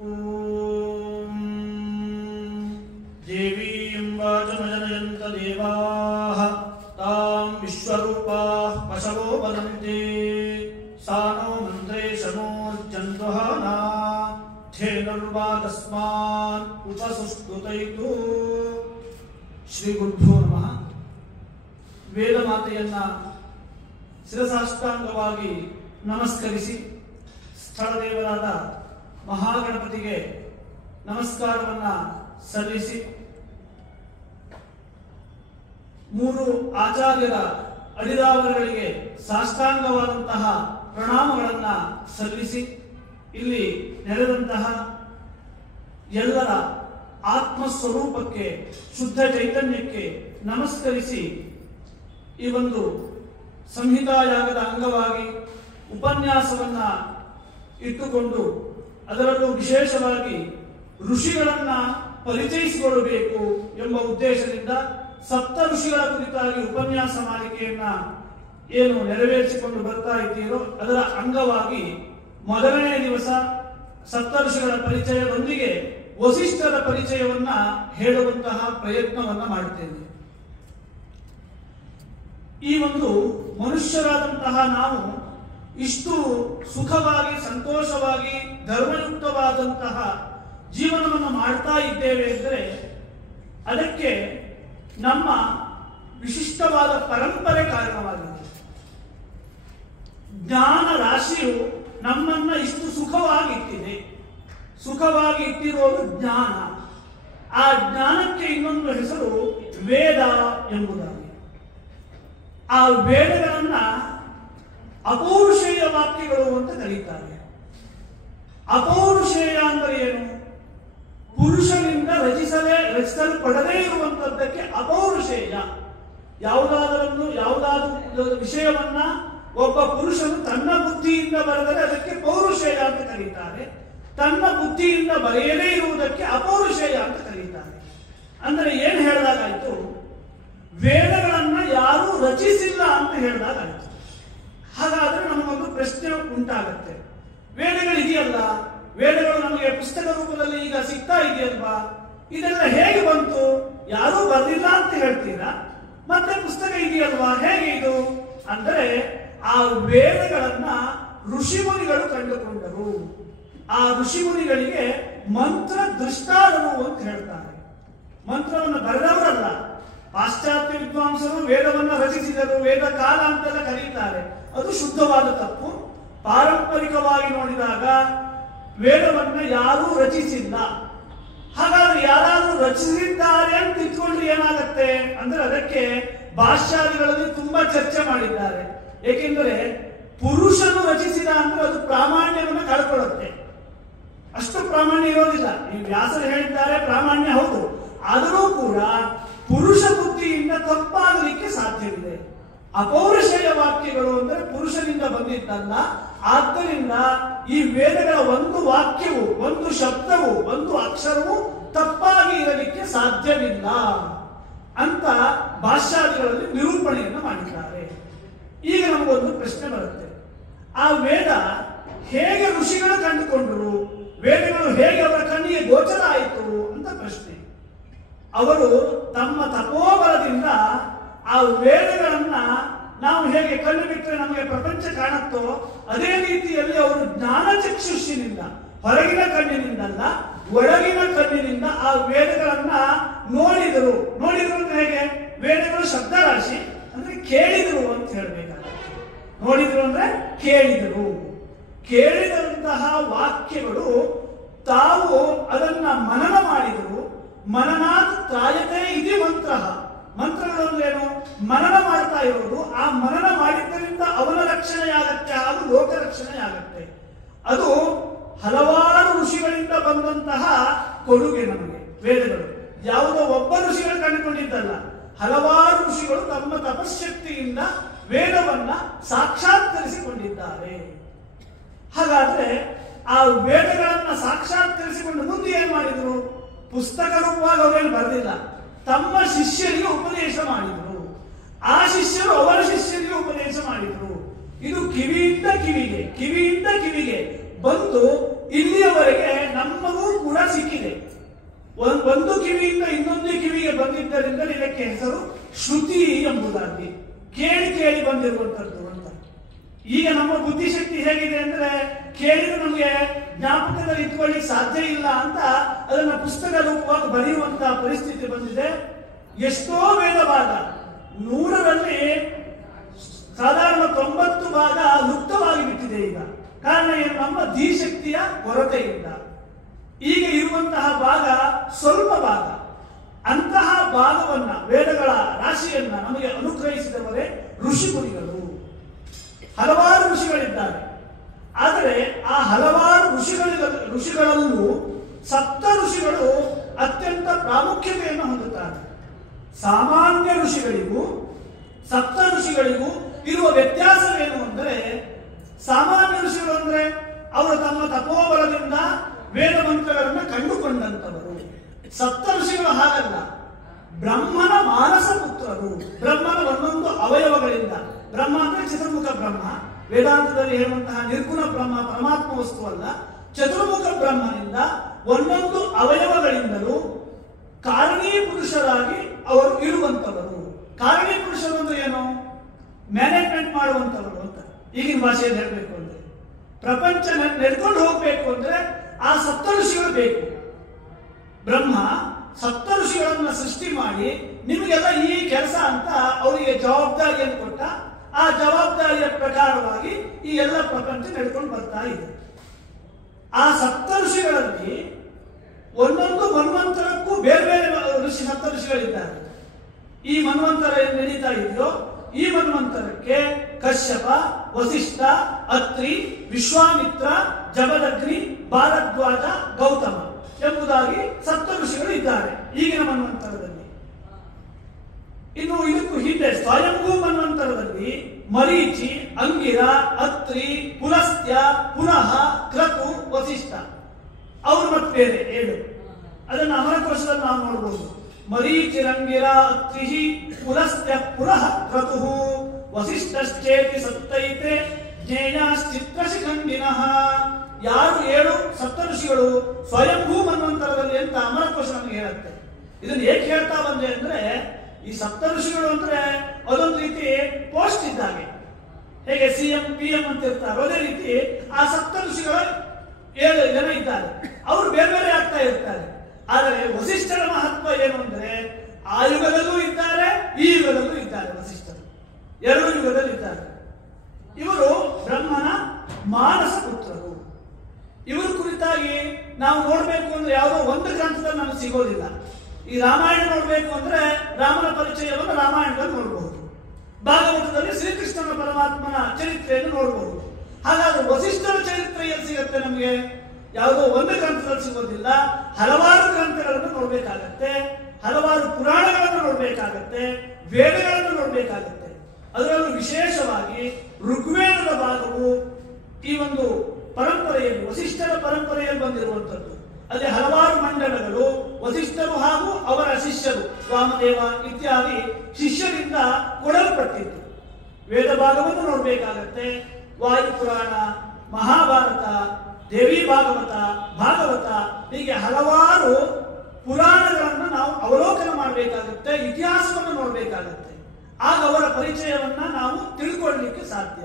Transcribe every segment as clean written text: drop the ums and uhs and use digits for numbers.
ಓಂ ದೇವೀಂ ವಾಚಮಜನಯಂತ ದೇವಾಃ ತಾಂ ವಿಶ್ವರೂಪಾಃ ಪಶವೋ ವದಂತಿ ಸಾನೋ ಮಂತ್ರೇ ಶಮೋರ್ಜಂತುಹಾನಾ ಧೇನುರ್ವಾ ತಸ್ಮಾನ್ ಉಪಸುಸ್ತುತೈತು. ಶ್ರೀ ಗುರುಭ್ಯೋ ನಮಃ. ವೇದಮಾತೆಯನ್ನ ಶಿರಸಾಷ್ಟಾಂಗವಾಗಿ ನಮಸ್ಕರಿಸಿ ಸ್ಥಳದೇವರಾದ ಮಹಾಗಣಪತಿಗೆ ನಮಸ್ಕಾರವನ್ನ ಸಲ್ಲಿಸಿ ಮೂರು ಆಚಾರ್ಯರ ಅಡಿದಾವರಗಳಿಗೆ ಸಾಷ್ಟಾಂಗವಾದಂತಹ ಪ್ರಣಾಮಗಳನ್ನ ಸಲ್ಲಿಸಿ ಇಲ್ಲಿ ನೆರೆದಂತಹ ಎಲ್ಲರ ಆತ್ಮಸ್ವರೂಪಕ್ಕೆ ಶುದ್ಧ ಚೈತನ್ಯಕ್ಕೆ ನಮಸ್ಕರಿಸಿ ಈ ಒಂದು ಸಂಹಿತಾಯಾಗದ ಅಂಗವಾಗಿ ಉಪನ್ಯಾಸವನ್ನ ಇಟ್ಟುಕೊಂಡು ಅದರಲ್ಲೂ ವಿಶೇಷವಾಗಿ ಋಷಿಗಳನ್ನ ಪರಿಚಯಿಸಿಕೊಳ್ಳಬೇಕು ಎಂಬ ಉದ್ದೇಶದಿಂದ ಸಪ್ತ ಋಷಿಗಳ ಕುರಿತಾಗಿ ಉಪನ್ಯಾಸ ಮಾಲಿಕೆಯನ್ನ ಏನು ನೆರವೇರಿಸಿಕೊಂಡು ಬರ್ತಾ ಇದ್ದೀರೋ ಅದರ ಅಂಗವಾಗಿ ಮೊದಲನೇ ದಿವಸ ಸಪ್ತ ಋಷಿಗಳ ಪರಿಚಯದೊಂದಿಗೆ ವಸಿಷ್ಠರ ಪರಿಚಯವನ್ನ ಹೇಳುವಂತಹ ಪ್ರಯತ್ನವನ್ನ ಮಾಡುತ್ತೇನೆ. ಈ ಒಂದು ಮನುಷ್ಯರಾದಂತಹ ನಾವು ಇಷ್ಟು ಸುಖವಾಗಿ ಸಂತೋಷವಾಗಿ ಧರ್ಮಯುಕ್ತವಾದಂತಹ ಜೀವನವನ್ನು ಮಾಡ್ತಾ ಇದ್ದೇವೆ ಎಂದರೆ ಅದಕ್ಕೆ ನಮ್ಮ ವಿಶಿಷ್ಟವಾದ ಪರಂಪರೆ ಕಾರಣವಾಗಿದೆ. ಜ್ಞಾನ ರಾಶಿಯು ನಮ್ಮನ್ನ ಇಷ್ಟು ಸುಖವಾಗಿ ಇಟ್ಟಿದೆ. ಸುಖವಾಗಿ ಇಟ್ಟಿರೋದು ಜ್ಞಾನ. ಆ ಜ್ಞಾನಕ್ಕೆ ಇನ್ನೊಂದು ಹೆಸರು ವೇದ ಎಂಬುದಾಗಿ. ಆ ವೇದಗಳನ್ನ ಅಪೌರುಷೇಯ ವಾಕ್ಯಗಳು ಅಂತ ಕರೀತಾರೆ. ಅಪೌರುಷೇಯ ಅಂದ್ರೆ ಏನು? ಪುರುಷನಿಂದ ರಚಿಸಲ್ಪಡದೇ ಇರುವಂತದ್ದಕ್ಕೆ ಅಪೌರುಷೇಯ. ಯಾವುದಾದ್ರೂ ವಿಷಯವನ್ನ ಒಬ್ಬ ಪುರುಷನು ತನ್ನ ಬುದ್ಧಿಯಿಂದ ಬರೆದರೆ ಅದಕ್ಕೆ ಪೌರುಷೇಯ ಅಂತ ಕರೀತಾರೆ. ತನ್ನ ಬುದ್ಧಿಯಿಂದ ಬರೆಯದೇ ಇರುವುದಕ್ಕೆ ಅಪೌರುಷೇಯ ಅಂತ ಕರೀತಾರೆ. ಅಂದ್ರೆ ಏನ್ ಹೇಳಿದಾಗಾಯ್ತು? ವೇದಗಳನ್ನ ಯಾರೂ ರಚಿಸಿಲ್ಲ ಅಂತ ಹೇಳಿದಾಗಾಯ್ತು. ಹಾಗಾದ್ರೆ ನಮಗೊಂದು ಪ್ರಶ್ನೆ ಉಂಟಾಗತ್ತೆ. ವೇದಗಳಿದೆಯಲ್ಲ, ವೇದಗಳು ನಮಗೆ ಪುಸ್ತಕ ರೂಪದಲ್ಲಿ ಈಗ ಸಿಗ್ತಾ ಇದೆಯಲ್ವಾ, ಇದೆಲ್ಲ ಹೇಗೆ ಬಂತು? ಯಾರೂ ಬರಲಿಲ್ಲ ಅಂತ ಹೇಳ್ತೀರಾ, ಮತ್ತೆ ಪುಸ್ತಕ ಇದೆಯಲ್ವಾ, ಹೇಗೆ ಇದು ಅಂದ್ರೆ ಆ ವೇದಗಳನ್ನ ಋಷಿಮುನಿಗಳು ಕಂಡುಕೊಂಡರು. ಆ ಋಷಿಮುನಿಗಳಿಗೆ ಮಂತ್ರ ದೃಷ್ಟಾರರು ಅಂತ ಹೇಳ್ತಾರೆ. ಮಂತ್ರವನ್ನು ಬರೆದವರಲ್ಲ. ಪಾಶ್ಚಾತ್ಯ ವಿದ್ವಾಂಸರು ವೇದವನ್ನ ರಚಿಸಿದರು, ವೇದ ಕಾಲ ಅಂತೆಲ್ಲ ಕರೀತಾರೆ. ಅದು ಶುದ್ಧವಾದ ತಪ್ಪು. ಪಾರಂಪರಿಕವಾಗಿ ನೋಡಿದಾಗ ವೇದವನ್ನ ಯಾರೂ ರಚಿಸಿಲ್ಲ. ಹಾಗಾದ್ರೆ ಯಾರಾದ್ರೂ ರಚಿಸಿದ್ದಾರೆ ಅಂತ ಇಟ್ಕೊಂಡ್ರೆ ಏನಾಗತ್ತೆ ಅಂದ್ರೆ ಅದಕ್ಕೆ ಭಾಷ್ಯಾದಿಗಳಲ್ಲಿ ತುಂಬಾ ಚರ್ಚೆ ಮಾಡಿದ್ದಾರೆ. ಏಕೆಂದರೆ ಪುರುಷನು ರಚಿಸಿದ ಅಂದ್ರೆ ಅದು ಪ್ರಾಮಾಣ್ಯವನ್ನು ಕಳ್ಕೊಳ್ಳುತ್ತೆ. ಅಷ್ಟು ಪ್ರಾಮಾಣ್ಯ ಇರೋದಿಲ್ಲ. ಈ ವ್ಯಾಸರು ಹೇಳಿದ್ದಾರೆ ಪ್ರಾಮಾಣ್ಯ ಹೌದು, ಆದರೂ ಕೂಡ ಪುರುಷ ಬುದ್ಧಿಯಿಂದ ತಪ್ಪಾಗಲಿಕ್ಕೆ ಸಾಧ್ಯವಿದೆ. ಅಪೌರುಷೇಯ ವಾಕ್ಯಗಳು ಅಂದ್ರೆ ಪುರುಷನಿಂದ ಬಂದಿದ್ದಲ್ಲ. ಆದ್ದರಿಂದ ಈ ವೇದಗಳ ಒಂದು ವಾಕ್ಯವು, ಒಂದು ಶಬ್ದವು, ಒಂದು ಅಕ್ಷರವು ತಪ್ಪಾಗಿ ಇರಲಿಕ್ಕೆ ಸಾಧ್ಯವಿಲ್ಲ ಅಂತ ಭಾಷ್ಯಾದಿಗಳಲ್ಲಿ ನಿರೂಪಣೆಯನ್ನು ಮಾಡಿದ್ದಾರೆ. ಈಗ ನಮಗೊಂದು ಪ್ರಶ್ನೆ ಬರುತ್ತೆ. ಆ ವೇದ ಹೇಗೆ ಋಷಿಗಳು ಕಂಡುಕೊಂಡರು? ವೇದಗಳು ಹೇಗೆ ಅವರ ಕಣ್ಣಿಗೆ ಗೋಚರ ಆಯಿತು ಅಂತ ಪ್ರಶ್ನೆ. ಅವರು ತಮ್ಮ ತಪೋಬಲದಿಂದ ಆ ವೇದಗಳನ್ನ ನಾವು ಹೇಗೆ ಕಣ್ಣು ಬಿಟ್ಟರೆ ನಮಗೆ ಪ್ರಪಂಚ ಕಾಣುತ್ತೋ ಅದೇ ರೀತಿಯಲ್ಲಿ ಅವರು ಜ್ಞಾನ ಚಕ್ಷುಷಿನಿಂದ, ಹೊರಗಿನ ಕಣ್ಣಿನಿಂದಲ್ಲ ಒಳಗಿನ ಕಣ್ಣಿನಿಂದ ಆ ವೇದಗಳನ್ನ ನೋಡಿದರು. ಅಂದ್ರೆ ಹೇಗೆ? ವೇದಗಳು ಶಬ್ದರಾಶಿ ಅಂದ್ರೆ ಕೇಳಿದರು ಅಂತ ಹೇಳಬೇಕಾಗುತ್ತೆ. ನೋಡಿದರು ಅಂದ್ರೆ ಕೇಳಿದರು. ಕೇಳಿದಂತಹ ವಾಕ್ಯಗಳು ತಾವು ಅದನ್ನ ಮನನ ಮಾಡಿದರು. ಮನನಾತ್ ತ್ರಾಯತೆ ಇತಿ ಮಂತ್ರ. ಮಂತ್ರಗಳು ಅಂದ್ರೇನು? ಮನನ ಮಾಡ್ತಾ ಇರೋದು. ಆ ಮನನ ಮಾಡಿದ್ದರಿಂದ ಅವನ ರಕ್ಷಣೆಯಾಗತ್ತೆ, ಹಾಗೂ ಲೋಕ ರಕ್ಷಣೆಯಾಗತ್ತೆ. ಅದು ಹಲವಾರು ಋಷಿಗಳಿಂದ ಬಂದಂತಹ ಕೊಡುಗೆ ನಮಗೆ ವೇದಗಳು. ಯಾವುದೋ ಒಬ್ಬ ಋಷಿಗಳು ಕಂಡುಕೊಂಡಿದ್ದಲ್ಲ, ಹಲವಾರು ಋಷಿಗಳು ತಮ್ಮ ತಪಶಕ್ತಿಯಿಂದ ವೇದವನ್ನ ಸಾಕ್ಷಾತ್ಕರಿಸಿಕೊಂಡಿದ್ದಾರೆ. ಹಾಗಾದ್ರೆ ಆ ವೇದಗಳನ್ನ ಸಾಕ್ಷಾತ್ಕರಿಸಿಕೊಂಡು ಮುಂದೆ ಏನ್ ಮಾಡಿದ್ರು? ಪುಸ್ತಕ ರೂಪವಾಗಿ ಅವರೇನು ಬರೆದಿಲ್ಲ, ತಮ್ಮ ಶಿಷ್ಯರಿಗೆ ಉಪದೇಶ ಮಾಡಿದರು. ಆ ಶಿಷ್ಯರು ಅವರ ಶಿಷ್ಯರಿಗೆ ಉಪದೇಶ ಮಾಡಿದರು. ಇದು ಕಿವಿಯಿಂದ ಕಿವಿಗೆ ಬಂದು ಇಲ್ಲಿಯವರೆಗೆ ನಮಗೂ ಕೂಡ ಸಿಕ್ಕಿದೆ. ಒಂದು ಕಿವಿಯಿಂದ ಇನ್ನೊಂದು ಕಿವಿಗೆ ಬಂದಿದ್ದರಿಂದ ಇದಕ್ಕೆ ಹೆಸರು ಶ್ರುತಿ ಎಂಬುದಾಗಿ, ಕೇಳಿ ಕೇಳಿ ಬಂದಿರುವಂತದ್ದು ಅಂತ. ಈಗ ನಮ್ಮ ಬುದ್ಧಿಶಕ್ತಿ ಹೇಗಿದೆ ಅಂದ್ರೆ ಕೇಳಿದ್ರೆ ನಮಗೆ ಜ್ಞಾಪಕದಲ್ಲಿ ಇಟ್ಕೊಳ್ಳಿಕ್ಕೆ ಸಾಧ್ಯ ಇಲ್ಲ ಅಂತ ಅದನ್ನ ಪುಸ್ತಕ ರೂಪವಾಗಿ ಬರೆಯುವಂತಹ ಪರಿಸ್ಥಿತಿ ಬಂದಿದೆ. ಎಷ್ಟೋ ವೇದ ಭಾಗ 100ರಲ್ಲಿ ಸಾಧಾರಣ 90 ಭಾಗ ಲುಪ್ತವಾಗಿ ಬಿಟ್ಟಿದೆ. ಈಗ ಕಾರಣ ಏನು? ನಮ್ಮ ಧೀಶಕ್ತಿಯ ಕೊರತೆಯಿಂದ. ಈಗ ಇರುವಂತಹ ಭಾಗ ಸ್ವಲ್ಪ ಭಾಗ. ಅಂತಹ ಭಾಗವನ್ನ, ವೇದಗಳ ರಾಶಿಯನ್ನ ನಮಗೆ ಅನುಗ್ರಹಿಸಿದವರೇ ಋಷಿಮುನಿಗಳು. ಹಲವಾರು ಋಷಿಗಳಿದ್ದಾರೆ. ಆದರೆ ಆ ಹಲವಾರು ಋಷಿಗಳಲ್ಲೂ ಸಪ್ತ ಋಷಿಗಳು ಅತ್ಯಂತ ಪ್ರಾಮುಖ್ಯತೆಯನ್ನು ಹೊಂದುತ್ತಾರೆ. ಸಾಮಾನ್ಯ ಋಷಿಗಳಿಗೂ ಸಪ್ತ ಋಷಿಗಳಿಗೂ ಇರುವ ವ್ಯತ್ಯಾಸವೇನು ಅಂದರೆ, ಸಾಮಾನ್ಯ ಋಷಿಗಳು ಅಂದ್ರೆ ಅವರು ತಮ್ಮ ತಪೋಬಲದಿಂದ ವೇದ ಮಂತ್ರಗಳನ್ನು ಕಂಡುಕೊಂಡಂತವರು. ಸಪ್ತ ಋಷಿಗಳು ಹಾಗಲ್ಲ, ಬ್ರಹ್ಮನ ಮಾನಸ ಪುತ್ರರು. ಬ್ರಹ್ಮನ ಒಂದೊಂದು ಅವಯವಗಳಿಂದ, ಬ್ರಹ್ಮ ಅಂದ್ರೆ ಚತುರ್ಮುಖ ಬ್ರಹ್ಮ, ವೇದಾಂತದಲ್ಲಿ ಹೇಳುವಂತಹ ನಿರ್ಗುಣ ಬ್ರಹ್ಮ ಪರಮಾತ್ಮ ವಸ್ತುವಲ್ಲ, ಚತುರ್ಮುಖ ಬ್ರಹ್ಮನಿಂದ ಒಂದೊಂದು ಅವಯವಗಳಿಂದಲೂ ಕಾರಣೀ ಪುರುಷರಾಗಿ ಅವರು ಇರುವಂತವರು. ಕಾರಣೀ ಪುರುಷರು ಅಂದ್ರೆ ಏನು? ಮ್ಯಾನೇಜ್ಮೆಂಟ್ ಮಾಡುವಂತವರು ಅಂತ ಈಗಿನ ಭಾಷೆಯಲ್ಲಿ ಹೇಳಬೇಕು ಅಂದ್ರೆ. ಪ್ರಪಂಚ ನಡ್ಕೊಂಡು ಹೋಗ್ಬೇಕು ಅಂದ್ರೆ ಆ ಸಪ್ತ ಋಷಿಗಳು ಬೇಕು. ಬ್ರಹ್ಮ ಸಪ್ತ ಋಷಿಗಳನ್ನ ಸೃಷ್ಟಿ ಮಾಡಿ ನಿಮಗೆಲ್ಲ ಈ ಕೆಲಸ ಅಂತ ಅವರಿಗೆ ಜವಾಬ್ದಾರಿಯನ್ನು ಕೊಟ್ಟ. ಆ ಜವಾಬ್ದಾರಿಯ ಪ್ರಕಾರವಾಗಿ ಈ ಎಲ್ಲ ಪ್ರಪಂಚ ನಡ್ಕೊಂಡು ಬರ್ತಾ ಇದೆ. ಆ ಸಪ್ತ ಋಷಿಗಳಲ್ಲಿ ಒಂದೊಂದು ಮನ್ವಂತರಕ್ಕೂ ಬೇರೆ ಬೇರೆ ಸಪ್ತ ಋಷಿಗಳಿದ್ದಾರೆ. ಈ ಮನ್ವಂತರ ಏನು ನಡೀತಾ ಇದೆಯೋ ಈ ಮನ್ವಂತರಕ್ಕೆ ಕಶ್ಯಪ, ವಸಿಷ್ಠ, ಅತ್ರಿ, ವಿಶ್ವಾಮಿತ್ರ, ಜಮದಗ್ನಿ, ಭಾರದ್ವಾಜ, ಗೌತಮ ಎಂಬುದಾಗಿ ಸಪ್ತ ಋಷಿಗಳು ಇದ್ದಾರೆ ಈಗಿನ ಮನ್ವಂತರದಲ್ಲಿ. ಇನ್ನು ಇದಕ್ಕೂ ಹಿಂದೆ ಸ್ವಯಂಭೂ ಮನ್ವಂತರದಲ್ಲಿ ಮರೀಚಿ, ಅಂಗಿರ, ಅತ್ರಿ, ಪುಲಸ್ತ್ಯ, ಪುನಃ, ಕ್ರತು, ವಸಿಷ್ಠ ಅವರು ಮತ್ತೆ ಬೇರೆ 7. ಅದನ್ನು ಅಮರಕೋಶದಲ್ಲಿ ನಾವು ನೋಡಬಹುದು. ಮರೀಚಿರಂಗಿರ ಅತ್ರಿ ಪುಲಸ್ತ್ಯ ಪುನಃ ಕ್ರತು ವಸಿಷ್ಠಶ್ಚೇತಿ ಸತ್ತೈತೆ ಜ್ಞೇಯಾಶ್ಚಿತ್ರಶಿಖಂಡಿನಃ. ಯಾರು 7 ಸಪ್ತ ಋಷಿಗಳು ಸ್ವಯಂಭೂ ಮನ್ವಂತರದಲ್ಲಿ ಅಂತ ಅಮರಕೋಶ ನಮಗೆ ಹೇಳುತ್ತೆ. ಇದನ್ನು ಏಕೆ ಹೇಳ್ತಾ ಬಂದೆ ಅಂದ್ರೆ, ಈ ಸಪ್ತ ಋಷಿಗಳು ಅಂದ್ರೆ ಅದೊಂದು ರೀತಿ ಪೋಸ್ಟ್ ಇದ್ದಾಗೆ. ಹೇಗೆ CM PM ಅಂತ ಇರ್ತಾರೆ, ಅದೇ ರೀತಿ ಆ ಸಪ್ತ ಋಷಿಗಳು 7 ಜನ ಇದ್ದಾರೆ. ಅವರು ಬೇರೆ ಬೇರೆ ಆಗ್ತಾ ಇರ್ತಾರೆ. ಆದರೆ ವಸಿಷ್ಠರ ಮಹತ್ವ ಏನು ಅಂದ್ರೆ, ಆ ಯುಗದಲ್ಲೂ ಇದ್ದಾರೆ, ಈ ಯುಗದಲ್ಲೂ ಇದ್ದಾರೆ. ವಸಿಷ್ಠರು 2 ಯುಗದಲ್ಲಿ ಇದ್ದಾರೆ. ಇವರು ಬ್ರಹ್ಮನ ಮಾನಸ ಪುತ್ರರು. ಇವರು ಕುರಿತಾಗಿ ನಾವು ನೋಡ್ಬೇಕು ಅಂದ್ರೆ ಯಾವುದೋ ಒಂದು ಗ್ರಂಥದಲ್ಲಿ ನಮಗೆ ಸಿಗೋದಿಲ್ಲ. ಈ ರಾಮಾಯಣ ನೋಡ್ಬೇಕು ಅಂದ್ರೆ ರಾಮನ ಪರಿಚಯವನ್ನು ರಾಮಾಯಣದಲ್ಲಿ ನೋಡಬಹುದು. ಭಾಗವತದಲ್ಲಿ ಶ್ರೀಕೃಷ್ಣನ ಪರಮಾತ್ಮನ ಚರಿತ್ರೆಯನ್ನು ನೋಡಬಹುದು. ಹಾಗಾದ್ರೆ ವಸಿಷ್ಠರ ಚರಿತ್ರೆ ಎಲ್ಲಿ ಸಿಗುತ್ತೆ ನಮಗೆ? ಯಾವುದೋ ಒಂದು ಗ್ರಂಥದಲ್ಲಿ ಸಿಗೋದಿಲ್ಲ. ಹಲವಾರು ಗ್ರಂಥಗಳನ್ನು ನೋಡ್ಬೇಕಾಗತ್ತೆ, ಹಲವಾರು ಪುರಾಣಗಳನ್ನು ನೋಡ್ಬೇಕಾಗತ್ತೆ, ವೇದಗಳನ್ನು ನೋಡ್ಬೇಕಾಗತ್ತೆ. ಅದರಲ್ಲೂ ವಿಶೇಷವಾಗಿ ಋಗ್ವೇದದ ಭಾಗವು ಈ ಒಂದು ಪರಂಪರೆಯಲ್ಲಿ, ವಸಿಷ್ಠರ ಪರಂಪರೆಯಲ್ಲಿ ಬಂದಿರುವಂತದ್ದು. ಅಲ್ಲಿ ಹಲವಾರು ಮಂಡಲಗಳು ವಸಿಷ್ಠರು ಹಾಗೂ ಅವರ ಶಿಷ್ಯರು ವಾಮದೇವ ಇತ್ಯಾದಿ ಶಿಷ್ಯರಿಂದ ಕೊಡಲ್ಪಟ್ಟಿತ್ತು. ವೇದ ಭಾಗವನ್ನು ನೋಡ್ಬೇಕಾಗತ್ತೆ. ವಾಯುಪುರಾಣ, ಮಹಾಭಾರತ, ದೇವಿ ಭಾಗವತ, ಭಾಗವತ, ಹೀಗೆ ಹಲವಾರು ಪುರಾಣಗಳನ್ನು ನಾವು ಅವಲೋಕನ ಮಾಡಬೇಕಾಗುತ್ತೆ, ಇತಿಹಾಸವನ್ನು ನೋಡಬೇಕಾಗತ್ತೆ. ಆಗ ಅವರ ಪರಿಚಯವನ್ನ ನಾವು ತಿಳ್ಕೊಳ್ಳಲಿಕ್ಕೆ ಸಾಧ್ಯ.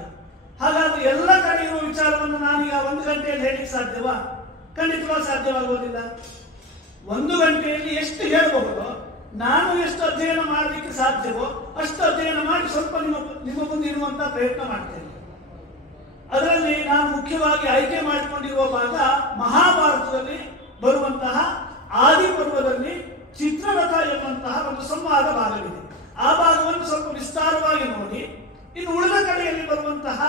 ಹಾಗಾದ್ರೆ ಎಲ್ಲ ಕಡೆ ಇರುವ ವಿಚಾರವನ್ನು ನಾನೀಗ 1 ಗಂಟೆಯಲ್ಲಿ ಹೇಳಲಿಕ್ಕೆ ಸಾಧ್ಯವಾ? ಖಂಡಿತವಾಗಿ ಸಾಧ್ಯವಾಗುವುದಿಲ್ಲ. 1 ಗಂಟೆಯಲ್ಲಿ ಎಷ್ಟು ಹೇಳಬಹುದು, ನಾನು ಎಷ್ಟು ಅಧ್ಯಯನ ಮಾಡಲಿಕ್ಕೆ ಸಾಧ್ಯವೋ ಅಷ್ಟು ಅಧ್ಯಯನ ಮಾಡಿ ಸ್ವಲ್ಪ ನಿಮ್ಮ ಮುಂದೆ ಇರುವಂತಹ ಪ್ರಯತ್ನ ಮಾಡ್ತೇನೆ. ಅದರಲ್ಲಿ ನಾನು ಮುಖ್ಯವಾಗಿ ಆಯ್ಕೆ ಮಾಡಿಕೊಂಡಿರುವ ಭಾಗ ಮಹಾಭಾರತದಲ್ಲಿ ಬರುವಂತಹ ಆದಿ ಪರ್ವದಲ್ಲಿ ಚಿತ್ರರಥ ಎಂಬಂತಹ ಒಂದು ಸಂವಾದ ಭಾಗವಿದೆ. ಆ ಭಾಗವನ್ನು ಸ್ವಲ್ಪ ವಿಸ್ತಾರವಾಗಿ ನೋಡಿ, ಇನ್ನು ಉಳಿದ ಕಡೆಯಲ್ಲಿ ಬರುವಂತಹ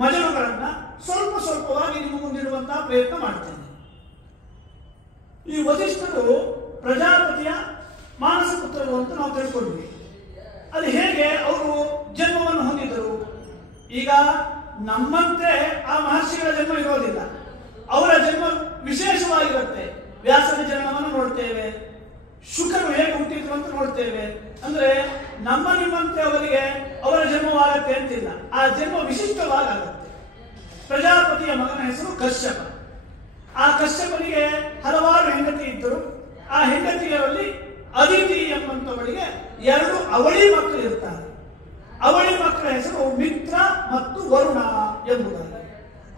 ಮಜಲುಗಳನ್ನ ಸ್ವಲ್ಪ ಸ್ವಲ್ಪವಾಗಿ ನಿಮ್ಮ ಮುಂದಿಡುವಂತಹ ಪ್ರಯತ್ನ ಮಾಡ್ತೇನೆ. ಈ ವಸಿಷ್ಠರು ಪ್ರಜಾಪತಿಯ ಮಾನಸ ಪುತ್ರರು ಅಂತ ನಾವು ತಿಳ್ಕೊಂಡ್ವಿ. ಅದು ಹೇಗೆ ಅವರು ಜನ್ಮವನ್ನು ಹೊಂದಿದರು? ಈಗ ನಮ್ಮಂತೆ ಆ ಮಹರ್ಷಿಗಳ ಜನ್ಮ ಇರೋದಿಲ್ಲ, ಅವರ ಜನ್ಮ ವಿಶೇಷವಾಗಿರುತ್ತೆ. ವ್ಯಾಸನ ಜನ್ಮವನ್ನು ನೋಡ್ತೇವೆ, ಶುಕರು ಹೇಗೆ ಹುಟ್ಟಿದ್ರು ಅಂತ ನೋಡ್ತೇವೆ. ಅಂದ್ರೆ ನಿಮ್ಮಂತೆ ಅವರಿಗೆ ಅವರ ಜನ್ಮವಾಗತ್ತೆ ಅಂತಿಲ್ಲ, ಆ ಜನ್ಮ ವಿಶಿಷ್ಟವಾಗತ್ತೆ. ಪ್ರಜಾಪತಿಯ ಮಗನ ಹೆಸರು ಕಶ್ಯಪ. ಆ ಕಶ್ಯಪನಿಗೆ ಹಲವಾರು ಹೆಂಡತಿ ಇದ್ದರು. ಆ ಹೆಂಡತಿಯರಲ್ಲಿ ಅದಿತಿ ಎಂಬಂತವಳಿಗೆ 2 ಅವಳಿ ಮಕ್ಕಳು ಇರ್ತಾರೆ. ಅವಳಿ ಮಕ್ಕಳ ಹೆಸರು ಮಿತ್ರ ಮತ್ತು ವರುಣ ಎಂಬುದಾಗಿ.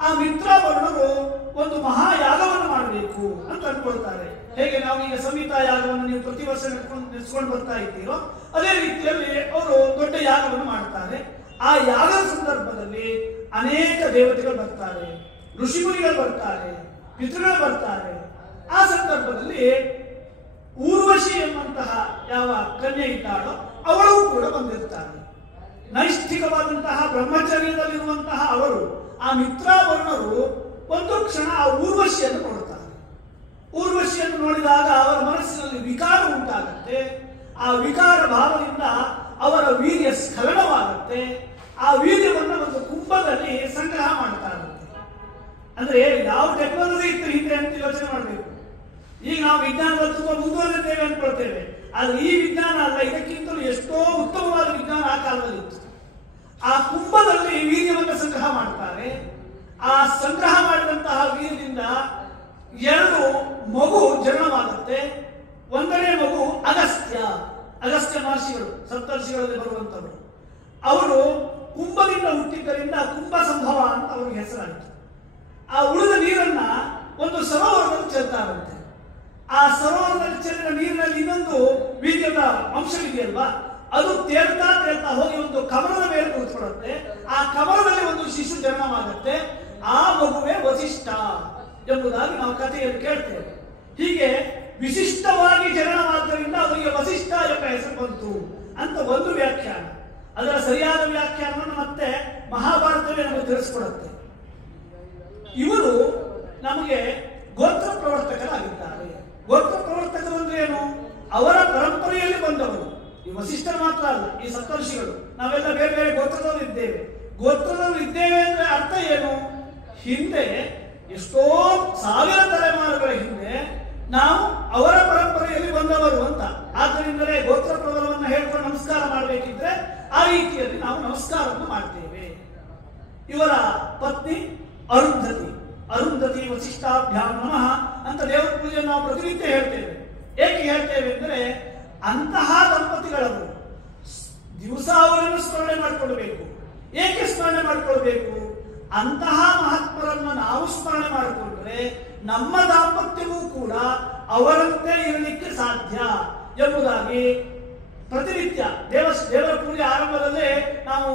ಆ ಮಿತ್ರ ವರುಣರು ಒಂದು ಮಹಾಯಾಗವನ್ನು ಮಾಡಬೇಕು ಅಂತ ಅನ್ಕೊಳ್ತಾರೆ. ಹೇಗೆ ನಾವು ಈಗ ಸಂಹಿತಾ ಯಾಗವನ್ನು ನೀವು ಪ್ರತಿ ವರ್ಷ ನಡೆಸ್ಕೊಂಡು ಬರ್ತಾ ಇದ್ದೀರೋ ಅದೇ ರೀತಿಯಲ್ಲಿ ಅವರು ದೊಡ್ಡ ಯಾಗವನ್ನು ಮಾಡ್ತಾರೆ. ಆ ಯಾಗದ ಸಂದರ್ಭದಲ್ಲಿ ಅನೇಕ ದೇವತೆಗಳು ಬರ್ತಾರೆ, ಋಷಿಮುನಿಗಳು ಬರ್ತಾರೆ, ಪಿತೃಗಳು ಬರ್ತಾರೆ. ಆ ಸಂದರ್ಭದಲ್ಲಿ ಊರ್ವಶಿ ಎಂಬಂತಹ ಯಾವ ಕನ್ಯೆ ಇದ್ದಾಳೋ ಅವಳು ಕೂಡ ಬಂದಿರ್ತಾರೆ. ನೈಷ್ಠಿಕವಾದಂತಹ ಬ್ರಹ್ಮಚರ್ಯದಲ್ಲಿರುವಂತಹ ಅವರು, ಆ ಮಿತ್ರಾವರ್ಣರು ಒಂದು ಕ್ಷಣ ಆ ಊರ್ವಶಿಯನ್ನು ನೋಡುತ್ತಾರೆ. ಊರ್ವಶಿಯನ್ನು ನೋಡಿದಾಗ ಅವರ ಮನಸ್ಸಿನಲ್ಲಿ ವಿಕಾರ ಉಂಟಾಗುತ್ತೆ. ಆ ವಿಕಾರ ಭಾವದಿಂದ ಅವರ ವೀರ್ಯ ಸ್ಖಲನವಾಗುತ್ತೆ. ಆ ವೀರ್ಯವನ್ನು ಒಂದು ಕುಂಭದಲ್ಲಿ ಸಂಗ್ರಹ ಮಾಡ್ತಾರೆ. ಅಂದ್ರೆ ಯಾವ ಟೆಕ್ನಾಲಜಿ ಇತ್ತು ಹಿಂದೆ ಅಂತ ಯೋಚನೆ ಮಾಡಬೇಕು. ಈಗ ನಾವು ವಿಜ್ಞಾನದಲ್ಲಿ ತುಂಬಾ ಮುಂದುವರೆದಿದ್ದೇವೆ ಅನ್ಕೊಳ್ತೇವೆ, ಆದ್ರೆ ಈ ವಿಜ್ಞಾನ ಅಲ್ಲ, ಇದಕ್ಕಿಂತಲೂ ಎಷ್ಟೋ ಉತ್ತಮವಾದ ವಿಜ್ಞಾನ ಆ ಕಾಲದಲ್ಲಿ ಇತ್ತು. ಆ ಕುಂಭದಲ್ಲಿ ವೀರ್ಯವನ್ನು ಸಂಗ್ರಹ ಮಾಡ್ತಾರೆ. ಆ ಸಂಗ್ರಹ ಮಾಡಿದಂತಹ ವೀರ್ಯದಿಂದ 2 ಮಗು ಜನನವಾಗುತ್ತೆ. 1ನೇ ಮಗು ಅಗಸ್ತ್ಯ ಮಹರ್ಷಿಗಳು, ಸಪ್ತರ್ಷಿಗಳಲ್ಲಿ ಬರುವಂತವರು. ಅವರು ಕುಂಭದಿಂದ ಹುಟ್ಟಿದ್ದರಿಂದ ಕುಂಭ ಸಂಭವ ಅಂತ ಅವ್ರಿಗೆ ಹೆಸರಾಯಿತು. ಆ ಉಳಿದ ನೀರನ್ನ ಒಂದು ಸರೋವರದಲ್ಲಿ ಚೆಲ್ತಾರಂತೆ. ಆ ಸರೋವರದಲ್ಲಿ ಚೆಲ್ಲಿದ ನೀರಿನಲ್ಲಿ ಇನ್ನೊಂದು ವೀರ್ಯದ ಅಂಶವಿದೆಯಲ್ವಾ, ಅದು ತೇಲ್ತಾ ಹೋಗಿ ಒಂದು ಕಮಲದ ಮೇಲೆ ಕೂತ್ಕೊಳ್ಳುತ್ತೆ. ಆ ಕಮಲದಲ್ಲಿ ಒಂದು ಶಿಶು ಜನನವಾಗುತ್ತೆ. ಆ ಮಗುವೇ ವಸಿಷ್ಠ ಎಂಬುದಾಗಿ ನಾವು ಕಥೆಯಲ್ಲಿ ಕೇಳ್ತೇವೆ. ಹೀಗೆ ವಿಶಿಷ್ಟವಾಗಿ ಜನನವಾದ್ದರಿಂದ ಅವರಿಗೆ ವಸಿಷ್ಠ ಎಂಬ ಹೆಸರು ಬಂತು ಅಂತ ಒಂದು ವ್ಯಾಖ್ಯಾನ. ಅದರ ಸರಿಯಾದ ವ್ಯಾಖ್ಯಾನವನ್ನು ಮತ್ತೆ ಮಹಾಭಾರತವೇ ನಮಗೆ ತಿಳಿಸ್ಕೊಡುತ್ತೆ. ಇವರು ನಮಗೆ ಗೋತ್ರ ಪ್ರವರ್ತಕರಾಗಿದ್ದಾರೆ. ಗೋತ್ರ ಪ್ರವರ್ತಕರು ಅಂದ್ರೆ ಏನು? ಅವರ ಪರಂಪರೆಯಲ್ಲಿ ಬಂದವರು. ಈ ವಸಿಷ್ಠರು ಮಾತ್ರ ಅಲ್ಲ, ಈ ಸಪ್ತರ್ಷಿಗಳು ನಾವೆಲ್ಲ ಬೇರೆ ಬೇರೆ ಗೋತ್ರದವರು ಇದ್ದೇವೆ. ಗೋತ್ರದವರು ಇದ್ದೇವೆ ಅಂದ್ರೆ ಅರ್ಥ ಏನು? ಹಿಂದೆ ಎಷ್ಟೋ ಸಾವಿರ ತಲೆಮಾರುಗಳ ಹಿಂದೆ ನಾವು ಅವರ ಪರಂಪರೆಯಲ್ಲಿ ಬಂದವರು ಅಂತ. ಆದ್ದರಿಂದಲೇ ಗೋತ್ರ ಪ್ರವರವನ್ನು ಹೇಳ್ಕೊಂಡು ನಮಸ್ಕಾರ ಮಾಡಬೇಕಿದ್ರೆ ಆ ರೀತಿಯಲ್ಲಿ ನಾವು ನಮಸ್ಕಾರವನ್ನು ಮಾಡ್ತೇವೆ. ಇವರ ಪತ್ನಿ ಅರುಂಧತಿ ವಸಿಷ್ಠಾಭ್ಯಾಂ ನಮಃ ಅಂತ ದೇವರ ಪೂಜೆ ನಾವು ಪ್ರತಿನಿತ್ಯ ಹೇಳ್ತೇವೆ. ಏಕೆ ಹೇಳ್ತೇವೆ ಅಂದ್ರೆ ಅಂತಹ ದಂಪತಿಗಳವರು ದಿವಸ ಅವರನ್ನು ಸ್ಮರಣೆ ಮಾಡಿಕೊಳ್ಬೇಕು. ಏಕೆ ಸ್ಮರಣೆ ಮಾಡಿಕೊಳ್ಬೇಕು? ಅಂತಹ ಮಹಾತ್ಮರನ್ನು ನಾವು ಸ್ಮರಣೆ ಮಾಡಿಕೊಂಡ್ರೆ ನಮ್ಮ ದಾಂಪತ್ಯವೂ ಕೂಡ ಅವರಂತೆ ಇರಲಿಕ್ಕೆ ಸಾಧ್ಯ ಎಂಬುದಾಗಿ ಪ್ರತಿನಿತ್ಯ ದೇವರ ಪೂಜೆ ಆರಂಭದಲ್ಲೇ ನಾವು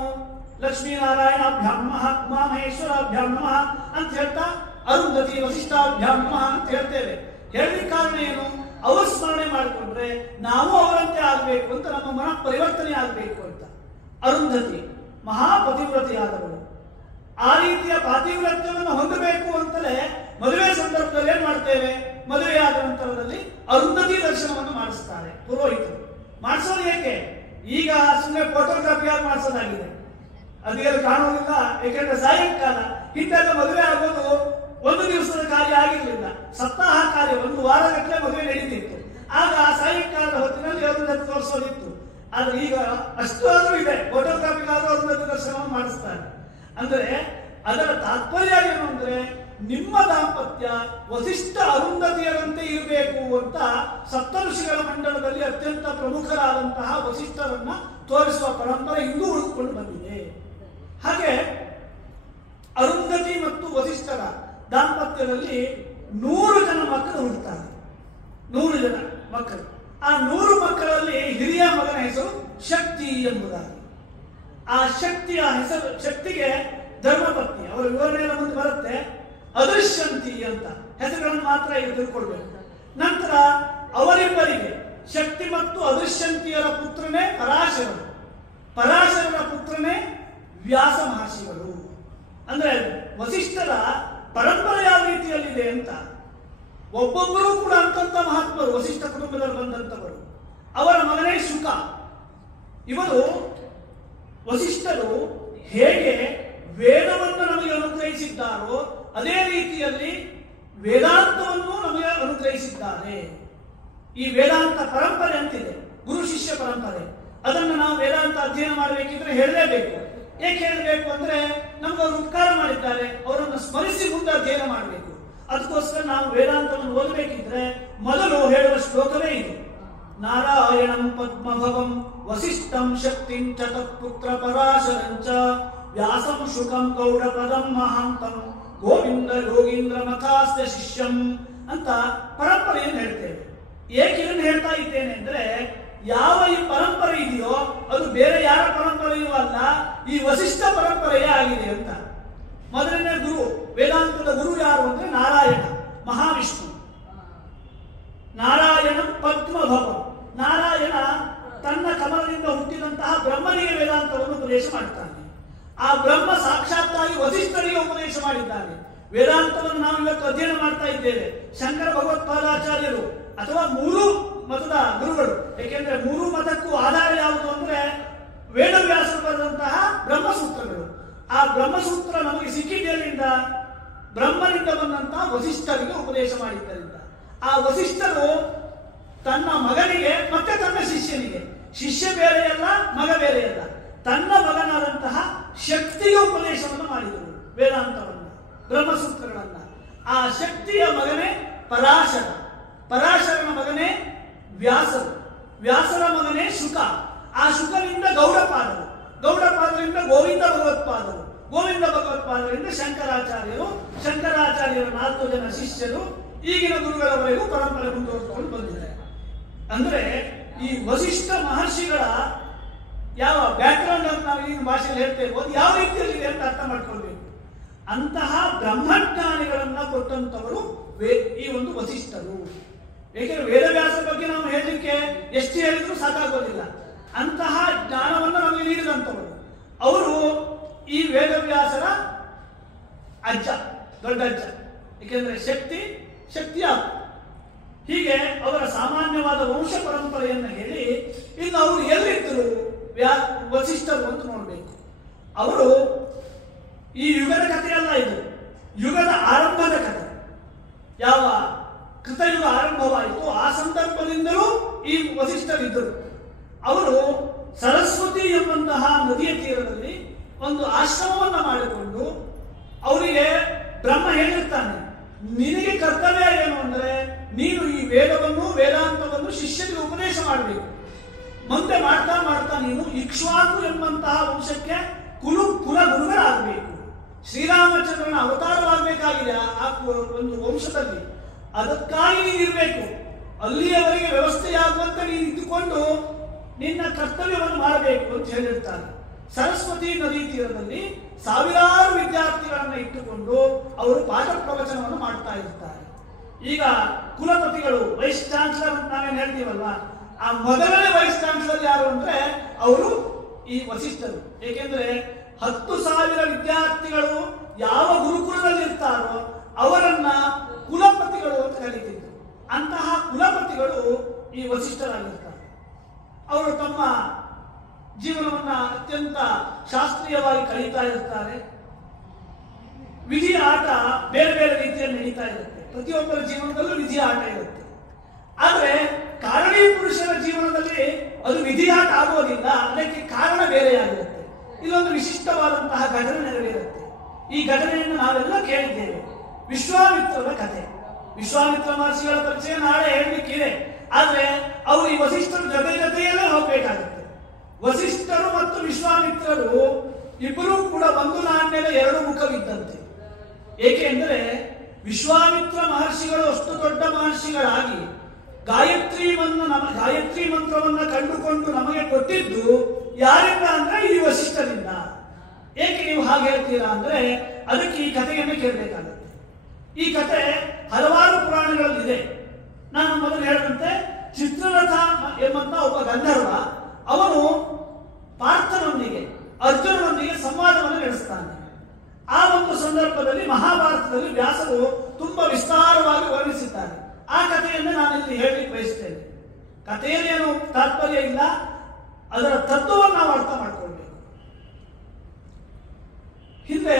ಲಕ್ಷ್ಮೀನಾರಾಯಣಾಭ್ಯಾಂ ನಮಃ, ಉಮಾಮಹೇಶ್ವರಾಭ್ಯಾಂ ನಮಃ ಅಂತ ಹೇಳ್ತಾ ಅರುಂಧತಿ ವಸಿಷ್ಠಾಭ್ಯಾಂ ನಮಃ ಅಂತ ಹೇಳ್ತೇವೆ. ಹೇಳಲಿಕ್ಕೆ ಕಾರಣ ಏನು? ಅವರು ಸ್ಮರಣೆ ಮಾಡಿಕೊಂಡ್ರೆ ನಾವು ಅವರಂತೆ ಆಗಬೇಕು ಅಂತ, ನಮ್ಮ ಮನ ಪರಿವರ್ತನೆ ಆಗಬೇಕು ಅಂತ. ಅರುಂಧತಿ ಮಹಾಪತಿವ್ರತೆಯಾದವರು. ಆ ರೀತಿಯ ಪಾತಿವ್ರತ್ಯವನ್ನು ಹೊಂದಬೇಕು ಅಂತಲೇ ಮದುವೆ ಸಂದರ್ಭದಲ್ಲಿ ಏನ್ ಮಾಡ್ತೇವೆ? ಮದುವೆಯಾದ ನಂತರದಲ್ಲಿ ಅರುಂಧತಿ ದರ್ಶನವನ್ನು ಮಾಡಿಸ್ತಾರೆ ಪುರೋಹಿತರು. ಮಾಡಿಸೋದು ಏಕೆ? ಈಗ ಸುಮ್ಮನೆ ಫೋಟೋಗ್ರಾಫಿ ಯಾರು ಮಾಡಿಸೋದಾಗಿದೆ, ಅದೇನು ಕಾಣುವುದಿಲ್ಲ. ಏಕೆಂದ್ರೆ ಸಾಯಂಕಾಲ ಹಿಂದೆಲ್ಲ ಮದುವೆ ಆಗೋದು 1 ದಿವಸದ ಕಾರ್ಯ ಆಗಿರಲಿಲ್ಲ, ಸಪ್ತಾಹ ಕಾರ್ಯ 1 ವಾರಗಟ್ಟಲೆ ಮದುವೆ ನಡೀತಿತ್ತು. ಆಗ ಸಾಯಂಕಾಲದ ಹೊತ್ತಿನಲ್ಲಿ ಅರುಂಧತಿ ತೋರಿಸೋದಿತ್ತು. ಆದ್ರೆ ಈಗ ಅಷ್ಟು ಆದ್ರೂ ಇದೆ, ಫೋಟೋಗ್ರಾಫಿಗಾದ್ರೂ ಅರುಂಧತಿ ದರ್ಶನವನ್ನು ಮಾಡಿಸ್ತಾರೆ. ಅಂದ್ರೆ ಅದರ ತಾತ್ಪರ್ಯ ಏನು ಅಂದ್ರೆ ನಿಮ್ಮ ದಾಂಪತ್ಯ ವಸಿಷ್ಠ ಅರುಂಧತಿಯರಂತೆ ಇರಬೇಕು ಅಂತ ಸಪ್ತಋಷಿಗಳ ಮಂಡಲದಲ್ಲಿ ಅತ್ಯಂತ ಪ್ರಮುಖರಾದಂತಹ ವಸಿಷ್ಠರನ್ನ ತೋರಿಸುವ ಪರಂಪರೆ ಇಂದು ಉಳಿದುಕೊಂಡು ಬಂದಿದೆ. ಹಾಗೆ ಅರುಂಧತಿ ಮತ್ತು ವಸಿಷ್ಠರ ದಾಂಪತ್ಯದಲ್ಲಿ 100 ಜನ ಮಕ್ಕಳು ಹುಟ್ಟುತ್ತಾರೆ. 100 ಜನ ಮಕ್ಕಳು. ಆ 100 ಮಕ್ಕಳಲ್ಲಿ ಹಿರಿಯ ಮಗನ ಹೆಸರು ಶಕ್ತಿ ಎಂಬುದಾಗಿ. ಆ ಶಕ್ತಿಯ ಹೆಸರು, ಶಕ್ತಿಗೆ ಧರ್ಮಪತ್ನಿ, ಅವರ ವಿವರಣೆಯ ಮುಂದೆ ಬರುತ್ತೆ, ಅದೃಶ್ಯಂತಿ ಅಂತ ಹೆಸರುಗಳನ್ನು ಮಾತ್ರ ಈಗ ತಿಳ್ಕೊಳ್ಬೇಕು. ನಂತರ ಅವರಿಬ್ಬರಿಗೆ ಶಕ್ತಿ ಮತ್ತು ಅದೃಶ್ಯಂತಿಯರ ಪುತ್ರನೇ ಪರಾಶರರು, ಪರಾಶರರ ಪುತ್ರನೇ ವ್ಯಾಸ ಮಹರ್ಷಿಗಳು. ಅಂದ್ರೆ ವಸಿಷ್ಠರ ಪರಂಪರೆ ಯಾವ ರೀತಿಯಲ್ಲಿದೆ ಅಂತ. ಒಬ್ಬೊಬ್ಬರೂ ಕೂಡ ಅಂತಂತ ಮಹಾತ್ಮರು ವಸಿಷ್ಠ ಕುಟುಂಬದಲ್ಲಿ ಬಂದಂತವರು. ಅವರ ಮಗನೇ ಶುಕ. ಇವರು ವಸಿಷ್ಠರು ಹೇಗೆ ವೇದವನ್ನು ನಮಗೆ ಅನುಗ್ರಹಿಸಿದ್ದಾರೋ ಅದೇ ರೀತಿಯಲ್ಲಿ ವೇದಾಂತವನ್ನು ನಮಗೆ ಅನುಗ್ರಹಿಸಿದ್ದಾರೆ. ಈ ವೇದಾಂತ ಪರಂಪರೆ ಅಂತಿದೆ, ಗುರು ಶಿಷ್ಯ ಪರಂಪರೆ. ಅದನ್ನು ನಾವು ವೇದಾಂತ ಅಧ್ಯಯನ ಮಾಡಬೇಕಿದ್ರೆ ಹೇಳಲೇಬೇಕು. ಏಕೆ ಹೇಳಬೇಕು ಅಂದ್ರೆ ನಮ್ಗೆ ಅವರು ಉಪಕಾರ ಮಾಡಿದ್ದಾರೆ, ಅವರನ್ನು ಸ್ಮರಿಸಿ ಮುಂದೆ ಅಧ್ಯಯನ ಮಾಡಬೇಕು. ಅದಕ್ಕೋಸ್ಕರ ನಾವು ವೇದಾಂತವನ್ನು ಓದಬೇಕಿದ್ರೆ ಮೊದಲು ಹೇಳುವ ಶ್ಲೋಕವೇ ಇದು. ನಾರಾಯಣಂ ಪದ್ಮಭವಂ ವಸಿಷ್ಠಂ ಶಕ್ತಿಂ ಚ ತತ್ಪುತ್ರ ಪರಾಶರಂಚ ವ್ಯಾಸಂ ಶುಕಂ ಗೌಡಪದಂ ಮಹಾಂತಂ ಗೋವಿಂದ ಯೋಗೀಂದ್ರ ಮಥಾಸ್ಯ ಶಿಷ್ಯಂ ಅಂತ ಪರಂಪರೆಯನ್ನು ಹೇಳ್ತೇವೆ. ಏಕೆ ಇದನ್ನು ಹೇಳ್ತಾ ಇದ್ದೇನೆ ಅಂದ್ರೆ, ಯಾವ ಈ ಪರಂಪರೆ ಇದೆಯೋ ಅದು ಬೇರೆ ಯಾರ ಪರಂಪರೆಯೂ ಅಲ್ಲ, ಈ ವಸಿಷ್ಠ ಪರಂಪರೆಯೇ ಆಗಿದೆ ಅಂತ. ಮೊದಲನೇ ಗುರು, ವೇದಾಂತದ ಗುರು ಯಾರು ಅಂದ್ರೆ ನಾರಾಯಣ, ಮಹಾವಿಷ್ಣು. ನಾರಾಯಣ ಪದ್ಮಭವ, ನಾರಾಯಣ ತನ್ನ ಕಮಲದಿಂದ ಹುಟ್ಟಿದಂತಹ ಬ್ರಹ್ಮನಿಗೆ ವೇದಾಂತವನ್ನು ಉಪದೇಶ ಮಾಡ್ತಾನೆ. ಆ ಬ್ರಹ್ಮ ಸಾಕ್ಷಾತ್ತಾಗಿ ವಸಿಷ್ಠರಿಗೆ ಉಪದೇಶ ಮಾಡಿದ್ದಾನೆ. ವೇದಾಂತವನ್ನು ನಾವು ಇವತ್ತು ಅಧ್ಯಯನ ಮಾಡ್ತಾ ಇದ್ದೇವೆ. ಶಂಕರ ಭಗವತ್ಪಾದಾಚಾರ್ಯರು ಅಥವಾ ಮೂರು ಮತದ ಗುರುಗಳು, ಏಕೆಂದ್ರೆ ಮೂರು ಮತಕ್ಕೂ ಆಧಾರ ಯಾವುದು ಅಂದ್ರೆ ವೇದವ್ಯಾಸರು ಬರೆದಂತಹ ಬ್ರಹ್ಮಸೂತ್ರಗಳು. ಆ ಬ್ರಹ್ಮಸೂತ್ರ ನಮಗೆ ಸಿಕ್ಕಿದ್ದರಿಂದ ಬ್ರಹ್ಮನಿಂದ ಬಂದಂತಹ ವಸಿಷ್ಠರಿಗೆ ಉಪದೇಶ ಮಾಡಿದ್ದರಿಂದ. ಆ ವಸಿಷ್ಠರು ತನ್ನ ಮಗನಿಗೆ ಮತ್ತೆ ತನ್ನ ಶಿಷ್ಯನಿಗೆ, ಶಿಷ್ಯ ಬೇರೆಯಲ್ಲ ಮಗ ಬೇರೆಯಲ್ಲ, ತನ್ನ ಮಗನಾದಂತಹ ಶಕ್ತಿಗೆ ಉಪದೇಶವನ್ನು ಮಾಡಿದರು ವೇದಾಂತವನ್ನ, ಬ್ರಹ್ಮಸೂತ್ರಗಳನ್ನ. ಆ ಶಕ್ತಿಯ ಮಗನೇ ಪರಾಶರ, ಪರಾಶರನ ಮಗನೇ ವ್ಯಾಸರು, ವ್ಯಾಸರ ಮಗನೇ ಶುಕ, ಆ ಶುಕನಿಂದ ಗೌಡಪಾದರು, ಗೌಡಪಾದರಿಂದ ಗೋವಿಂದ ಭಗವತ್ಪಾದರು, ಗೋವಿಂದ ಭಗವತ್ಪಾದರಿಂದ ಶಂಕರಾಚಾರ್ಯರು, ಶಂಕರಾಚಾರ್ಯರ 4 ಜನ ಶಿಷ್ಯರು, ಈಗಿನ ಗುರುಗಳವರೆಗೂ ಪರಂಪರೆ ಮುಂದುವರೆದುಕೊಂಡು ಬಂದಿದೆ. ಅಂದ್ರೆ ಈ ವಸಿಷ್ಠ ಮಹರ್ಷಿಗಳ ಯಾವ ಬ್ಯಾಕ್ಗ್ರೌಂಡ್ ಅಂತ ನಾವು ಈಗಿನ ಭಾಷೆಯಲ್ಲಿ ಹೇಳ್ತೇವೆ, ಅದು ಯಾವ ರೀತಿಯಲ್ಲಿದೆ ಅಂತ ಅರ್ಥ ಮಾಡ್ಕೊಳ್ಬೇಕು. ಅಂತಹ ಬ್ರಹ್ಮಜ್ಞಾನಿಗಳನ್ನ ಕೊಟ್ಟಂತವರು ಈ ಒಂದು ವಸಿಷ್ಠರು. ಏಕೆಂದ್ರೆ ವೇದವ್ಯಾಸ ಬಗ್ಗೆ ನಾವು ಹೇಳಲಿಕ್ಕೆ ಎಷ್ಟು ಹೇಳಿದ್ರು ಸಾಕಾಗೋದಿಲ್ಲ. ಅಂತಹ ಜ್ಞಾನವನ್ನು ನಮಗೆ ನೀಡಿದಂಥವರು ಅವರು. ಈ ವೇದವ್ಯಾಸರ ಅಜ್ಜ, ದೊಡ್ಡ ಅಜ್ಜ, ಏಕೆಂದ್ರೆ ಶಕ್ತಿಯ ಹೀಗೆ ಅವರ ಸಾಮಾನ್ಯವಾದ ವಂಶ ಪರಂಪರೆಯನ್ನು ಹೇಳಿ, ಇನ್ನು ಅವರು ಎಲ್ಲಿದ್ದರು ವಸಿಷ್ಠರು ಅಂತ ನೋಡಬೇಕು. ಅವರು ಈ ಯುಗದ ಕಥೆಯಲ್ಲ, ಇದು ಯುಗದ ಆರಂಭದ ಕಥೆ. ಯಾವ ಕೃತಯುಗ ಆರಂಭವಾಯಿತು ಆ ಸಂದರ್ಭದಿಂದಲೂ ಈ ವಸಿಷ್ಠರಿದ್ದರು. ಅವರು ಸರಸ್ವತಿ ಎಂಬಂತಹ ನದಿಯ ತೀರದಲ್ಲಿ ಒಂದು ಆಶ್ರಮವನ್ನು ಮಾಡಿಕೊಂಡು, ಅವರಿಗೆ ಬ್ರಹ್ಮ ಹೇಳಿರ್ತಾನೆ, ನಿನಗೆ ಕರ್ತವ್ಯ ಏನು ಅಂದ್ರೆ ನೀನು ಈ ವೇದಾಂತವನ್ನು ಶಿಷ್ಯರಿಗೆ ಉಪದೇಶ ಮಾಡಬೇಕು. ಮುಂದೆ ಮಾಡ್ತಾ ಮಾಡ್ತಾ ನೀನು ಇಕ್ಷ್ವಾಕು ಎಂಬಂತಹ ವಂಶಕ್ಕೆ ಕುಲ ಗುರುಗಳಾಗಬೇಕು. ಶ್ರೀರಾಮಚಂದ್ರನ ಅವತಾರವಾಗಬೇಕಾಗಿದೆ ಆ ಒಂದು ವಂಶದಲ್ಲಿ. ಅದಕ್ಕಾಗಿ ನೀನಿರಬೇಕು. ಅಲ್ಲಿಯವರೆಗೆ ವ್ಯವಸ್ಥೆಯಾಗುವಂತೆ ನೀನು ಇದ್ದುಕೊಂಡು ನಿನ್ನ ಕರ್ತವ್ಯವನ್ನು ಮಾಡಬೇಕು ಅಂತ ಹೇಳಿರ್ತಾರೆ. ಸರಸ್ವತಿ ನದಿ ತೀರದಲ್ಲಿ ಸಾವಿರಾರು ವಿದ್ಯಾರ್ಥಿಗಳನ್ನು ಇಟ್ಟುಕೊಂಡು ಅವರು ಪಾಠ ಪ್ರವಚನವನ್ನು ಮಾಡ್ತಾ ಇರ್ತಾರೆ. ಈಗ ಕುಲಪತಿಗಳು, ವೈಸ್ ಚಾನ್ಸಲರ್ ಅಂತ ನಾವೇನು ಹೇಳ್ತೀವಲ್ವ, ಆ ಮೊದಲನೇ ವೈಸ್ ಚಾನ್ಸಲರ್ ಯಾರು ಅಂದ್ರೆ ಅವರು ಈ ವಸಿಷ್ಠರು. ಏಕೆಂದ್ರೆ 10,000 ವಿದ್ಯಾರ್ಥಿಗಳು ಯಾವ ಗುರುಕುಲದಲ್ಲಿ ಇರ್ತಾರೋ ಅವರನ್ನ ಕುಲಪತಿಗಳು ಅಂತ ಕರೀತಿದ್ರು. ಅಂತಹ ಕುಲಪತಿಗಳು ಈ ವಸಿಷ್ಠರಾಗಿರ್ತಾರೆ. ಅವರು ತಮ್ಮ ಜೀವನವನ್ನ ಅತ್ಯಂತ ಶಾಸ್ತ್ರೀಯವಾಗಿ ಕಳೀತಾ ಇರ್ತಾರೆ. ವಿಧಿಯ ಆಟ ಬೇರೆ ಬೇರೆ ರೀತಿಯಲ್ಲಿ ನಡೀತಾ ಇರುತ್ತೆ. ಪ್ರತಿಯೊಬ್ಬರ ಜೀವನದಲ್ಲೂ ವಿಧಿಯ ಆಟ ಇರುತ್ತೆ. ಆದ್ರೆ ಕಾರಣೀ ಪುರುಷರ ಜೀವನದಲ್ಲಿ ಅದು ವಿಧಿಯಾಟ ಆಗೋದಿಲ್ಲ, ಅದಕ್ಕೆ ಕಾರಣ ಬೇರೆಯಾಗಿರುತ್ತೆ. ಇಲ್ಲೊಂದು ವಿಶಿಷ್ಟವಾದಂತಹ ಘಟನೆ ನೆರವೇರುತ್ತೆ. ಈ ಘಟನೆಯನ್ನು ನಾವೆಲ್ಲ ಕೇಳಿದ್ದೇವೆ, ವಿಶ್ವಾಮಿತ್ರರ ಕಥೆ. ವಿಶ್ವಾಮಿತ್ರ ಮಹರ್ಷಿಗಳ ಪರಿಚಯ ನಾಳೆ ಹೇಳಲಿಕ್ಕಿದೆ. ಆದ್ರೆ ಅವರು ಈ ವಸಿಷ್ಠರ ಜೊತೆಯಲ್ಲೇ ಹೋಗ್ಬೇಕಾಗುತ್ತೆ. ವಸಿಷ್ಠರು ಮತ್ತು ವಿಶ್ವಾಮಿತ್ರರು ಇಬ್ಬರೂ ಕೂಡ ಒಂದು ನಾಣ್ಯದ 2 ಮುಖವಿದ್ದಂತೆ. ಏಕೆಂದರೆ ವಿಶ್ವಾಮಿತ್ರ ಮಹರ್ಷಿಗಳು ಅಷ್ಟು ದೊಡ್ಡ ಮಹರ್ಷಿಗಳಾಗಿ ಗಾಯತ್ರಿ ಮಂತ್ರವನ್ನ ಕಂಡುಕೊಂಡು ನಮಗೆ ಕೊಟ್ಟಿದ್ದು ಯಾರಿಂದ ಅಂದ್ರೆ ಈ ವಸಿಷ್ಠರಿಂದ. ಏಕೆ ನೀವು ಹಾಗೆ ಹೇಳ್ತೀರಾ ಅಂದ್ರೆ ಅದಕ್ಕೆ ಈ ಕಥೆಯನ್ನೇ ಕೇಳಬೇಕಾಗುತ್ತೆ. ಈ ಕಥೆ ಹಲವಾರು ಪುರಾಣಗಳಲ್ಲಿದೆ. ನಾನು ಮೊದಲು ಹೇಳಿದಂತೆ ಚಿತ್ರರಥ ಎಂಬಂತ ಒಬ್ಬ ಗಂಧರ್ವ, ಅವನು ಪಾರ್ಥನೊಂದಿಗೆ ಅರ್ಜುನನೊಂದಿಗೆ ಸಂವಾದವನ್ನು ನಡೆಸ್ತಾನೆ. ಆ ಒಂದು ಸಂದರ್ಭದಲ್ಲಿ ಮಹಾಭಾರತದಲ್ಲಿ ವ್ಯಾಸರು ತುಂಬಾ ವಿಸ್ತಾರವಾಗಿ ವರ್ಣಿಸಿದ್ದಾರೆ. ಆ ಕಥೆಯನ್ನು ನಾನಿಲ್ಲಿ ಹೇಳಲಿಕ್ಕೆ ಬಯಸ್ತೇನೆ. ಕಥೆಯಲ್ಲಿ ಏನು ತಾತ್ಪರ್ಯ ಇಲ್ಲ, ಅದರ ತತ್ವವನ್ನು ನಾವು ಅರ್ಥ ಮಾಡಿಕೊಳ್ಬೇಕು. ಹಿಂದೆ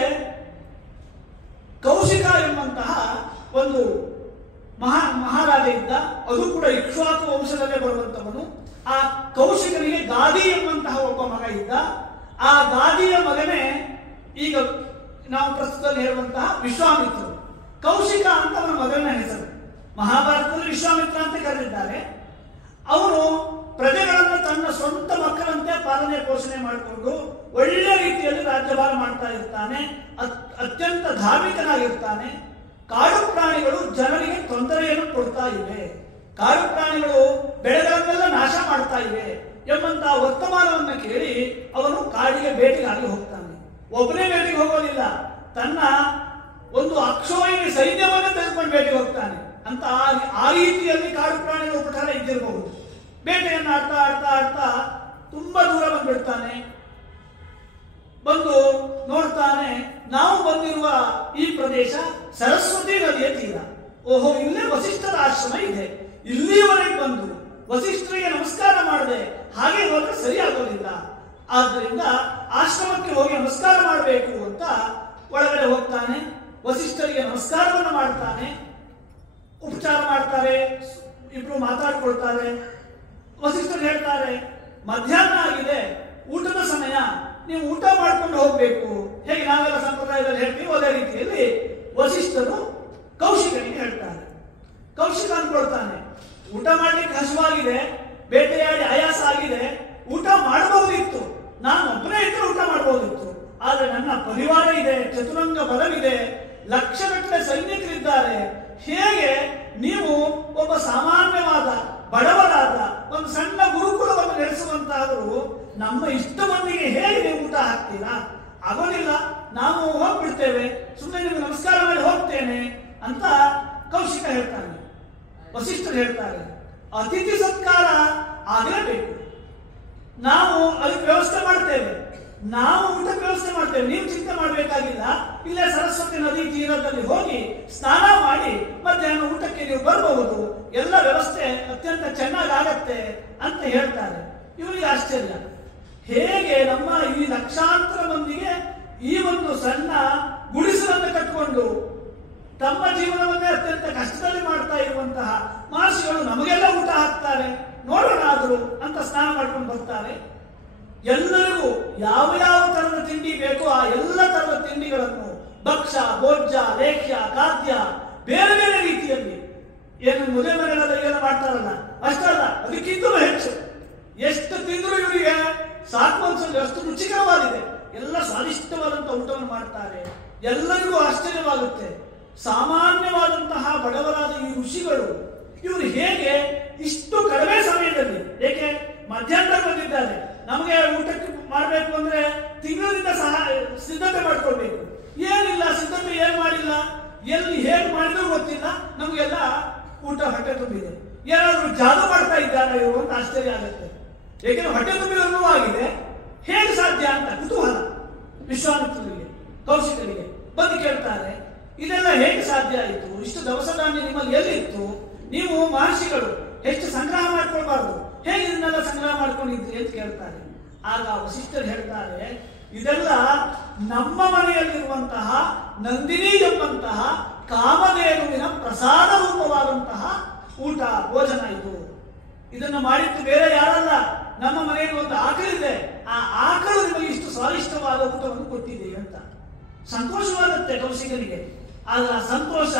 ಕೌಶಿಕ ಎಂಬಂತಹ ಒಂದು ಮಹಾರಾಜ ಇದ್ದ. ಅದು ಕೂಡ ಇಕ್ಷ್ವಾಕು ವಂಶದಲ್ಲೇ ಬರುವಂತವನು. ಆ ಕೌಶಿಕನಿಗೆ ಗಾದಿ ಎಂಬಂತಹ ಒಬ್ಬ ಮಗ ಇದ್ದ. ಆ ಗಾದಿಯ ಮಗನೇ ಈಗ ನಾವು ಪ್ರಸ್ತುತದಲ್ಲಿ ಹೇಳುವಂತಹ ವಿಶ್ವಾಮಿತ್ರರು. ಕೌಶಿಕ ಅಂತ ಅವನ ಮೊದಲನೇ ಹೆಸರು. ಮಹಾಭಾರತದಲ್ಲಿ ವಿಶ್ವಾಮಿತ್ರ ಅಂತ ಕರೆದಿದ್ದಾರೆ. ಅವನು ಪ್ರಜೆಗಳನ್ನು ತನ್ನ ಸ್ವಂತ ಮಕ್ಕಳಂತೆ ಪಾಲನೆ ಪೋಷಣೆ ಮಾಡಿಕೊಂಡು ಒಳ್ಳೆ ರೀತಿಯಲ್ಲಿ ರಾಜ್ಯಭಾರ ಮಾಡ್ತಾ ಇರ್ತಾನೆ. ಅತ್ಯಂತ ಧಾರ್ಮಿಕನಾಗಿರ್ತಾನೆ. ಕಾಡು ಪ್ರಾಣಿಗಳು ಜನರಿಗೆ ತೊಂದರೆಯನ್ನು ಕೊಡ್ತಾ ಇವೆ, ಕಾಡು ಪ್ರಾಣಿಗಳು ಬೆಳೆಗಳನ್ನೆಲ್ಲ ನಾಶ ಮಾಡ್ತಾ ಇವೆ ಎಂಬಂತಹ ವರ್ತಮಾನವನ್ನು ಕೇಳಿ ಅವನು ಕಾಡಿಗೆ ಬೇಟೆಗಾಗಿ ಹೋಗ್ತಾನೆ. ಒಬ್ಬನೇ ಬೇಟೆಗೆ ಹೋಗೋದಿಲ್ಲ, ತನ್ನ ಒಂದು ಅಕ್ಷೋಹಿಣಿ ಸೈನ್ಯವನ್ನೇ ತೆಗೆದುಕೊಂಡು ಬೇಟೆಗೆ ಹೋಗ್ತಾನೆ. ಅಂತ ಆ ರೀತಿಯಲ್ಲಿ ಕಾಡು ಪ್ರಾಣಿಗಳ ಉಪಚಾರ ಇದ್ದಿರಬಹುದು. ಬೇಟೆಯನ್ನು ಆಡ್ತಾ ಆಡ್ತಾ ಆಡ್ತಾ ತುಂಬಾ ದೂರ ಬಂದ್ಬಿಡ್ತಾನೆ. ಬಂದು ನೋಡ್ತಾನೆ, ನಾವು ಬಂದಿರುವ ಈ ಪ್ರದೇಶ ಸರಸ್ವತಿ ನದಿಯ ತೀರ. ಓಹೋ, ಇಲ್ಲೇ ವಸಿಷ್ಠರ ಆಶ್ರಮ ಇದೆ. ಇಲ್ಲಿಯವರೆಗೆ ಬಂದು ವಸಿಷ್ಠರಿಗೆ ನಮಸ್ಕಾರ ಮಾಡದೆ ಹಾಗೆ ಹೋದ್ರೆ ಸರಿಯಾಗೋದಿಲ್ಲ. ಆದ್ದರಿಂದ ಆಶ್ರಮಕ್ಕೆ ಹೋಗಿ ನಮಸ್ಕಾರ ಮಾಡಬೇಕು ಅಂತ ಒಳಗಡೆ ಹೋಗ್ತಾನೆ. ವಸಿಷ್ಠರಿಗೆ ನಮಸ್ಕಾರವನ್ನು ಮಾಡ್ತಾನೆ. ಉಪಚಾರ ಮಾಡ್ತಾರೆ, ಇಬ್ರು ಮಾತಾಡ್ಕೊಳ್ತಾರೆ. ವಸಿಷ್ಠರು ಹೇಳ್ತಾರೆ, ಮಧ್ಯಾಹ್ನ ಆಗಿದೆ, ಊಟದ ಸಮಯ, ನೀವು ಊಟ ಮಾಡ್ಕೊಂಡು ಹೋಗ್ಬೇಕು. ಹೇಗೆ ನಾವೆಲ್ಲ ಸಂಪ್ರದಾಯದಲ್ಲಿ ಹೇಳ್ತೀವಿ ಅದೇ ರೀತಿಯಲ್ಲಿ ವಸಿಷ್ಠರು ಕೌಶಿಕನಿಗೆ ಹೇಳ್ತಾರೆ. ಕೌಶಿಕ ಅಂದ್ಕೊಳ್ತಾನೆ, ಊಟ ಮಾಡ್ಲಿಕ್ಕೆ ಹಸುವಾಗಿದೆ, ಬೇಟೆಯಾಡಿ ಆಯಾಸ ಆಗಿದೆ, ಊಟ ಮಾಡಬಹುದಿತ್ತು, ನಾನು ಒಬ್ಬನೇ ಇದ್ರೆ ಊಟ ಮಾಡಬಹುದಿತ್ತು. ಆದ್ರೆ ನನ್ನ ಪರಿವಾರ ಇದೆ, ಚತುರಂಗ ಬಲವಿದೆ, ಲಕ್ಷಗಟ್ಟಲೆ ಸೈನಿಕರಿದ್ದಾರೆ. ಹೇಗೆ ನೀವು ಒಬ್ಬ ಸಾಮಾನ್ಯವಾದ ಬಡವರಾದ ಒಂದು ಸಣ್ಣ ಗುರುಕುಲವನ್ನು ನಡೆಸುವಂತಾದರೂ ನಮ್ಮ ಇಷ್ಟ ಮಂದಿಗೆ ಹೇಗೆ ನೀವು ಊಟ ಹಾಕ್ತೀರಾ? ಆಗೋದಿಲ್ಲ, ನಾವು ಹೋಗ್ಬಿಡ್ತೇವೆ, ಸುಮ್ಮನೆ ನಿಮ್ಗೆ ನಮಸ್ಕಾರ ಮಾಡಿ ಹೋಗ್ತೇನೆ ಅಂತ ಕೌಶಿಕ ಹೇಳ್ತಾನೆ. ವಸಿಷ್ಠರು ಹೇಳ್ತಾರೆ, ಅತಿಥಿ ಸತ್ಕಾರ ಆಗಲೇಬೇಕು, ನಾವು ಅದಕ್ಕೆ ವ್ಯವಸ್ಥೆ ಮಾಡ್ತೇವೆ, ನಾವು ಊಟಕ್ಕೆ ವ್ಯವಸ್ಥೆ ಮಾಡ್ತೇವೆ, ನೀವು ಚಿಂತೆ ಮಾಡಬೇಕಾಗಿಲ್ಲ. ಇಲ್ಲೇ ಸರಸ್ವತಿ ನದಿ ತೀರದಲ್ಲಿ ಹೋಗಿ ಸ್ನಾನ ಮಾಡಿ ಮಧ್ಯಾಹ್ನ ಊಟಕ್ಕೆ ನೀವು ಬರಬಹುದು, ಎಲ್ಲ ವ್ಯವಸ್ಥೆ ಅತ್ಯಂತ ಚೆನ್ನಾಗಾಗತ್ತೆ ಅಂತ ಹೇಳ್ತಾರೆ. ಇವರಿಗೆ ಆಶ್ಚರ್ಯ, ಹೇಗೆ ನಮ್ಮ ಈ ಲಕ್ಷಾಂತರ ಮಂದಿಗೆ ಈ ಒಂದು ಸಣ್ಣ ಗುಡಿಸಲನ್ನು ಕಟ್ಟಿಕೊಂಡು ತಮ್ಮ ಜೀವನವನ್ನೇ ಅತ್ಯಂತ ಕಷ್ಟದಲ್ಲಿ ಮಾಡ್ತಾ ಇರುವಂತಹ ಮಹರ್ಷಿಗಳು ನಮಗೆಲ್ಲ ಊಟ ಹಾಕ್ತಾರೆ, ನೋಡೋಣ ಆದ್ರು ಅಂತ ಸ್ನಾನ ಮಾಡ್ಕೊಂಡು ಬರ್ತಾರೆ. ಎಲ್ಲರಿಗೂ ಯಾವ ಯಾವ ತರದ ತಿಂಡಿ ಬೇಕೋ ಆ ಎಲ್ಲ ತರದ ತಿಂಡಿಗಳನ್ನು ಭಕ್ಷ್ಯ, ಭೋಜ್ಯ, ಲೇಖ್ಯ, ಖಾದ್ಯ ಬೇರೆ ಬೇರೆ ರೀತಿಯಲ್ಲಿ ಏನು ಮದುವೆ ಮನೆಗಳಲ್ಲೆಲ್ಲ ಮಾಡ್ತಾರಲ್ಲ ಅಷ್ಟಲ್ಲ, ಅದಕ್ಕಿಂತಲೂ ಹೆಚ್ಚು ಎಷ್ಟು ತಿಂದ್ರು ಇವರಿಗೆ ಸಾಕು ಅನ್ಸೋದು, ಅಷ್ಟು ರುಚಿಕರವಾಗಿದೆ. ಎಲ್ಲ ಸ್ವಾದಿಷ್ಟವಾದಂತಹ ಊಟವನ್ನು ಮಾಡ್ತಾರೆ. ಎಲ್ಲರಿಗೂ ಆಶ್ಚರ್ಯವಾಗುತ್ತೆ, ಸಾಮಾನ್ಯವಾದಂತಹ ಬಡವರಾದ ಈ ಋಷಿಗಳು ಇವರು ಹೇಗೆ ಇಷ್ಟು ಕಡಿಮೆ ಸಮಯದಲ್ಲಿ, ಏಕೆ ಮಧ್ಯಾಹ್ನ ಬಂದಿದ್ದಾರೆ, ನಮಗೆ ಊಟಕ್ಕೆ ಮಾಡಬೇಕು ಅಂದ್ರೆ ತಿಂಗಳಿಂದ ಸಿದ್ಧತೆ ಮಾಡ್ಕೊಳ್ಬೇಕು, ಏನಿಲ್ಲ ಸಿದ್ಧತೆ ಏನ್ ಮಾಡಿಲ್ಲ, ಎಲ್ಲಿ ಹೇಗೆ ಮಾಡಿದ್ರು ಗೊತ್ತಿಲ್ಲ, ನಮಗೆಲ್ಲ ಊಟ ಹೊಟ್ಟೆ ತುಂಬಿದೆ, ಏನಾದ್ರು ಜಾದು ಮಾಡ್ತಾ ಇದ್ದಾರೆ ಇವರು ಅಂತ ಆಶ್ಚರ್ಯ ಆಗುತ್ತೆ. ಏಕೆಂದ್ರೆ ಹೊಟ್ಟೆ ತುಂಬಿದ ಆಗಿದೆ, ಹೇಗೆ ಸಾಧ್ಯ ಅಂತ ಕುತೂಹಲ ವಿಶ್ವಾಮಿತ್ರರಿಗೆ, ಕೌಶಿಕರಿಗೆ ಬಂದು ಕೇಳ್ತಾರೆ, ಇದೆಲ್ಲ ಹೇಗೆ ಸಾಧ್ಯ ಆಯಿತು? ಇಷ್ಟು ದವಸ ಧಾನ್ಯ ನಿಮ್ಮಲ್ಲಿ ಎಲ್ಲಿತ್ತು? ನೀವು ಮಹರ್ಷಿಗಳು ಎಷ್ಟು ಸಂಗ್ರಹ ಮಾಡ್ಕೊಳ್ಬಾರ್ದು, ಹೇಗೆ ಇದನ್ನೆಲ್ಲ ಸಂಗ್ರಹ ಮಾಡ್ಕೊಂಡಿದ್ರಿ ಅಂತ ಕೇಳ್ತಾರೆ. ಆಗ ವಸಿಷ್ಠರು ಹೇಳ್ತಾರೆ, ಇದೆಲ್ಲ ನಮ್ಮ ಮನೆಯಲ್ಲಿರುವಂತಹ ನಂದಿನಿ ಎಂಬಂತಹ ಕಾಮಧೇನುವಿನ ಪ್ರಸಾದ ರೂಪವಾದಂತಹ ಊಟ ಭೋಜನ ಇದು. ಇದನ್ನು ಮಾಡಿದ್ದು ಬೇರೆ ಯಾರಲ್ಲ, ನಮ್ಮ ಮನೆಯಲ್ಲಿ ಒಂದು ಆಕಳಿದೆ, ಆ ಆಕಳು ನಿಮಗೆ ಇಷ್ಟು ಸ್ವಾದಿಷ್ಟವಾದ ಊಟವನ್ನು ಕೊಟ್ಟಿದೆ ಅಂತ ಸಂತೋಷವಾಗುತ್ತೆ ಕೌಶಿಕನಿಗೆ. ಆಗ ಸಂತೋಷ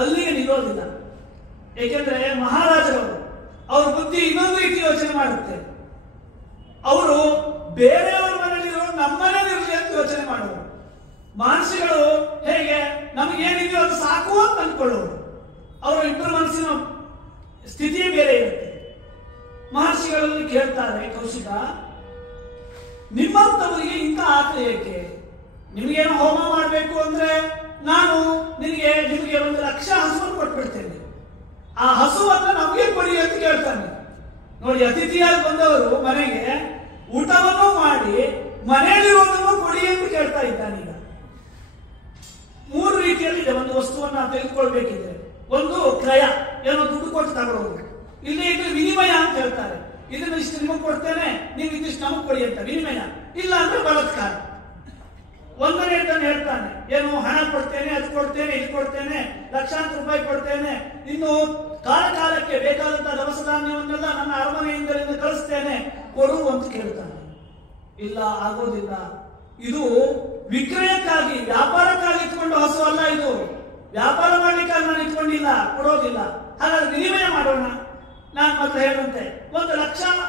ಅಲ್ಲಿಗೆ ನಿಲ್ಲೋದಿಲ್ಲ. ಏಕೆಂದ್ರೆ ಮಹಾರಾಜರವರು ಅವ್ರ ಬುದ್ಧಿ ಇನ್ನೊಂದು ರೀತಿ ಯೋಚನೆ ಮಾಡುತ್ತೆ. ಅವರು ಬೇರೆಯವರ ಮನೆಯಲ್ಲಿರೋ ನಮ್ಮ ಮನೆಯಲ್ಲಿರಲಿ ಅಂತ ಯೋಚನೆ ಮಾಡೋರು. ಮಹರ್ಷಿಗಳು ಹೇಗೆ ನಮಗೇನಿದೆಯೋ ಅದು ಸಾಕು ಅಂತ ಅಂದ್ಕೊಳ್ಳೋರು. ಅವರ ಇಬ್ಬರ ಮನಸ್ಸಿನ ಸ್ಥಿತಿಯೇ ಬೇರೆ ಇರುತ್ತೆ. ಮಹರ್ಷಿಗಳಲ್ಲಿ ಕೇಳ್ತಾರೆ ಕೌಶಿಕ, ನಿಮ್ಮಂತವರಿಗೆ ಇಂಥ ಆಕಳಿ ಏಕೆ? ನಿಮಗೇನೋ ಹೋಮ ಮಾಡಬೇಕು ಅಂದ್ರೆ ನಾನು ನಿಮಗೆ 1,00,000 ಹಸುವನ್ನು ಕೊಟ್ಬಿಡ್ತೇನೆ, ಆ ಹಸುವನ್ನು ನಮಗೆ ಕೊಡಿ ಅಂತ ಕೇಳ್ತಾನೆ. ನೋಡಿ, ಅತಿಥಿಯಾಗಿ ಬಂದವರು ಮನೆಗೆ ಊಟವನ್ನು ಮಾಡಿ ಮನೆಯಲ್ಲಿರೋದನ್ನು ಕೊಡಿ ಅಂತ ಕೇಳ್ತಾ ಇದ್ದಾನೆ. ಈಗ 3 ರೀತಿಯಲ್ಲಿದೆ. ಒಂದು ವಸ್ತುವನ್ನ ತೆಗೆದುಕೊಳ್ಬೇಕಿದ್ರೆ, ಒಂದು ಕ್ರಯ, ಏನೋ ದುಡ್ಡು ಕೊಟ್ಟು ತಗೊಳ್ಳೋದು, ಇಲ್ಲಿ ಇದು ವಿನಿಮಯ ಅಂತ ಹೇಳ್ತಾರೆ. ಇದನ್ನ ಇಷ್ಟು ನಿಮಗೆ ಕೊಡ್ತೇನೆ, ನೀವು ಇದಿಷ್ಟು ನಮಗೆ ಕೊಡಿ ಅಂತ ವಿನಿಮಯ. ಇಲ್ಲ ಅಂದ್ರೆ ಬಲಾತ್ಕಾರ. ಒಂದನೇ ಹೇಳ್ತಾನೆ, ಏನು ಹಣ ಕೊಡ್ತೇನೆ, ಅದು ಕೊಡ್ತೇನೆ, ಇದು ಕೊಡ್ತೇನೆ, ಲಕ್ಷಾಂತರ ರೂಪಾಯಿ ಕೊಡ್ತೇನೆ, ಇನ್ನು ಕಾಲ ಕಾಲಕ್ಕೆ ಬೇಕಾದಂತಹ ದವಸ ಧಾನ್ಯವನ್ನೆಲ್ಲ ನನ್ನ ಅರಮನೆಯಿಂದ ಕಳಿಸ್ತೇನೆ, ಕೊಡು ಅಂತ ಕೇಳ್ತಾನೆ. ಇಲ್ಲ, ಆಗೋದಿಲ್ಲ. ಇದು ವಿಕ್ರಯಕ್ಕಾಗಿ, ವ್ಯಾಪಾರಕ್ಕಾಗಿ ಇಟ್ಕೊಂಡು ಹಸು ಅಲ್ಲ. ಇದು ವ್ಯಾಪಾರ ಮಾಡ್ಲಿಕ್ಕಾಗಿ ನಾನು ಇಟ್ಕೊಂಡಿಲ್ಲ, ಕೊಡೋದಿಲ್ಲ. ಹಾಗಾದ್ರೆ ವಿನಿಮಯ ಮಾಡೋಣ. ನಾನು ಮೊದಲು ಹೇಳುವಂತೆ 1,00,000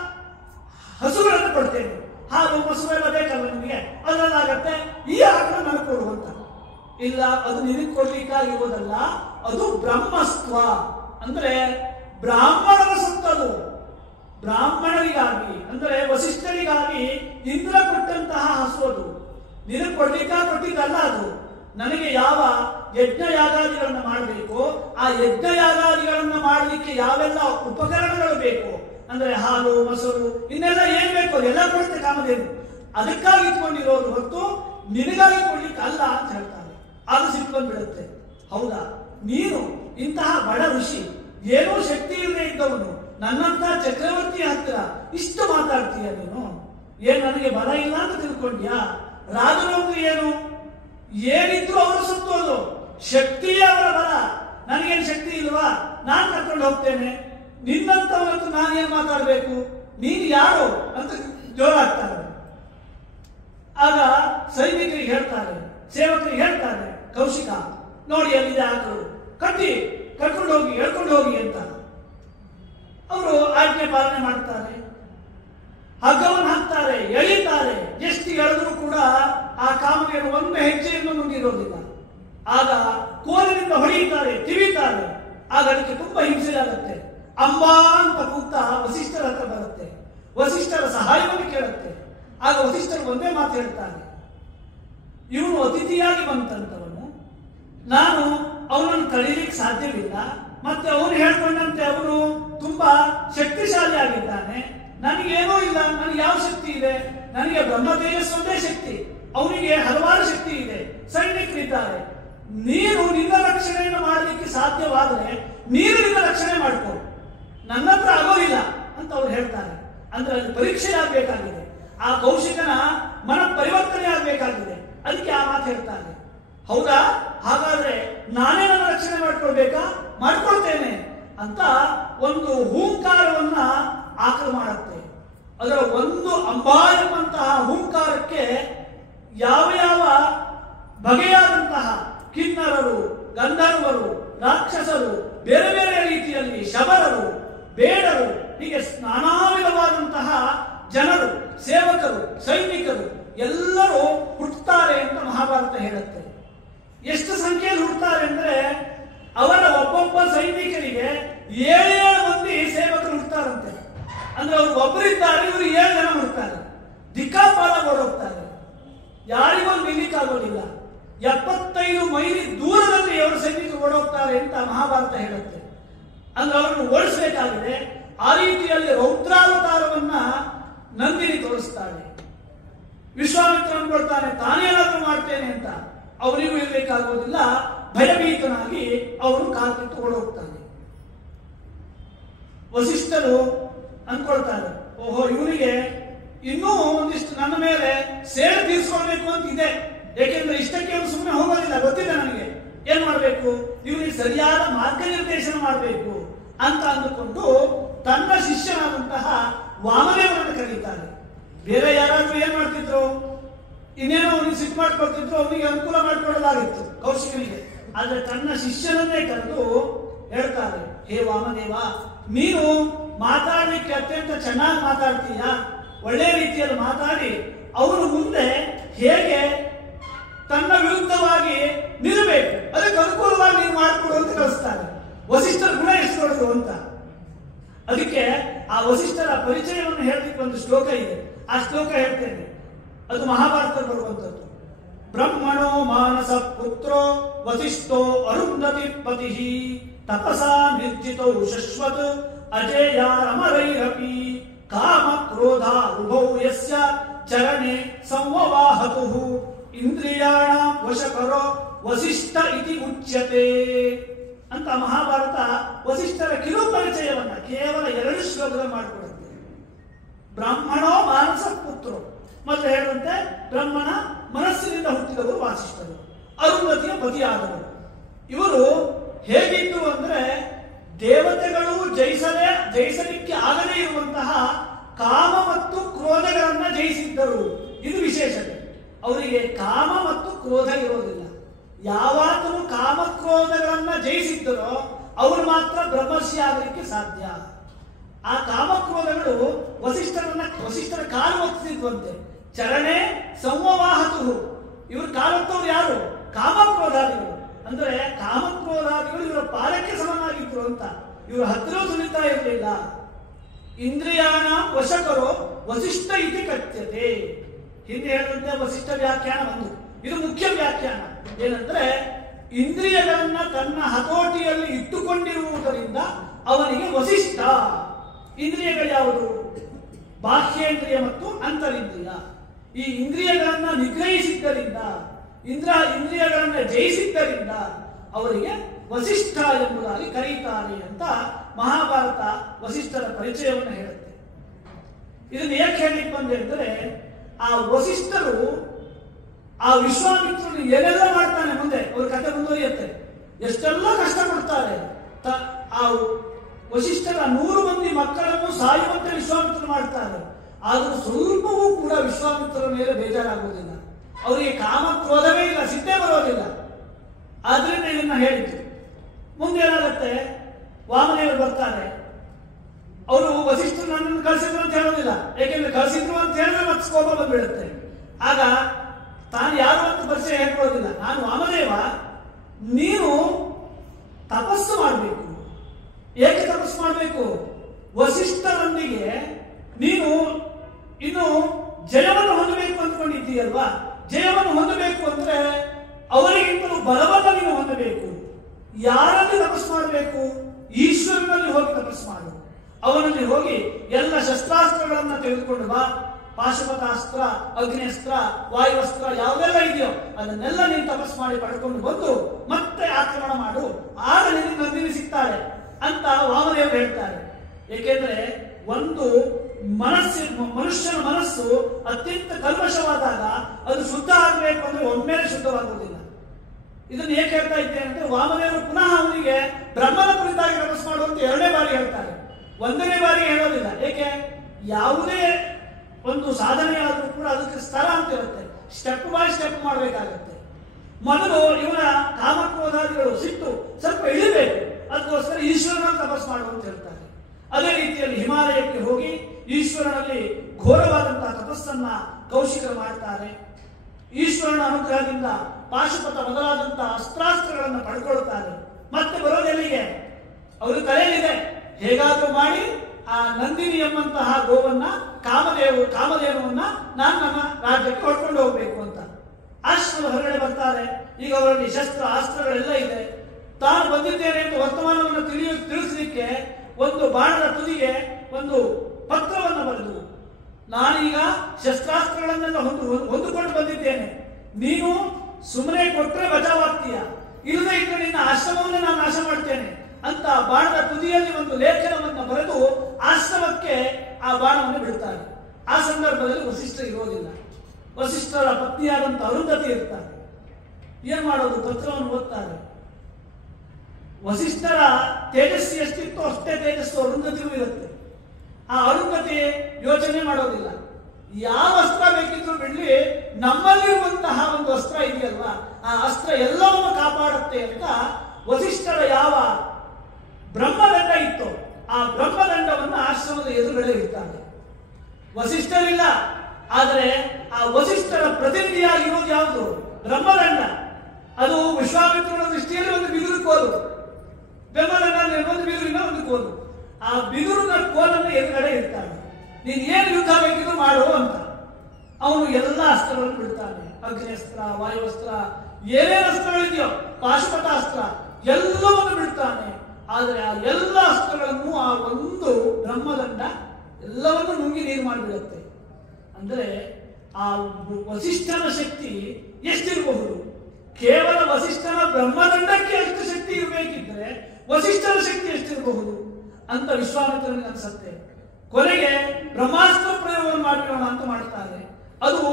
ಹಸುಗಳನ್ನು ಕೊಡ್ತೇನೆ. ಹಾಲು ಮೊಸರು ಎಲ್ಲ ಬೇಕಲ್ಲ ನಿಮಗೆ, ಅದರಲ್ಲಾಗತ್ತೆ. ಈ ಆಕಳ ನನಗೆ ಕೊಡುವಂತ. ಇಲ್ಲ, ಅದು ನಿನಗೆ ಕೊಡ್ಲಿಕ್ಕಾಗಿರೋದಲ್ಲ, ಅದು ಬ್ರಹ್ಮಸ್ತ್ವ. ಅಂದ್ರೆ ಬ್ರಾಹ್ಮಣರ ಸೊತ್ತದು. ಬ್ರಾಹ್ಮಣರಿಗಾಗಿ ಅಂದ್ರೆ ವಸಿಷ್ಠರಿಗಾಗಿ ಇಂದ್ರ ಕೊಟ್ಟಂತಹ ಹಸು ಅದು. ನಿನಗೆ ಕೊಟ್ಟಿದ್ದಲ್ಲ ಅದು. ನನಗೆ ಯಾವ ಯಜ್ಞ ಯಾಗಾದಿಗಳನ್ನ ಮಾಡಬೇಕು, ಆ ಯಜ್ಞ ಯಾಗಾದಿಗಳನ್ನ ಮಾಡಲಿಕ್ಕೆ ಯಾವೆಲ್ಲ ಉಪಕರಣಗಳು ಬೇಕು ಅಂದ್ರೆ ಹಾಲು ಮೊಸರು ಇನ್ನೆಲ್ಲ ಏನ್ ಬೇಕು ಎಲ್ಲ ಕೊಡುತ್ತೆ ಕಾಮಧೇನು. ಅದಕ್ಕಾಗಿ ಇಟ್ಕೊಂಡಿರೋದು ಹೊತ್ತು ನಿನಗಾಗಿ ಕೊಡ್ಲಿಕ್ಕೆ ಅಲ್ಲ ಅಂತ ಹೇಳ್ತಾರೆ. ಅದು ಸಿಟ್ಕೊಂಡು ಬಿಡುತ್ತೆ. ಹೌದಾ, ನೀನು ಇಂತಹ ಬಡ ಋಷಿ, ಏನೋ ಶಕ್ತಿ ಇಲ್ಲದೆ ಇದ್ದವನು, ನನ್ನಂತ ಚಕ್ರವರ್ತಿ ಹತ್ತಿರ ಇಷ್ಟು ಮಾತಾಡ್ತೀಯ ನೀನು? ಏನ್ ನನಗೆ ಬಲ ಇಲ್ಲ ಅಂತ ತಿಳ್ಕೊಂಡ್ಯಾ? ರಾಜನಂದ್ರೆ ಏನು? ಏನಿದ್ರು ಅವರು ಸುತ್ತೋದು, ಶಕ್ತಿಯೇ ಅವರ ಬಲ. ನನಗೇನು ಶಕ್ತಿ ಇಲ್ವಾ? ನಾನು ಕರ್ಕೊಂಡು ಹೋಗ್ತೇನೆ. ನಿನ್ನಂತವನಂತೂ ನಾನೇನ್ ಮಾತಾಡ್ಬೇಕು? ನೀನು ಯಾರು ಅಂತ ಜೋರಾಗ್ತಾರೆ. ಆಗ ಸೈನಿಕರಿಗೆ ಹೇಳ್ತಾರೆ, ಸೇವಕರಿಗೆ ಹೇಳ್ತಾರೆ, ಕೌಶಿಕ ನೋಡಿ ಅಲ್ಲಿದೆ ಆಕಳು, ಕರ್ಕೊಂಡು ಹೋಗಿ ಹೇಳ್ಕೊಂಡು ಹೋಗಿ ಅಂತ. ಅವರು ಆಜ್ಞೆ ಪಾಲನೆ ಮಾಡ್ತಾರೆ. ಹಗ್ಗವನ್ನು ಹಾಕ್ತಾರೆ, ಎಳಿತಾರೆ. ಎಷ್ಟು ಎಳೆದ್ರೂ ಕೂಡ ಆ ಕಾಮಧೇನು ಒಂದು ಹೆಜ್ಜೆಯನ್ನು ಮುಂದಿರೋದಿಲ್ಲ. ಆಗ ಕೋಲಿನಿಂದ ಹೊಡೆಯುತ್ತಾರೆ, ತಿವಿತಾರೆ. ಆಗ ಅದಕ್ಕೆ ತುಂಬಾ ಹಿಂಸೆ ಆಗುತ್ತೆ. ಅಂಬಾ ಅಂತ ಕೂಗ್ತಾ ವಸಿಷ್ಠರ ಹತ್ರ ಬರುತ್ತೆ. ವಸಿಷ್ಠರ ಸಹಾಯವನ್ನು ಕೇಳುತ್ತೆ. ಆಗ ವಸಿಷ್ಠರು ಒಂದೇ ಮಾತು ಹೇಳ್ತಾರೆ, ಇವನು ಅತಿಥಿಯಾಗಿ ಬಂತಂತವನು, ನಾನು ಅವನನ್ನು ತಡೀಲಿಕ್ಕೆ ಸಾಧ್ಯವಿಲ್ಲ. ಮತ್ತೆ ಅವನು ಹೇಳ್ಕೊಂಡಂತೆ ಅವನು ತುಂಬಾ ಶಕ್ತಿಶಾಲಿ ಆಗಿದ್ದಾನೆ. ನನಗೇನೂ ಇಲ್ಲ, ನನಗೆ ಯಾವ ಶಕ್ತಿ ಇದೆ? ನನಗೆ ಬ್ರಹ್ಮ ತೇಜಸ್ಸೊಂದೇ ಶಕ್ತಿ, ಅವನಿಗೆ ಹಲವಾರು ಶಕ್ತಿ ಇದೆ, ಸೈನಿಕರಿದ್ದಾರೆ. ನೀನು ನಿನ್ನ ರಕ್ಷಣೆಯನ್ನು ಮಾಡಲಿಕ್ಕೆ ಸಾಧ್ಯವಾದರೆ ನೀನು ನಿನ್ನ ರಕ್ಷಣೆ ಮಾಡ್ಕೊ, ನನ್ನ ಹತ್ರ ಆಗೋದಿಲ್ಲ ಅಂತ ಅವ್ರು ಹೇಳ್ತಾರೆ. ಅಂದ್ರೆ ಅದು ಪರೀಕ್ಷೆ ಆಗ್ಬೇಕಾಗಿದೆ. ಆ ಕೌಶಿಕನ ಮನ ಪರಿವರ್ತನೆ ಆಗ್ಬೇಕಾಗಿದೆ. ಅದಕ್ಕೆ ಆ ಮಾತು ಹೇಳ್ತಾರೆ. ಹೌದಾ, ಹಾಗಾದ್ರೆ ನಾನೇ ನನ್ನ ರಕ್ಷಣೆ ಮಾಡ್ಕೊಳ್ಬೇಕಾ? ಮಾಡ್ಕೊಳ್ತೇನೆ ಅಂತ ಒಂದು ಹೂಂಕಾರವನ್ನ ಆಕಳು ಮಾಡುತ್ತೆ. ಅದರ ಒಂದು ಅಂಬಾ ಎಂಬಂತಹ ಹೂಂಕಾರಕ್ಕೆ ಯಾವ ಯಾವ ಬಗೆಯಾದಂತಹ ಕಿನ್ನರರು, ಗಂಧರ್ವರು, ರಾಕ್ಷಸರು, ಬೇರೆ ಬೇರೆ ರೀತಿಯಲ್ಲಿ ಶಬರರು, ಬೇಡರು, ಹೀಗೆ ನಾನಾ ವಿಧವಾದಂತಹ ಜನರು, ಸೇವಕರು, ಸೈನಿಕರು ಎಲ್ಲರೂ ಹುಟ್ಟುತ್ತಾರೆ ಅಂತ ಮಹಾಭಾರತ ಹೇಳುತ್ತೆ. ಎಷ್ಟು ಸಂಖ್ಯೆಯಲ್ಲಿ ಹುಟ್ಟುತ್ತಾರೆ ಅಂದ್ರೆ ಅವರ ಒಬ್ಬೊಬ್ಬ ಸೈನಿಕರಿಗೆ 7 ಮಂದಿ ಸೇವಕರು ಹುಟ್ಟುತ್ತಾರಂತೆ. ಅಂದ್ರೆ ಅವರು ಒಬ್ಬರಿದ್ದಾರೆ, ಇವರು 7 ಜನ ಹುಟ್ಟುತ್ತಾರೆ. ದಿಕ್ಕಾಪಾಲ ಓಡೋಗ್ತಾರೆ, ಯಾರಿಗೂ ನಿಲ್ಲಿಕ್ಕಾಗೋದಿಲ್ಲ. 75 ಮೈಲಿ ದೂರದಲ್ಲಿ ಅವರು ಸೈನಿಕರು ಓಡೋಗ್ತಾರೆ ಅಂತ ಮಹಾಭಾರತ ಹೇಳುತ್ತೆ. ಅಂದ್ರೆ ಅವರನ್ನು ಓಡಿಸಬೇಕಾಗಿದೆ. ಆ ರೀತಿಯಲ್ಲಿ ರೌದ್ರಾವತಾರವನ್ನ ನಂದಿನಿ ತೋರಿಸ್ತಾಳೆ. ವಿಶ್ವಾಮಿತ್ರ ಅನ್ಕೊಳ್ತಾನೆ ತಾನೇನಾದ್ರೂ ಮಾಡ್ತೇನೆ ಅಂತ. ಅವನಿಗೂ ಇರಬೇಕಾಗೋದಿಲ್ಲ, ಭಯಭೀತನಾಗಿ ಅವನು ಕಾಲ್ಕಿತ್ತು ಓಡೋಗ್ತಾನೆ. ವಸಿಷ್ಠರು ಅನ್ಕೊಳ್ತಾರೆ, ಓಹೋ ಇವನಿಗೆ ಇನ್ನೂ ಒಂದಿಷ್ಟು ನನ್ನ ಮೇಲೆ ಸೇವೆ ತೀರಿಸ್ಕೊಳ್ಬೇಕು ಅಂತ ಇದೆ. ಏಕೆಂದ್ರೆ ಇಷ್ಟಕ್ಕೆ ಅವನು ಸುಮ್ಮನೆ ಹೋಗೋದಿಲ್ಲ, ಗೊತ್ತಿದೆ ನನಗೆ. ಏನ್ ಮಾಡ್ಬೇಕು, ಇವನಿಗೆ ಸರಿಯಾದ ಮಾರ್ಗನಿರ್ದೇಶನ ಮಾಡಬೇಕು ಅಂತ ಅಂದುಕೊಂಡು ತನ್ನ ಶಿಷ್ಯನಾದಂತಹ ವಾಮದೇವನನ್ನು ಕರೀತಾರೆ. ಬೇರೆ ಯಾರಾದ್ರೂ ಏನ್ ಮಾಡ್ತಿದ್ರು, ಇನ್ನೇನೋ ಅವನಿಗೆ ಸಿಟ್ಟು ಮಾಡ್ಕೊಳ್ತಿದ್ರು, ಅವನಿಗೆ ಅನುಕೂಲ ಮಾಡಿಕೊಡಲಾಗಿತ್ತು ಕೌಶಿಕನಿಗೆ. ಆದ್ರೆ ತನ್ನ ಶಿಷ್ಯನನ್ನೇ ಕರೆದು ಹೇಳ್ತಾರೆ, ಹೇ ವಾಮದೇವ, ನೀನು ಮಾತಾಡ್ಲಿಕ್ಕೆ ಅತ್ಯಂತ ಚೆನ್ನಾಗಿ ಮಾತಾಡ್ತೀಯ, ಒಳ್ಳೆ ರೀತಿಯಲ್ಲಿ ಮಾತಾಡಿ ಅವನು ಮುಂದೆ ಹೇಗೆ ತನ್ನ ವಿರುದ್ಧವಾಗಿ ನಿಲ್ಲಬೇಕು ಅದಕ್ಕೆ ಅನುಕೂಲವಾಗಿ ನೀನು ಮಾಡಿಕೊಡು ಅಂತ ಕಳಿಸ್ತಾರೆ. ವಸಿಷ್ಠರ ಗುಣ ಎಷ್ಟು ದೊಡ್ಡದು ಅಂತ. ಅದಕ್ಕೆ ಆ ವಸಿಷ್ಠರ ಪರಿಚಯವನ್ನು ಹೇಳಲಿಕ್ಕೆ ಒಂದು ಶ್ಲೋಕ ಇದೆ. ಆ ಶ್ಲೋಕ ಹೇಳ್ತೇನೆ, ಅದು ಮಹಾಭಾರತ ಬರುವಂತದ್ದು. ಬ್ರಹ್ಮಣೋ ಮಾನಸ ಪುತ್ರೋ ವಸಿಷ್ಠೋ ಅರುಂಧತಿ ಪತಿ ತಪಸಾ ನಿರ್ಜಿತೌ ಶಶ್ವತ್ ಅಜೇಯಾರಮರೈರಪಿ ಕಾಮ ಕ್ರೋಧ ಉಭೌ ಯಸ್ಯ ಚರಣೆ ಸಂವವಾಹತು ಇಂದ್ರಿಯಾಣಾಂ ವಶಕರೋ ವಸಿಷ್ಠ ಇತಿ ಉಚ್ಯತೆ ಅಂತ ಮಹಾಭಾರತ ವಸಿಷ್ಠರ ಕಿರು ಪರಿಚಯವನ್ನ ಕೇವಲ 2 ಶ್ಲೋಕದಲ್ಲಿ ಮಾಡಿಕೊಡುತ್ತೆ. ಬ್ರಾಹ್ಮಣೋ ಮಾನಸ ಪುತ್ರೋ, ಮತ್ತೆ ಹೇಳುವಂತೆ ಬ್ರಹ್ಮನ ಮನಸ್ಸಿನಿಂದ ಹುಟ್ಟಿದವರು ವಾಸಿಷ್ಠರು, ಅರುಂಧತಿಯ ಪತಿಯಾದವರು. ಇವರು ಹೇಗಿದ್ರು ಅಂದ್ರೆ ದೇವತೆಗಳು ಜಯಿಸಲಿಕ್ಕೆ ಆಗದೇ ಇರುವಂತಹ ಕಾಮ ಮತ್ತು ಕ್ರೋಧಗಳನ್ನ ಜಯಿಸಿದ್ದರು. ಇದು ವಿಶೇಷತೆ. ಅವರಿಗೆ ಕಾಮ ಮತ್ತು ಕ್ರೋಧ ಇರೋದಿಲ್ಲ. ಯಾವಾತನು ಕಾಮಕ್ರೋಧಗಳನ್ನ ಜಯಿಸಿದ್ದರೋ ಅವರು ಮಾತ್ರ ಬ್ರಹ್ಮರ್ಷಿ ಆಗಲಿಕ್ಕೆ ಸಾಧ್ಯ. ಆ ಕಾಮಕ್ರೋಧಗಳು ವಸಿಷ್ಠರ ಕಾಲು ಒತ್ತಿದ್ವಂತೆ. ಚರಣೆ ಸಂವವಾಹತು. ಇವರು ಕಾಲೊತ್ತವರು ಯಾರು? ಕಾಮಕ್ರೋಧಾದಿಗಳು. ಅಂದ್ರೆ ಕಾಮಕ್ರೋಧಾದಿಗಳು ಇವರ ಪಾಲಕ್ಕೆ ಸಮನಾಗಿದ್ರು ಅಂತ. ಇವರು ಹತ್ತಿರ ಸುಳಿತಾ ಇರಲಿಲ್ಲ. ಇಂದ್ರಿಯಾಣ ವಶಕರೋ ವಸಿಷ್ಠ ಇತಿ ಕಥ್ಯತೆ. ಹಿಂದೆ ಹೇಳಿದಂತೆ ವಸಿಷ್ಠ ವ್ಯಾಖ್ಯಾನ ಒಂದು. ಇದು ಮುಖ್ಯ ವ್ಯಾಖ್ಯಾನ. ಏನಂದ್ರೆ ಇಂದ್ರಿಯಗಳನ್ನ ತನ್ನ ಹತೋಟಿಯಲ್ಲಿ ಇಟ್ಟುಕೊಂಡಿರುವುದರಿಂದ ಅವನಿಗೆ ವಸಿಷ್ಠ. ಇಂದ್ರಿಯಗಳು ಯಾವುದು? ಬಾಹ್ಯೇಂದ್ರಿಯ ಮತ್ತು ಅಂತರಿಂದ್ರಿಯ. ಈ ಇಂದ್ರಿಯಗಳನ್ನ ನಿಗ್ರಹಿಸಿದ್ದರಿಂದ, ಇಂದ್ರಿಯಗಳನ್ನ ಜಯಿಸಿದ್ದರಿಂದ ಅವರಿಗೆ ವಸಿಷ್ಠ ಎಂಬುದಾಗಿ ಕರೀತಾರೆ ಅಂತ ಮಹಾಭಾರತ ವಸಿಷ್ಠರ ಪರಿಚಯವನ್ನು ಹೇಳುತ್ತೆ. ಇದನ್ನು ಏಕೆ ಹೇಳಲಿಕ್ಕೆ ಬಂದೆ ಅಂದರೆ, ಆ ವಸಿಷ್ಠರು ಆ ವಿಶ್ವಾಮಿತ್ರನು ಏನೆಲ್ಲ ಮಾಡ್ತಾನೆ ಮುಂದೆ ಅವ್ರ ಕಥೆ ಮುಂದುವರಿಯುತ್ತೆ. ಎಷ್ಟೆಲ್ಲ ಕಷ್ಟ ಕೊಡ್ತಾರೆ. ಆ ವಸಿಷ್ಠರ 100 ಮಂದಿ ಮಕ್ಕಳನ್ನು ಸಾಯುವಂತೆ ವಿಶ್ವಾಮಿತ್ರರು ಮಾಡ್ತಾರೆ. ಆದರೂ ಸ್ವಲ್ಪವೂ ಕೂಡ ವಿಶ್ವಾಮಿತ್ರರ ಮೇಲೆ ಬೇಜಾರಾಗುವುದಿಲ್ಲ. ಅವರಿಗೆ ಕಾಮ ಕ್ರೋಧವೇ ಇಲ್ಲ, ಸಿದ್ಧೇ ಬರೋದಿಲ್ಲ. ಆದ್ರಿಂದ ಇದನ್ನ ಹೇಳಿದ್ರು. ಮುಂದೆ ಏನಾಗುತ್ತೆ, ವಾಮದೇವರು ಬರ್ತಾರೆ. ಅವರು ವಸಿಷ್ಠರು ನನ್ನನ್ನು ಕಳಿಸಿದ್ರು ಅಂತ ಹೇಳೋದಿಲ್ಲ. ಯಾಕೆಂದ್ರೆ ಕಳಿಸಿದ್ರು ಅಂತ ಹೇಳಿದ್ರೆ ಮತ್ತೆ ಕೋಪ ಬಂದ್ಬಿಡುತ್ತೆ. ಆಗ ತಾನು ಯಾರು ಅಂತ ಪರಿಚಯ ಹೇಳ್ಕೊಳ್ಳೋದಿಲ್ಲ. ನಾನು ವಾಮದೇವ, ನೀನು ತಪಸ್ಸು ಮಾಡಬೇಕು. ಏಕೆ ತಪಸ್ಸು ಮಾಡಬೇಕು? ವಸಿಷ್ಠರೊಂದಿಗೆ ನೀನು ಇನ್ನು ಜಯವನ್ನು ಹೊಂದಬೇಕು ಅಂದ್ಕೊಂಡಿದ್ದೀಯಲ್ವಾ? ಜಯವನ್ನು ಹೊಂದಬೇಕು ಅಂದ್ರೆ ಅವರಿಗಿಂತಲೂ ಬಲವನ್ನು ನೀನು ಹೊಂದಬೇಕು. ಯಾರಲ್ಲಿ ತಪಸ್ಸು ಮಾಡಬೇಕು? ಈಶ್ವರನಲ್ಲಿ ಹೋಗಿ ತಪಸ್ಸು ಮಾಡು. ಅವನಲ್ಲಿ ಹೋಗಿ ಎಲ್ಲ ಶಸ್ತ್ರಾಸ್ತ್ರಗಳನ್ನ ತೆಗೆದುಕೊಂಡು ಬಾ. ಪಾಶುಪತಾಸ್ತ್ರ, ಅಗ್ನೇಸ್ತ್ರ, ವಾಯುವಸ್ತ್ರ ಯಾವುದೆಲ್ಲ ಇದೆಯೋ ಅದನ್ನೆಲ್ಲ ನೀನು ತಪಸ್ಸು ಮಾಡಿ ಪಡ್ಕೊಂಡು ಬಂದು ಮತ್ತೆ ಆಕ್ರಮಣ ಮಾಡು. ಆಗ ನಿನಗೆ ನಂದಿನಿ ಸಿಗ್ತಾಳೆ ಅಂತ ವಾಮದೇವರು ಹೇಳ್ತಾರೆ. ಏಕೆಂದ್ರೆ ಒಂದು ಮನುಷ್ಯನ ಮನಸ್ಸು ಅತ್ಯಂತ ಕಲ್ಮಶವಾದಾಗ ಅದು ಶುದ್ಧ ಆಗಬೇಕು ಅಂದ್ರೆ ಒಮ್ಮೆಲೆ ಶುದ್ಧವಾಗುವುದಿಲ್ಲ. ಇದನ್ನು ಏಕೆ ಹೇಳ್ತಾ ಇದ್ದೇನೆ ಅಂದ್ರೆ, ವಾಮದೇವರು ಪುನಃ ಅವನಿಗೆ ಬ್ರಹ್ಮನ ಕುರಿತಾಗಿ ತಪಸ್ಸು ಮಾಡುವಂತ 2ನೇ ಬಾರಿ ಹೇಳ್ತಾರೆ, 1ನೇ ಬಾರಿ ಹೇಳೋದಿಲ್ಲ. ಏಕೆ? ಯಾವುದೇ ಒಂದು ಸಾಧನೆ ಆದರೂ ಕೂಡ ಅದಕ್ಕೆ ಸ್ಥಳ ಅಂತ ಇರುತ್ತೆ. ಸ್ಟೆಪ್ ಬೈ ಸ್ಟೆಪ್ ಮಾಡಬೇಕಾಗುತ್ತೆ. ಮೊದಲು ಇವನ ಕಾಮಕ್ರೋಧಾದಿಗಳು ಸಿಟ್ಟು ಸ್ವಲ್ಪ ಇಳಿಬೇಕು. ಅದಕ್ಕೋಸ್ಕರ ಈಶ್ವರನ ತಪಸ್ಸು ಮಾಡುವಂತ ಹೇಳ್ತಾರೆ. ಅದೇ ರೀತಿಯಲ್ಲಿ ಹಿಮಾಲಯಕ್ಕೆ ಹೋಗಿ ಈಶ್ವರನಲ್ಲಿ ಘೋರವಾದಂತಹ ತಪಸ್ಸನ್ನ ಕೌಶಿಕರು ಮಾಡ್ತಾರೆ. ಈಶ್ವರನ ಅನುಗ್ರಹದಿಂದ ಪಾಶುಪತ ಮೊದಲಾದಂತಹ ಅಸ್ತ್ರಾಸ್ತ್ರಗಳನ್ನು ಪಡ್ಕೊಳ್ತಾರೆ. ಮತ್ತೆ ಬರೋದೆಲ್ಲಿಗೆ? ಅವರು ತಲೆಯಲ್ಲಿದೆ, ಹೇಗಾದ್ರೂ ಮಾಡಿ ಆ ನಂದಿನಿ ಎಂಬಂತಹ ಗೋವನ್ನ ಕಾಮಧೇನುವನ್ನ ನಾನು ನಮ್ಮ ರಾಜ್ಯಕ್ಕೆ ಹೊಡ್ಕೊಂಡು ಹೋಗ್ಬೇಕು ಅಂತ ಆಶ್ರಮದ ಹೊರಗಡೆ ಬರ್ತಾರೆ. ಈಗ ಅವರಲ್ಲಿ ಶಸ್ತ್ರ ಅಸ್ತ್ರಗಳೆಲ್ಲ ಇದೆ. ತಾನು ಬಂದಿದ್ದೇನೆ ಅಂತ ವರ್ತಮಾನವನ್ನು ತಿಳಿಸಲಿಕ್ಕೆ ಒಂದು ಬಾಣದ ತುದಿಗೆ ಒಂದು ಪತ್ರವನ್ನು ಬರೆದು, ನಾನೀಗ ಶಸ್ತ್ರಾಸ್ತ್ರಗಳನ್ನೆಲ್ಲ ಹೊಂದಿಕೊಂಡು ಬಂದಿದ್ದೇನೆ, ನೀನು ಸುಮ್ಮನೆ ಕೊಟ್ಟರೆ ಬಚಾವಾಗ್ತೀಯ, ಇಲ್ಲದೆ ಇದ್ರೆ ನಿನ್ನ ಆಶ್ರಮವನ್ನು ನಾನು ನಾಶ ಮಾಡ್ತೇನೆ ಅಂತ ಬಾಣದ ತುದಿಯಲ್ಲಿ ಒಂದು ಲೇಖನವನ್ನು ಬರೆದು ಆಶ್ರಮಕ್ಕೆ ಆ ಬಾಣವನ್ನು ಬಿಡ್ತಾರೆ. ಆ ಸಂದರ್ಭದಲ್ಲಿ ವಸಿಷ್ಠ ಇರೋದಿಲ್ಲ. ವಸಿಷ್ಠರ ಪತ್ನಿಯಾದಂತ ಅರುಂಧತಿ ಇರ್ತಾರೆ. ಏನ್ ಮಾಡೋದು? ಪತ್ರವನ್ನು ಓದ್ತಾರೆ. ವಸಿಷ್ಠರ ತೇಜಸ್ವಿ ಎಷ್ಟಿತ್ತು ಅಷ್ಟೇ ತೇಜಸ್ಸು ಅರುಂಧತಿಗೂ ಇರುತ್ತೆ. ಆ ಅರುಂಧತಿ ಯೋಚನೆ ಮಾಡೋದಿಲ್ಲ. ಯಾವ ಅಸ್ತ್ರ ಬೇಕಿದ್ರು ಬಿಡ್ಲಿ, ನಮ್ಮಲ್ಲಿರುವಂತಹ ಒಂದು ಅಸ್ತ್ರ ಇದೆಯಲ್ವಾ, ಆ ಅಸ್ತ್ರ ಎಲ್ಲವನ್ನು ಕಾಪಾಡುತ್ತೆ ಅಂತ ವಸಿಷ್ಠರ ಯಾವ ಬ್ರಹ್ಮದಂಡ ಇತ್ತು ಆ ಬ್ರಹ್ಮದಂಡವನ್ನು ಆಶ್ರಮದ ಎದುರುಗಡೆ ಇರ್ತಾರೆ. ವಸಿಷ್ಠರಿಲ್ಲ, ಆದರೆ ಆ ವಸಿಷ್ಠರ ಪ್ರತಿನಿಧಿಯಾಗಿರೋದು ಯಾವುದು? ಬ್ರಹ್ಮದಂಡ. ಅದು ವಿಶ್ವಾಮಿತ್ರನ ದೃಷ್ಟಿಯಲ್ಲಿ ಒಂದು ಬಿದಿರು ಕೋಲು. ಬ್ರಹ್ಮದಂಡ ಒಂದು ಬಿದಿರಿನ ಒಂದು ಕೋಲು. ಆ ಬಿದಿರಿನ ಕೋಲನ್ನು ಎದುರುಗಡೆ ಇರ್ತಾನೆ. ನೀನು ಏನು ಯುದ್ಧ ಬೇಕಿದ್ರು ಮಾಡು ಅಂತ. ಅವನು ಎಲ್ಲ ಅಸ್ತ್ರಗಳನ್ನು ಬಿಡ್ತಾನೆ. ಅಗ್ನೇಸ್ತ್ರ, ವಾಯುವಸ್ತ್ರ, ಏನೇನು ಅಸ್ತ್ರಗಳಿದೆಯೋ, ಪಾಶುಪತಾಸ್ತ್ರ ಎಲ್ಲವನ್ನು ಬಿಡ್ತಾನೆ. ಆದರೆ ಆ ಎಲ್ಲ ಅಸ್ತ್ರಗಳನ್ನು ಆ ಒಂದು ಬ್ರಹ್ಮದಂಡ ಎಲ್ಲವನ್ನು ನುಂಗಿ ನೀರು ಮಾಡಿಬಿಡುತ್ತೆ. ಅಂದ್ರೆ ಆ ವಸಿಷ್ಠನ ಶಕ್ತಿ ಎಷ್ಟಿರಬಹುದು? ಕೇವಲ ವಸಿಷ್ಠನ ಬ್ರಹ್ಮದಂಡಕ್ಕೆ ಎಷ್ಟು ಶಕ್ತಿ ಇರಬೇಕಿದ್ರೆ ವಸಿಷ್ಠನ ಶಕ್ತಿ ಎಷ್ಟಿರಬಹುದು ಅಂತ ವಿಶ್ವಾಮಿತ್ರನಿಗೆ ಅನ್ಸುತ್ತೆ. ಕೊನೆಗೆ ಬ್ರಹ್ಮಾಸ್ತ್ರ ಪ್ರಯೋಗವನ್ನು ಮಾಡಿರೋಣ ಅಂತ ಮಾಡ್ತಾರೆ. ಅದು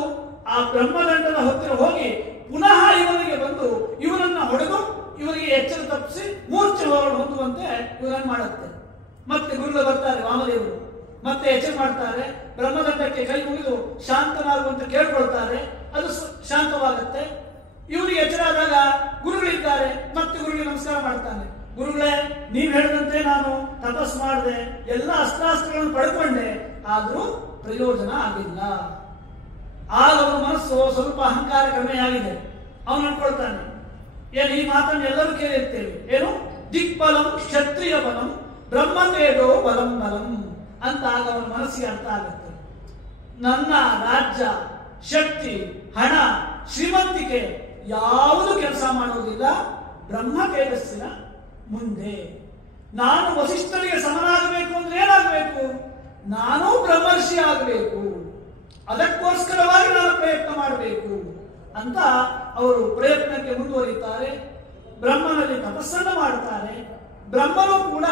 ಆ ಬ್ರಹ್ಮದಂಡದ ಹತ್ತಿರ ಹೋಗಿ ಪುನಃ ಇವನಿಗೆ ಬಂದು ಇವನನ್ನ ಹೊಡೆದು ಇವರಿಗೆ ಎಚ್ಚರ ತಪ್ಪಿಸಿ ಮೂರ್ಛೆ ಹೊಂದುವಂತೆ ಇವರನ್ನು ಮಾಡುತ್ತೆ. ಮತ್ತೆ ಗುರುಗಳು ಬರ್ತಾರೆ, ವಾಮದೇವರು. ಮತ್ತೆ ಎಚ್ಚರ ಮಾಡ್ತಾರೆ, ಬ್ರಹ್ಮದಂಡಕ್ಕೆ ಕೈ ಮುಗಿದು ಶಾಂತನಾಗುವಂತ ಕೇಳ್ಕೊಳ್ತಾರೆ, ಅದು ಶಾಂತವಾಗುತ್ತೆ. ಇವರಿಗೆ ಎಚ್ಚರ ಆದಾಗ ಗುರುಗಳಿದ್ದಾರೆ, ಮತ್ತೆ ಗುರುಗಳಿಗೆ ನಮಸ್ಕಾರ ಮಾಡ್ತಾನೆ. ಗುರುಗಳೇ, ನೀವು ಹೇಳಿದಂತೆ ನಾನು ತಪಸ್ ಮಾಡಿದೆ, ಎಲ್ಲ ಅಸ್ತ್ರಾಸ್ತ್ರಗಳನ್ನು ಪಡ್ಕೊಂಡೆ, ಆದ್ರೂ ಪ್ರಯೋಜನ ಆಗಿಲ್ಲ. ಆಗ ಅವನ ಮನಸ್ಸು ಸ್ವಲ್ಪ ಅಹಂಕಾರ ಕಡಿಮೆಯಾಗಿದೆ. ಅವನು ಅನ್ಕೊಳ್ತಾನೆ, ಏನು ಈ ಮಾತನ್ನು ಎಲ್ಲರೂ ಕೇಳಿರ್ತೇವೆ, ಏನು ದಿಕ್ಬಲಂ ಕ್ಷತ್ರಿಯ ಬಲಂ ಬ್ರಹ್ಮತೇಜೋ ಬಲಂ ಬಲಂ ಅಂತ. ಆಗ ಅವನ ಮನಸ್ಸಿಗೆ ಅರ್ಥ ಆಗುತ್ತೆ, ನನ್ನ ರಾಜ್ಯ, ಶಕ್ತಿ, ಹಣ, ಶ್ರೀಮಂತಿಕೆ ಯಾವುದು ಕೆಲಸ ಮಾಡೋದಿಲ್ಲ ಬ್ರಹ್ಮ ತೇಜಸ್ಸಿನ ಮುಂದೆ. ನಾನು ವಸಿಷ್ಠರಿಗೆ ಸಮನಾಗಬೇಕು ಅಂದ್ರೆ ಏನಾಗಬೇಕು? ನಾನು ಬ್ರಹ್ಮರ್ಷಿ ಆಗಬೇಕು, ಅದಕ್ಕೋಸ್ಕರವಾಗಿ ನಾನು ಪ್ರಯತ್ನ ಮಾಡಬೇಕು ಅಂತ ಅವರು ಪ್ರಯತ್ನಕ್ಕೆ ಮುಂದುವರಿತಾರೆ. ಬ್ರಹ್ಮನಲ್ಲಿ ತಪಸ್ಸನ್ನು ಮಾಡ್ತಾರೆ. ಬ್ರಹ್ಮನು ಕೂಡ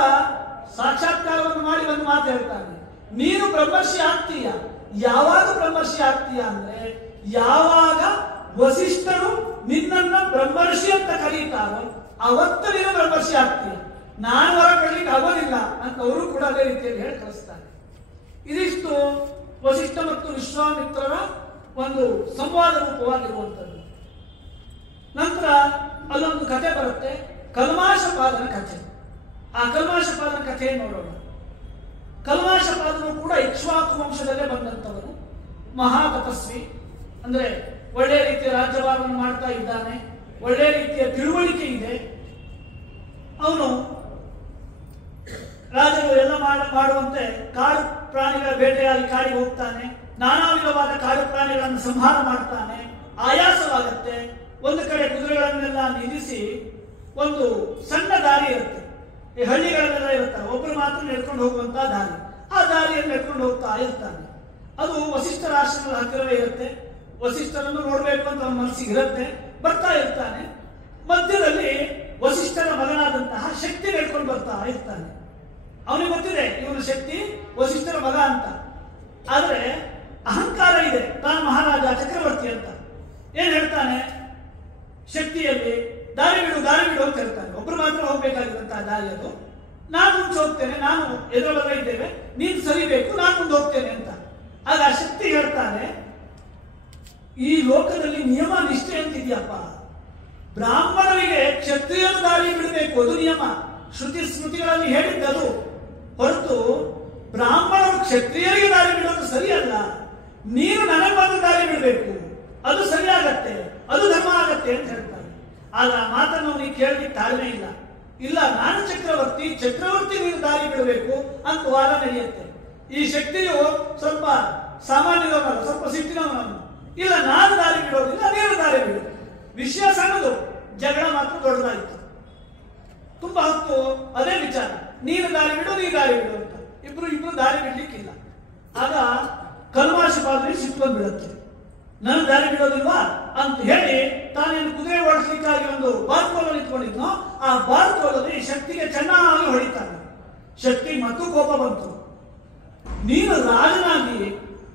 ಸಾಕ್ಷಾತ್ಕಾರವನ್ನು ಮಾಡಿ ಒಂದು ಮಾತು ಹೇಳ್ತಾನೆ, ನೀನು ಬ್ರಹ್ಮರ್ಷಿ ಆಗ್ತೀಯ. ಯಾವಾಗ ಬ್ರಹ್ಮರ್ಷಿ ಆಗ್ತೀಯ ಅಂದ್ರೆ, ಯಾವಾಗ ವಸಿಷ್ಠರು ನಿನ್ನನ್ನ ಬ್ರಹ್ಮರ್ಷಿ ಅಂತ ಕರೀತಾರೋ ಅವತ್ತು ನೀನು ಬ್ರಹ್ಮರ್ಷಿ ಆಗ್ತೀಯ. ನಾನು ಹೊರ ಕೊಡ್ಲಿಕ್ಕೆ ಆಗೋದಿಲ್ಲ ಅಂತ ಅವರು ಕೂಡ ಅದೇ ರೀತಿಯಲ್ಲಿ ಹೇಳಿ ಕಳಿಸ್ತಾರೆ. ಇದಿಷ್ಟು ವಸಿಷ್ಠ ಮತ್ತು ವಿಶ್ವಾಮಿತ್ರರ ಒಂದು ಸಂವಾದ ರೂಪವಾಗಿರುವಂಥದ್ದು. ನಂತರ ಅಲ್ಲೊಂದು ಕಥೆ ಬರುತ್ತೆ, ಕಲ್ಮಾಶಪಾದನ ಕಥೆ. ಆ ಕಲ್ಮಾಶಪಾದನ ಕಥೆಯನ್ನು ನೋಡೋಣ. ಕಲ್ಮಾಶಪಾದನು ಕೂಡ ಇಕ್ಷ್ವಾಕು ವಂಶದಲ್ಲೇ ಬಂದಂಥವನು, ಮಹಾ ತಪಸ್ವಿ. ಅಂದ್ರೆ ಒಳ್ಳೆಯ ರೀತಿಯ ರಾಜ್ಯಭಾರವನ್ನು ಮಾಡ್ತಾ ಇದ್ದಾನೆ, ಒಳ್ಳೆಯ ರೀತಿಯ ತಿಳುವಳಿಕೆ ಇದೆ. ಅವನು ರಾಜರು ಎಲ್ಲ ಮಾಡುವಂತೆ ಕಾಡು ಪ್ರಾಣಿಗಳ ಬೇಟೆಯಾಗಿ ಕಾಡಿಗೆ ಹೋಗ್ತಾನೆ, ನಾನಾ ವಿಧವಾದ ಕಾಡು ಪ್ರಾಣಿಗಳನ್ನು ಸಂಹಾರ ಮಾಡ್ತಾನೆ. ಆಯಾಸವಾಗತ್ತೆ. ಒಂದು ಕಡೆ ಕುದುರೆಗಳನ್ನೆಲ್ಲ ನಿಲ್ಲಿಸಿ ಒಂದು ಸಣ್ಣ ದಾರಿ ಇರುತ್ತೆ, ಈ ಹಳ್ಳಿಗಳಲ್ಲೆಲ್ಲ ಇರುತ್ತಾರೆ, ಒಬ್ಬರು ಮಾತ್ರ ನಡ್ಕೊಂಡು ಹೋಗುವಂತಹ ದಾರಿ. ಆ ದಾರಿಯನ್ನು ನಡ್ಕೊಂಡು ಹೋಗ್ತಾ ಇರ್ತಾನೆ. ಅದು ವಸಿಷ್ಠರ ಆಶ್ರಮದ ಹತ್ತಿರವೇ ಇರುತ್ತೆ. ವಸಿಷ್ಠರನ್ನು ನೋಡ್ಬೇಕು ಅಂತ ಅವನ ಮನಸ್ಸಿಗೆ ಇರುತ್ತೆ. ಬರ್ತಾ ಇರ್ತಾನೆ. ಮಧ್ಯದಲ್ಲಿ ವಸಿಷ್ಠರ ಮಗನಾದಂತಹ ಶಕ್ತಿ ನಡ್ಕೊಂಡು ಬರ್ತಾ ಇರ್ತಾನೆ. ಅವನಿಗೆ ಗೊತ್ತಿದೆ ಇವನು ಶಕ್ತಿ ವಸಿಷ್ಠರ ಮಗ ಅಂತ. ಆದ್ರೆ ಅಹಂಕಾರ ಇದೆ, ತಾನು ಮಹಾರಾಜ ಚಕ್ರವರ್ತಿ ಅಂತ. ಏನ್ ಹೇಳ್ತಾನೆ, ಶಕ್ತಿಯಲ್ಲಿ ದಾರಿ ಬಿಡು ದಾರಿ ಬಿಡು ಅಂತ ಹೇಳ್ತಾನೆ. ಒಬ್ರು ಮಾತ್ರ ಹೋಗ್ಬೇಕಾಗಿರುವಂತಹ ದಾರಿ ಅದು. ನಾನು ಮುಂಚೆ ಹೋಗ್ತೇನೆ, ನಾನು ಎದುರೊಳಗೆ ಇದ್ದೇವೆ, ನೀನು ಸರಿಬೇಕು, ನಾನು ಮುಂದೆ ಹೋಗ್ತೇನೆ ಅಂತ. ಆಗ ಆ ಶಕ್ತಿ ಹೇಳ್ತಾನೆ, ಈ ಲೋಕದಲ್ಲಿ ನಿಯಮ ನಿಷ್ಠೆ ಅಂತಿದ್ಯಪ್ಪ. ಬ್ರಾಹ್ಮಣರಿಗೆ ಕ್ಷತ್ರಿಯರ ದಾರಿ ಬಿಡಬೇಕು, ಅದು ನಿಯಮ. ಶ್ರುತಿ ಸ್ಮೃತಿಗಳಲ್ಲಿ ಹೇಳಿದ್ದದು ಹೊರತು ಬ್ರಾಹ್ಮಣರು ಕ್ಷತ್ರಿಯರಿಗೆ ದಾರಿ ಬಿಡೋದು ಸರಿಯಲ್ಲ. ನೀನು ನನಗೆ ಬಂದು ದಾರಿ ಬಿಡಬೇಕು, ಅದು ಸರಿಯಾಗತ್ತೆ, ಅದು ಧರ್ಮ ಆಗತ್ತೆ ಅಂತ ಹೇಳ್ತಾರೆ. ಆಗ ಆ ಮಾತನ್ನು ನೀನು ಕೇಳಲಿಕ್ಕೆ ತಾಳ್ಮೆ ಇಲ್ಲ. ಇಲ್ಲ, ನಾನು ಚಕ್ರವರ್ತಿ, ಚಕ್ರವರ್ತಿ ನೀನು ದಾರಿ ಬಿಡಬೇಕು ಅಂತ ವಾದ ನಡೆಯುತ್ತೆ. ಈ ಶಕ್ತಿಯು ಸ್ವಲ್ಪ ಸಾಮಾನ್ಯದವನಲ್ಲ, ಸ್ವಲ್ಪ ಸಿಟ್ಟಿನವನನ್ನು. ಇಲ್ಲ, ನಾನು ದಾರಿ ಬಿಡೋದಿಲ್ಲ, ನೀನು ದಾರಿ ಬಿಡು. ವಿಷಯ ಸಣ್ಣದು, ಜಗಳ ಮಾತ್ರ ದೊಡ್ಡದಾಯಿತು. ತುಂಬಾ ಹೊತ್ತು ಅದೇ ವಿಚಾರ, ನೀನು ದಾರಿ ಬಿಡು, ನೀ ದಾರಿ ಬಿಡು ಅಂತ. ಇಬ್ರು ದಾರಿ ಬಿಡ್ಲಿಕ್ಕಿಲ್ಲ. ಆಗ ಕಲ್ಮಾಶಪಾದರಿಗೆ ಸಿಟ್ಟು ಬಂದ್ಬಿಡುತ್ತೆ, ನಾನು ದಾರಿ ಬಿಡೋದಿಲ್ವಾ ಅಂತ ಹೇಳಿ ತಾನೇನು ಕುದುರೆ ಓಡಿಸ್ಲಿಕ್ಕಾಗಿ ಒಂದು ಬಾರ್ಕೋಲಲ್ಲಿ ಇಟ್ಕೊಂಡಿದ್ನೋ ಆ ಬಾರ್ಕೋಲಲ್ಲಿ ಶಕ್ತಿಗೆ ಚೆನ್ನಾಗಿ ಹೊಡಿತಾನೆ. ಶಕ್ತಿ ಮತ್ತು ಕೋಪ ಬಂತು. ನೀನು ರಾಜನಾಗಿ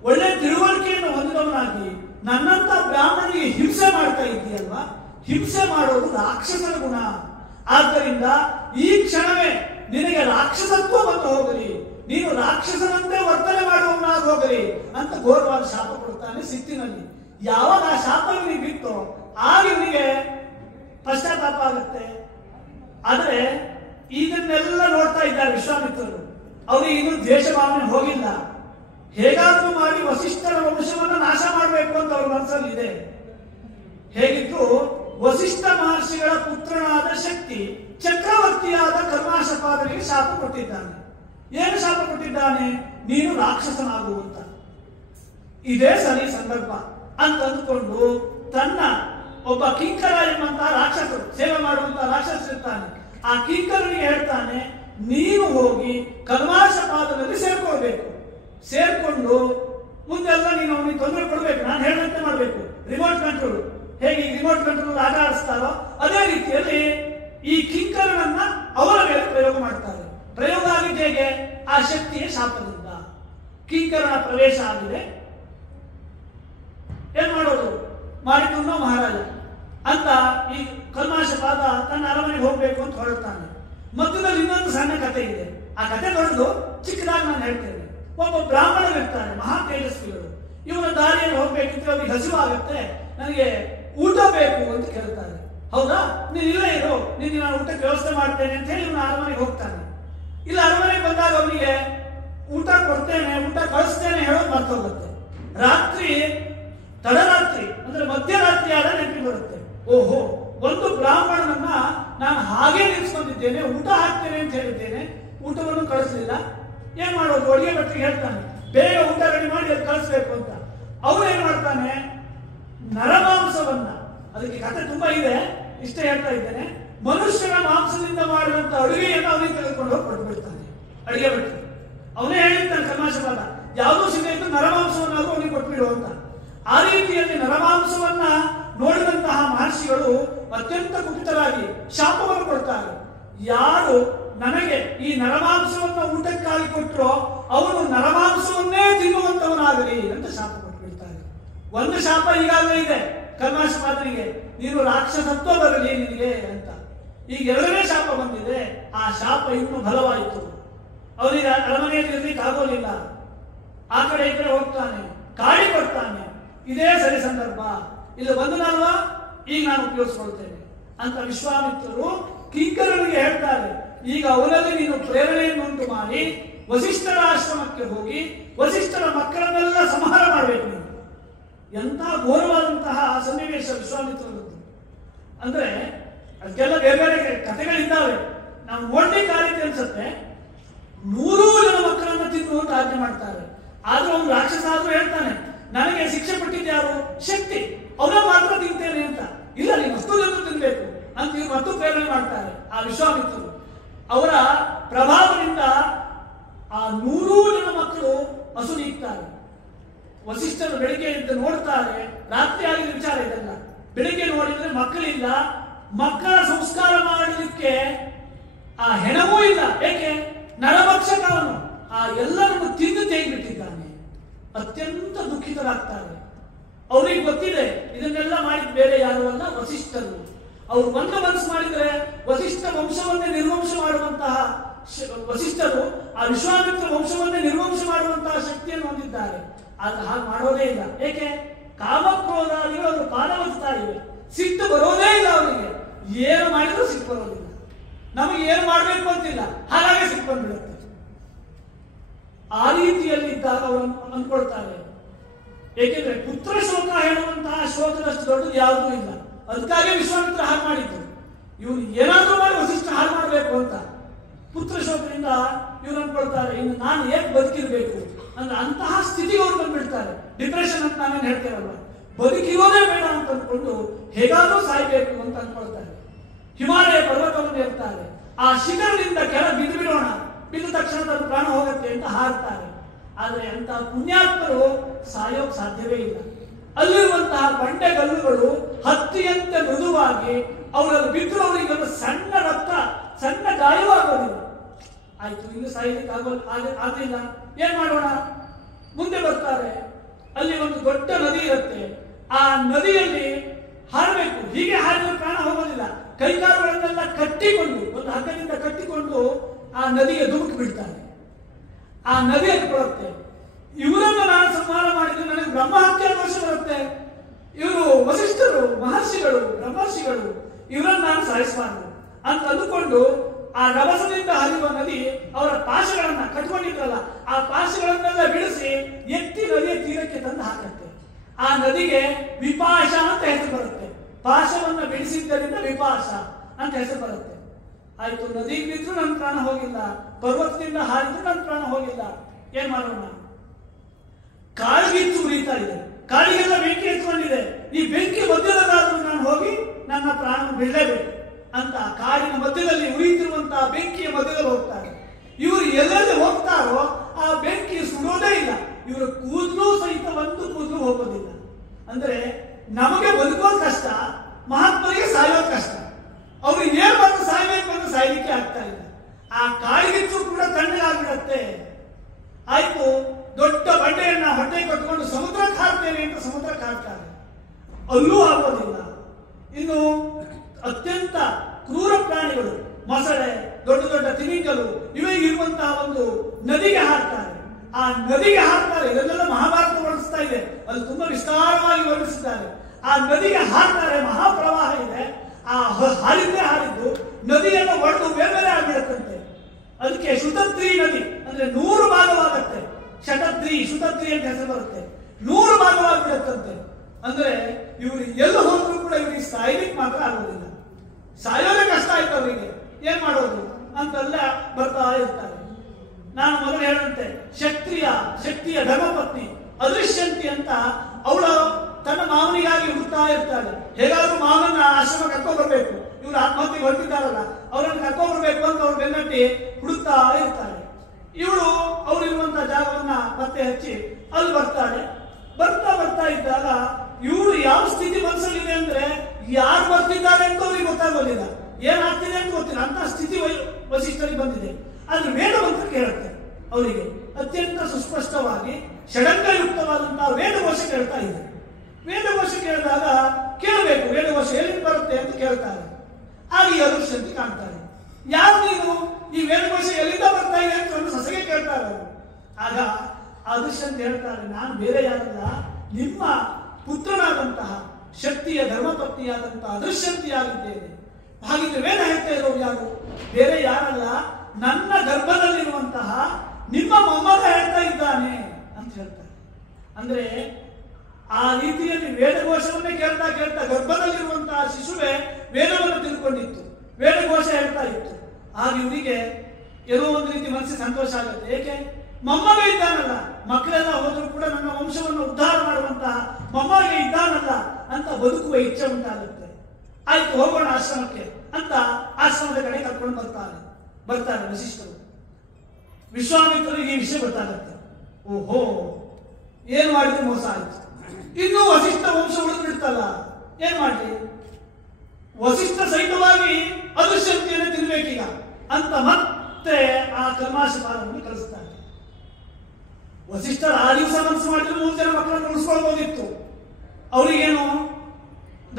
ಒಳ್ಳೆ ತಿಳುವಳಿಕೆಯನ್ನು ಹೊಂದಿದವನಾಗಿ ನನ್ನಂತ ಬ್ರಾಹ್ಮಣಿಗೆ ಹಿಂಸೆ ಮಾಡ್ತಾ ಇದ್ದೀಯಲ್ವಾ, ಹಿಂಸೆ ಮಾಡೋದು ರಾಕ್ಷಸರ ಗುಣ. ಆದ್ದರಿಂದ ಈ ಕ್ಷಣವೇ ನಿನಗೆ ರಾಕ್ಷಸತ್ವ ಬಂದು ಹೋಗಲಿ, ನೀನು ರಾಕ್ಷಸನಂತೆ ವರ್ತನೆ ಮಾಡುವವನಾಗಿ ಹೋಗಲಿ ಅಂತ ಘೋರವಾದ ಶಾಪ ಕೊಡ್ತಾನೆ ಸಿಟ್ಟಿನಲ್ಲಿ. ಯಾವಾಗ ಆ ಶಾಪ ಇವನಿಗೆ ಬಿತ್ತೋ ಆಗ ಇವನಿಗೆ ಪಶ್ಚಾತ್ತಾಪ ಆಗುತ್ತೆ. ಆದ್ರೆ ಇದನ್ನೆಲ್ಲ ನೋಡ್ತಾ ಇದ್ದಾರೆ ವಿಶ್ವಾಮಿತ್ರರು. ಅವರಿಗೆ ಇನ್ನೂ ದ್ವೇಷ ಭಾವನೆ ಹೋಗಿಲ್ಲ. ಹೇಗಾದ್ರೂ ಮಾಡಿ ವಸಿಷ್ಠರ ವಂಶವನ್ನು ನಾಶ ಮಾಡಬೇಕು ಅಂತ ಅವ್ರ ಮನಸ್ಸಲ್ಲಿ ಇದೆ. ಹೇಗಿದ್ರು ವಸಿಷ್ಠ ಮಹರ್ಷಿಗಳ ಪುತ್ರನಾದ ಶಕ್ತಿ ಚಕ್ರವರ್ತಿಯಾದ ಕಲ್ಮಾಶಪಾದನಿಗೆ ಶಾಪ ಕೊಟ್ಟಿದ್ದಾನೆ. ಏನು ಶಾಪ ಕೊಟ್ಟಿದ್ದಾನೆ? ನೀನು ರಾಕ್ಷಸನಾಗುವಂತ. ಇದೇ ಸರಿ ಸಂದರ್ಭ ಅಂತ ಅಂದುಕೊಂಡು ತನ್ನ ಒಬ್ಬ ಕಿಂಕರ ಎಂಬಂತಹ ರಾಕ್ಷಸರು, ಸೇವೆ ಮಾಡುವಂತಹ ರಾಕ್ಷಸರಿರ್ತಾನೆ, ಆ ಕಿಂಕರನಿಗೆ ಹೇಳ್ತಾನೆ, ನೀನು ಹೋಗಿ ಕಲ್ಮಾಶಪಾದದಲ್ಲಿ ಸೇರ್ಕೊಳ್ಬೇಕು. ಸೇರ್ಕೊಂಡು ಮುಂದೆಲ್ಲ ನೀನು ಅವನಿಗೆ ತೊಂದರೆ ಕೊಡ್ಬೇಕು, ನಾನು ಹೇಳಿದಂತೆ ಮಾಡಬೇಕು. ರಿಮೋಟ್ ಕಂಟ್ರೋಲ್ ಹೇಗೆ ರಿಮೋಟ್ ಕಂಟ್ರೋಲ್ ಆಟ ಆಡಿಸ್ತಾರೋ ಅದೇ ರೀತಿಯಲ್ಲಿ ಈ ಕಿಂಕರನನ್ನ ಅವರ ಮೇಲೆ ಪ್ರಯೋಗ ಮಾಡ್ತಾರೆ. ಪ್ರಯೋಗ ಆಗಿದ್ದು ಹೇಗೆ? ಆ ಶಕ್ತಿಯ ಶಾಪದಿಂದ ಕಿಂಕರನ ಪ್ರವೇಶ ಆಗಿದೆ. ಏನ್ ಮಾಡೋದು? ಮಾಡಿಕೊಂಡು ಮಹಾರಾಜ ಅಂತ ಈ ಕಲ್ಮಾಶಪಾದ ತನ್ನ ಅರಮನೆಗೆ ಹೋಗ್ಬೇಕು ಅಂತ ಹೊರಡ್ತಾನೆ. ಮಧ್ಯದಲ್ಲಿ ಇನ್ನೊಂದು ಸಣ್ಣ ಕಥೆ ಇದೆ. ಆ ಕಥೆ ದೊಡ್ಡದು, ಚಿಕ್ಕದಾಗಿ ನಾನು ಹೇಳ್ತೇನೆ. ಒಬ್ಬ ಬ್ರಾಹ್ಮಣರಿರ್ತಾರೆ, ಮಹಾ ತೇಜಸ್ವಿಗಳು. ಇವನ ದಾರಿಯಲ್ಲಿ ಹೋಗ್ಬೇಕಿದ್ರೆ ಅವರಿಗೆ ಹಸಿವಾಗುತ್ತೆ, ನನಗೆ ಊಟ ಬೇಕು ಅಂತ ಕೇಳ್ತಾರೆ. ಹೌದಾ, ನೀನು ಇಲ್ಲೇ ಇರು, ನಿನ್ಗೆ ನಾನು ಊಟಕ್ಕೆ ವ್ಯವಸ್ಥೆ ಮಾಡ್ತೇನೆ ಅಂತ ಹೇಳಿ ಇವನು ಅರಮನೆಗೆ ಹೋಗ್ತಾನೆ. ಇಲ್ಲ ಅರಮನೆಗೆ ಬಂದಾಗ ಅವನಿಗೆ ಊಟ ಕೊಡ್ತೇನೆ, ಊಟ ಕಳಿಸ್ತೇನೆ ಹೇಳೋದು ಮರ್ತೋಗುತ್ತೆ. ರಾತ್ರಿ ತಡರಾತ್ರಿ ಅಂದ್ರೆ ಮಧ್ಯರಾತ್ರಿ ಆದ ನೆನಪು ಬರುತ್ತೆ. ಓಹೋ, ಒಂದು ಬ್ರಾಹ್ಮಣನನ್ನ ನಾನು ಹಾಗೆ ನಿಲ್ಸ್ಕೊಂಡಿದ್ದೇನೆ, ಊಟ ಹಾಕ್ತೇನೆ ಅಂತ ಹೇಳಿದ್ದೇನೆ, ಊಟವನ್ನು ಕಳಿಸ್ಲಿಲ್ಲ, ಏನ್ ಮಾಡೋದು? ಅಡಿಗೆ ಭಟ್ರಿಗೆ ಹೇಳ್ತಾನೆ, ಬೇಗ ಊಟ ರೆಡಿ ಮಾಡಿ ಅದು ಕಳಿಸ್ಬೇಕು ಅಂತ. ಅವನು ಏನ್ ಮಾಡ್ತಾನೆ, ನರಮಾಂಸವನ್ನ, ಅದಕ್ಕೆ ಕಥೆ ತುಂಬಾ ಇದೆ, ಇಷ್ಟೇ ಹೇಳ್ತಾ ಇದ್ದೇನೆ, ಮನುಷ್ಯನ ಮಾಂಸದಿಂದ ಮಾಡಿದಂತ ಅಡುಗೆಯನ್ನು ಅವನಿಗೆ ತೆಗೆದುಕೊಂಡು ಹೋಗಿ ಕೊಟ್ಬಿಡ್ತಾನೆ ಅಡಿಗೆ ಭಟ್ರಿಗೆ. ಅವನೇ ಹೇಳಿರ್ತಾನೆ ಕಲ್ಮಾಶವಾದ, ಯಾವುದೋ ಸಿಗೈತು ನರಮಾಂಸವನ್ನಾದ್ರೂ ಅವನಿಗೆ ಕೊಟ್ಬಿಡು ಅಂತ. ಆ ರೀತಿಯಲ್ಲಿ ನರಮಾಂಸವನ್ನ ನೋಡಿದಂತಹ ಮಹರ್ಷಿಗಳು ಅತ್ಯಂತ ಕುಪಿತರಾಗಿ ಶಾಪವನ್ನು ಕೊಡ್ತಾರೆ. ಯಾರು ನನಗೆ ಈ ನರಮಾಂಸವನ್ನ ಊಟಕ್ಕಾಗಿ ಕೊಟ್ಟರೋ ಅವನು ನರಮಾಂಸವನ್ನೇ ತಿನ್ನುವಂತವನಾಗಲಿ ಅಂತ ಶಾಪ ಕೊಟ್ಬಿಡ್ತಾರೆ. ಒಂದು ಶಾಪ ಈಗಾಗಲೇ ಇದೆ ಕಲ್ಮಾಶಪಾದನಿಗೆ, ನೀನು ರಾಕ್ಷಸತ್ವ ಬರಲಿ ನಿನಗೆ ಅಂತ. ಈಗ ಎರಡನೇ ಶಾಪ ಬಂದಿದೆ, ಆ ಶಾಪ ಇನ್ನೂ ಬಲವಾಯಿತು. ಅವನಿಗೆ ಅರಮನೆಯಲ್ಲಿ ಇರ್ಲಿಕ್ಕೆ ಆಗೋಲಿಲ್ಲ, ಆ ಕಡೆ ಈ ಕಡೆ ಹೋಗ್ತಾನೆ, ಕಾಡಿ ಕೊಡ್ತಾನೆ. ಇದೇ ಸರಿ ಸಂದರ್ಭ, ಇಲ್ಲಿ ಬಂದನಲ್ವಾ, ಈಗ ನಾನು ಉಪಯೋಗಿಸ್ಕೊಳ್ತೇನೆ ಅಂತ ವಿಶ್ವಾಮಿತ್ರರು ಕಿಂಕರನಿಗೆ ಹೇಳ್ತಾರೆ. ಈಗ ಅವರಲ್ಲಿ ನೀನು ಪ್ರೇರಣೆಯನ್ನು ಉಂಟು ಮಾಡಿ ವಸಿಷ್ಠರ ಆಶ್ರಮಕ್ಕೆ ಹೋಗಿ ವಸಿಷ್ಠರ ಮಕ್ಕಳನ್ನೆಲ್ಲ ಸಂಹಾರ ಮಾಡಬೇಕು ನೀನು. ಎಂಥ ಘೋರವಾದಂತಹ ಸನ್ನಿವೇಶ ವಿಶ್ವಾಮಿತ್ರರದ್ದು. ಅಂದ್ರೆ ಅದಕ್ಕೆಲ್ಲ ಬೇರೆ ಬೇರೆ ಕಥೆಗಳಿದ್ದಾವೆ, ನಾವು ನೋಡ್ಲಿಕ್ಕೆ ಆಗುತ್ತೆ ಅನ್ಸುತ್ತೆ. 100 ಜನ ಮಕ್ಕಳನ್ನ ತಿನ್ನು ಅಂತ ಆಜ್ಞೆ ಮಾಡ್ತಾರೆ. ಆದ್ರೂ ಅವನು ರಾಕ್ಷಸ ಆದ್ರೂ ಹೇಳ್ತಾನೆ, ನನಗೆ ಶಿಕ್ಷೆ ಪಟ್ಟಿದ್ಯಾರು? ಶಕ್ತಿ, ಅವನ ಮಾತ್ರ ತಿಂತೇನೆ ಅಂತ. ಇಲ್ಲ, ನೀನು 10 ಜನ ತಿನ್ಬೇಕು ಅಂತ ಇವ್ರು ಮತ್ತು ಪ್ರೇರಣೆ ಮಾಡ್ತಾರೆ ಆ ವಿಶ್ವಾಮಿತ್ರರು. ಅವರ ಪ್ರಭಾವದಿಂದ ಆ 100 ಜನ ಮಕ್ಕಳು ಹಸು ನೀಗ್ತಾರೆ. ವಸಿಷ್ಠರು ಬೆಳಿಗ್ಗೆ ಎದ್ದು ನೋಡ್ತಾರೆ, ರಾತ್ರಿ ಆಗಿದ ವಿಚಾರ ಇದೆಲ್ಲ. ಬೆಳಿಗ್ಗೆ ನೋಡಿದ್ರೆ ಮಕ್ಕಳಿಲ್ಲ, ಮಕ್ಕಳ ಸಂಸ್ಕಾರ ಮಾಡಲಿಕ್ಕೆ ಆ ಹೆಣವೂ ಇಲ್ಲ. ಏಕೆ? ನರಭಕ್ಷಕ ಅವನು ಆ ಎಲ್ಲರನ್ನು ತಿಂದು ತೆಗೆದುಬಿಟ್ಟಿದ್ದಾನೆ. ಅತ್ಯಂತ ದುಃಖಿತರಾಗ್ತಾರೆ. ಅವ್ರಿಗೆ ಗೊತ್ತಿದೆ ಇದನ್ನೆಲ್ಲ ಮಾಡಿದ ಬೇರೆ ಯಾರು ಅಲ್ಲ, ವಸಿಷ್ಠರು. ಅವರು ಒಂದು ಮನಸ್ಸು ಮಾಡಿದ್ರೆ ವಸಿಷ್ಠ ವಂಶವನ್ನೇ ನಿರ್ವಂಶ ಮಾಡುವಂತಹ ವಸಿಷ್ಠರು ಆ ವಿಶ್ವಾಮಿತ್ರ ವಂಶವನ್ನೇ ನಿರ್ವಂಶ ಮಾಡುವಂತಹ ಶಕ್ತಿಯನ್ನು ಹೊಂದಿದ್ದಾರೆ. ಆದ್ರೆ ಹಾಗೆ ಮಾಡೋದೇ ಇಲ್ಲ. ಏಕೆ? ಕಾಮಕ್ರೋಧಾದಿಗಳು ಅವರು ಪಾಲವಸ್ತಾ ಇವೆ, ಸಿಟ್ಟು ಬರೋದೇ ಇಲ್ಲ ಅವರಿಗೆ. ಏನು ಮಾಡಿದ್ರು ಸಿಟ್ಟು ಬರೋದಿಲ್ಲ. ನಮಗೆ ಏನು ಮಾಡಬೇಕು ಅಂತಿಲ್ಲ, ಹಾಗಾಗಿ ಸಿಟ್ಟು ಬಂದ್ಬಿಡುತ್ತೆ. ಆ ರೀತಿಯಲ್ಲಿ ಇದ್ದಾಗ ಅವರು ಅಂದ್ಕೊಳ್ತಾರೆ. ಏಕೆಂದ್ರೆ ಪುತ್ರ ಶೋಕ ಹೇಳುವಂತಹ ಶೋಕದಷ್ಟು ದೊಡ್ಡದು ಯಾವುದೂ ಇಲ್ಲ. ಅದಕ್ಕಾಗಿ ವಿಶ್ವಾಮಿತ್ರ ಹಾಗೆ ಮಾಡಿದ್ರು. ಇವ್ರು ಏನಾದ್ರೂ ಮಾಡಿ ವಸಿಷ್ಠ ಹಾಳು ಮಾಡಬೇಕು ಅಂತ ಪುತ್ರ ಶೋಕದಿಂದ ಇವ್ರು ಅಂದ್ಕೊಳ್ತಾರೆ, ಇನ್ನು ನಾನು ಹೇಗೆ ಬದುಕಿರ್ಬೇಕು ಅಂದ್ರೆ ಅಂತಹ ಸ್ಥಿತಿಗೆ ಅವ್ರು ಬಂದ್ಬಿಡ್ತಾರೆ. ಡಿಪ್ರೆಷನ್ ಅಂತ ನಾವೇನು ಹೇಳ್ತೇವಲ್ವ, ಬದುಕಿರೋದೇ ಬೇಡ ಅಂತ ಅಂದ್ಕೊಂಡು ಹೇಗಾದ್ರೂ ಸಾಯ್ಬೇಕು ಅಂತ ಅಂದ್ಕೊಳ್ತಾರೆ. ಹಿಮಾಲಯ ಪರ್ವತವನ್ನು ಇರ್ತಾರೆ, ಆ ಶಿಖರದಿಂದ ಕೆಳ ಬಿದ್ದು ಬಿಡೋಣ, ಬಿದ್ದ ತಕ್ಷಣ ತನ್ನ ಪ್ರಾಣ ಹೋಗುತ್ತೆ ಅಂತ ಹಾರ್ತಾರೆ. ಆದ್ರೆ ಅಂತ ಪುಣ್ಯಾತ್ಮರು ಸಾಯೋಕ್ ಸಾಧ್ಯವೇ ಇಲ್ಲ. ಅಲ್ಲಿರುವಂತಹ ಬಂಡೆಗಲ್ಲುಗಳು ಹತ್ತಿಯಂತೆ ಮೃದುವಾಗಿ ಅವರಲ್ಲಿ ಬಿದ್ದು ಅವರಿಗೆ ಸಣ್ಣ ರಕ್ತ, ಸಣ್ಣ ಗಾಯವಾಗೋದಿಲ್ಲ. ಆಯ್ತು, ಇನ್ನು ಸಾಯಲಿಕ್ಕೆ ಆಗಲಿಲ್ಲ, ಏನ್ ಮಾಡೋಣ? ಮುಂದೆ ಬರ್ತಾರೆ. ಅಲ್ಲಿ ಒಂದು ದೊಡ್ಡ ನದಿ ಇರುತ್ತೆ, ಆ ನದಿಯಲ್ಲಿ ಹಾರಬೇಕು. ಹೀಗೆ ಹಾರಿದ್ರೆ ಪ್ರಾಣ ಹೋಗೋದಿಲ್ಲ. ಕೈಕಾಲುಗಳನ್ನೆಲ್ಲ ಕಟ್ಟಿಕೊಂಡು, ಒಂದು ಹಗ್ಗದಿಂದ ಕಟ್ಟಿಕೊಂಡು ಆ ನದಿಗೆ ಧುಮುಕಿ ಬಿಡ್ತಾರೆ. ಆ ನದಿಯಲ್ಲಿ ಕೊಡುತ್ತೆ, ಇವರನ್ನು ನಾನು ಸಂಹಾರ ಮಾಡಿದ್ರೆ ನನಗೆ ಬ್ರಹ್ಮಹತ್ಯೆ ದೋಷ ಬರುತ್ತೆ. ಇವರು ವಸಿಷ್ಠರು, ಮಹರ್ಷಿಗಳು, ಬ್ರಹ್ಮರ್ಷಿಗಳು, ಇವರನ್ನು ನಾನು ಸಾಯಿಸಬಾರದು ಅಂತ ಅಂದುಕೊಂಡು ಆ ರಭಸದಿಂದ ಹರಿಯುವ ನದಿ ಅವರ ಪಾಶಗಳನ್ನ ಕಟ್ಕೊಂಡಿದ್ರಲ್ಲ, ಆ ಪಾಶಗಳನ್ನೆಲ್ಲ ಬಿಡಿಸಿ ಎತ್ತಿ ನದಿಯ ತೀರಕ್ಕೆ ತಂದು ಹಾಕುತ್ತೆ. ಆ ನದಿಗೆ ವಿಪಾಶ ಅಂತ ಹೆಸರು ಬರುತ್ತೆ. ಪಾಶವನ್ನ ಬಿಡಿಸಿದ್ದರಿಂದ ವಿಪಾಶ ಅಂತ ಹೆಸರು ಬರುತ್ತೆ. ಆಯ್ತು, ನದಿಗೆ ಬಿದ್ರು ನನ್ನ ಪ್ರಾಣ ಹೋಗಿಲ್ಲ, ಪರ್ವತದಿಂದ ಹಾರಿದ್ರು ನನ್ನ ಪ್ರಾಣ ಹೋಗಿಲ್ಲ, ಏನ್ ಮಾಡೋಣ? ಕಾಳಿಗಿಚ್ಚು ಉರಿತಾ ಇದೆ, ಕಾಳಿಗೆಲ್ಲ ಬೆಂಕಿ ಎತ್ಕೊಂಡಿದೆ. ಈ ಬೆಂಕಿ ಮಧ್ಯದಲ್ಲಾದ್ರೂ ನಾನು ಹೋಗಿ ನನ್ನ ಪ್ರಾಣ ಬಿಡಲೇಬೇಕು ಅಂತ ಕಾಡಿನ ಮಧ್ಯದಲ್ಲಿ ಉರಿಯುತ್ತಿರುವಂತಹ ಬೆಂಕಿಯ ಮಧ್ಯದಲ್ಲಿ ಹೋಗ್ತಾರೆ. ಇವರು ಎಲ್ಲೆಲ್ಲಿ ಹೋಗ್ತಾರೋ ಆ ಬೆಂಕಿ ಸುಡೋದೇ ಇಲ್ಲ. ಇವರ ಕೂದಲು ಸಹಿತ ಒಂದು ಕೂದಲು ಹೋಗೋದಿಲ್ಲ. ಅಂದ್ರೆ ನಮಗೆ ಬದುಕೋದು ಕಷ್ಟ, ಮಹಾತ್ಮರಿಗೆ ಸಾಯೋದು ಕಷ್ಟ. ಅವ್ರು ಏನ್ ಬಂದು ಸಾಯ್ಬೇಕು ಅಂತ ಸಾಯ್ಲಿಕ್ಕೆ ಆಗ್ತಾ ಇಲ್ಲ. ಆ ಕಾಳಿಗಿಚ್ಚು ಕೂಡ ತಣ್ಣಗಾಗ್ಬಿಡತ್ತೆ. ಆಯ್ತು, ದೊಡ್ಡ ಬಂಡೆಯನ್ನ ಹೊಟ್ಟೆ ಕಟ್ಕೊಂಡು ಸಮುದ್ರಕ್ಕೆ ಹಾಕ್ತೇನೆ ಅಂತ ಸಮುದ್ರಕ್ಕೆ ಹಾಕ್ತಾರೆ, ಅಲ್ಲೂ ಆಗೋದಿಲ್ಲ. ಇನ್ನು ಅತ್ಯಂತ ಕ್ರೂರ ಪ್ರಾಣಿಗಳು, ಮೊಸಳೆ, ದೊಡ್ಡ ದೊಡ್ಡ ತಿಮಿಂಗಲು, ಇವೇ ಇರುವಂತಹ ಒಂದು ನದಿಗೆ ಹಾಕ್ತಾರೆ. ಆ ನದಿಗೆ ಹಾಕ್ತಾರೆ. ಇದನ್ನೆಲ್ಲ ಮಹಾಭಾರತ ವರ್ಣಿಸ್ತಾ ಇದೆ, ಅಲ್ಲಿ ತುಂಬಾ ವಿಸ್ತಾರವಾಗಿ ವರ್ಣಿಸಿದ್ದಾರೆ. ಆ ನದಿಗೆ ಹಾಕ್ತಾರೆ, ಮಹಾಪ್ರವಾಹ ಇದೆ, ಆ ಹಾರಿದ್ದು ನದಿಯನ್ನು ಒಡೆದು ಬೇರೆ ಬೇರೆ ಆಗ್ಬಿಡುತ್ತಂತೆ. ಅದಕ್ಕೆ ಶುತದ್ರಿ ನದಿ ಅಂದ್ರೆ 100 ಭಾಗವಾಗತ್ತೆ. ಶತದ್ರಿ ಶುತದ್ರಿ ಅಂತ ಹೆಸರು ಬರುತ್ತೆ. 100 ಭಾಗವಾಗಿಬಿಡುತ್ತಂತೆ. ಅಂದ್ರೆ ಇವರು ಎಲ್ಲ ಹೋದ್ರು ಕೂಡ ಇವರಿಗೆ ಸಾಯ್ಲಿಕ್ಕೆ ಮಾತ್ರ ಆಗೋದಿಲ್ಲ. ಸಾಯೋದೇ ಕಷ್ಟ ಆಯ್ತು ಅವರಿಗೆ, ಏನ್ ಮಾಡೋದು ಅಂತೆಲ್ಲ ಬರ್ತಾ ಇರ್ತಾರೆ. ನಾನು ಮೊದಲು ಹೇಳಂತೆ ಶಕ್ತಿಯ ಧರ್ಮಪತ್ನಿ ಅದೃಶ್ಯಂತಿ ಅಂತ ಅವಳು ತನ್ನ ಮಾವನಿಗಾಗಿ ಹುಡುಕ್ತಾ ಇರ್ತಾಳೆ. ಹೇಗಾದ್ರೂ ಮಾವನ ಆಶ್ರಮ ಕರ್ಕೊಂಡ್ಬರ್ಬೇಕು, ಇವರು ಆತ್ಮಹತ್ಯೆಗೆ ಹೊರಟಿದ್ದಾರಲ್ಲ ಅವರನ್ನು ಕರ್ಕೊಂಡ್ಬರ್ಬೇಕು ಅಂತ ಅವ್ರು ಬೆನ್ನಟ್ಟಿ ಹುಡುಕ್ತಾ ಇರ್ತಾಳೆ. ಇವಳು ಅವರಿರುವಂತಹ ಜಾಗವನ್ನ ಪತ್ತೆ ಹಚ್ಚಿ ಅಲ್ಲಿ ಬರ್ತಾಳೆ. ಬರ್ತಾ ಇದ್ದಾಗ ಇವಳು ಯಾವ ಸ್ಥಿತಿ ಮನಸ್ಸಲ್ಲಿದೆ ಅಂದ್ರೆ ಯಾರು ಬರ್ತಿದ್ದಾರೆ ಅಂತ ಅವ್ರಿಗೆ ಗೊತ್ತಾಗೋದಿಲ್ಲ, ಏನಾಗ್ತಿದೆ ಅಂತ ಗೊತ್ತಿಲ್ಲ, ಅಂತ ಸ್ಥಿತಿ ವಸಿಷ್ಠರಿಗೆ ಬಂದಿದೆ. ಆದ್ರೆ ವೇದ ಮಂತ್ರ ಕೇಳುತ್ತೆ ಅವರಿಗೆ ಅತ್ಯಂತ ಸುಸ್ಪಷ್ಟವಾಗಿ ಷಡಂಗಯುಕ್ತವಾದಂತಹ ವೇದಘೋಷ ಕೇಳ್ತಾ ಇದೆ. ವೇದಘೋಷ ಕೇಳಿದಾಗ ಕೇಳಬೇಕು, ವೇದಘೋಷ ಎಲ್ಲಿ ಬರುತ್ತೆ ಅಂತ ಕೇಳ್ತಾರೆ. ಆಗ ಈ ಅದೃಶ್ಯಂತಿ ಕಾಣ್ತಾರೆ. ಯಾರು ನೀನು, ಈ ವೇದಘೋಷ ಎಲ್ಲಿಂದ ಬರ್ತಾ ಇದೆ ಅಂತ ಒಂದು ಸಸಗೆ ಕೇಳ್ತಾರೆ ಅವರು. ಆಗ ಅದೃಶ್ಯಂತಿ ಹೇಳ್ತಾರೆ, ನಾನು ಬೇರೆ ಯಾರಲ್ಲ, ನಿಮ್ಮ ಪುತ್ರನಾದಂತಹ ಶಕ್ತಿಯ ಧರ್ಮಪತ್ನಿಯಾದಂತಹ ಅದೃಶ್ಯಂತಿಯಾಗಿದ್ದೇನೆ. ಹಾಗಿದ್ರೆ ವೇದ ಹೇಳ್ತಾ ಇರೋರು ಯಾರು, ಬೇರೆ ಯಾರಲ್ಲ, ನನ್ನ ಗರ್ಭದಲ್ಲಿರುವಂತಹ ನಿಮ್ಮ ಮೊಮ್ಮಗ ಹೇಳ್ತಾ ಇದ್ದಾನೆ ಅಂತ ಹೇಳ್ತಾರೆ. ಅಂದ್ರೆ ಆ ರೀತಿಯಲ್ಲಿ ವೇದಘೋಷವನ್ನೇ ಕೇಳ್ತಾ ಗರ್ಭದಲ್ಲಿರುವಂತಹ ಶಿಶುವೆ ವೇದವನ್ನು ತಿಳ್ಕೊಂಡಿತ್ತು, ವೇದಘೋಷ ಹೇಳ್ತಾ ಇತ್ತು. ಆಗ ಇವರಿಗೆ ಏನೋ ಒಂದು ರೀತಿ ಮನಸ್ಸಿಗೆ ಸಂತೋಷ ಆಗುತ್ತೆ. ಏಕೆ, ಮೊಮ್ಮಗ ಇದ್ದಾನಲ್ಲ, ಮಕ್ಕಳೆಲ್ಲ ಹೋದ್ರು ಕೂಡ ನನ್ನ ವಂಶವನ್ನು ಉದ್ಧಾರ ಮಾಡುವಂತಹ ಮೊಮ್ಮಗ ಇದ್ದಾನಲ್ಲ ಅಂತ ಬದುಕುವ ಇಚ್ಛೆ ಉಂಟಾಗುತ್ತೆ. ಆಯ್ತು ಹೋಗೋಣ ಆಶ್ರಮಕ್ಕೆ ಅಂತ ಆಶ್ರಮದ ಕಡೆ ಕರ್ಕೊಂಡು ಬರ್ತಾರೆ ವಸಿಷ್ಠರು. ವಿಶ್ವಾಮಿತ್ರರಿಗೆ ಈ ವಿಷಯ ಗೊತ್ತಾಗುತ್ತೆ. ಓಹೋ, ಏನ್ ಮಾಡಿದ್ರೆ ಮೋಸ ಆಯ್ತು, ಇನ್ನೂ ವಸಿಷ್ಠ ವಂಶ ಉಳಿದ್ಬಿಡ್ತಲ್ಲ, ಏನ್ ಮಾಡ್ಲಿ, ವಸಿಷ್ಠ ಸಹಿತವಾಗಿ ಅದೃಶ್ಯಂತಿಯನ್ನು ತಿನ್ಬೇಕೀಗ ಅಂತ ಮತ್ತೆ ಆ ಕಲ್ಮಾಶಪಾಲವನ್ನು ಕಳಿಸ್ತಾರೆ. ವಸಿಷ್ಠರು ಆ ದಿವಸ ಮನಸ್ಸು ಮಾಡಿದ್ರೆ 3 ಜನ ಮಕ್ಕಳನ್ನು ಉಳಿಸ್ಕೊಳ್ಬಹುದಿತ್ತು, ಅವರಿಗೇನು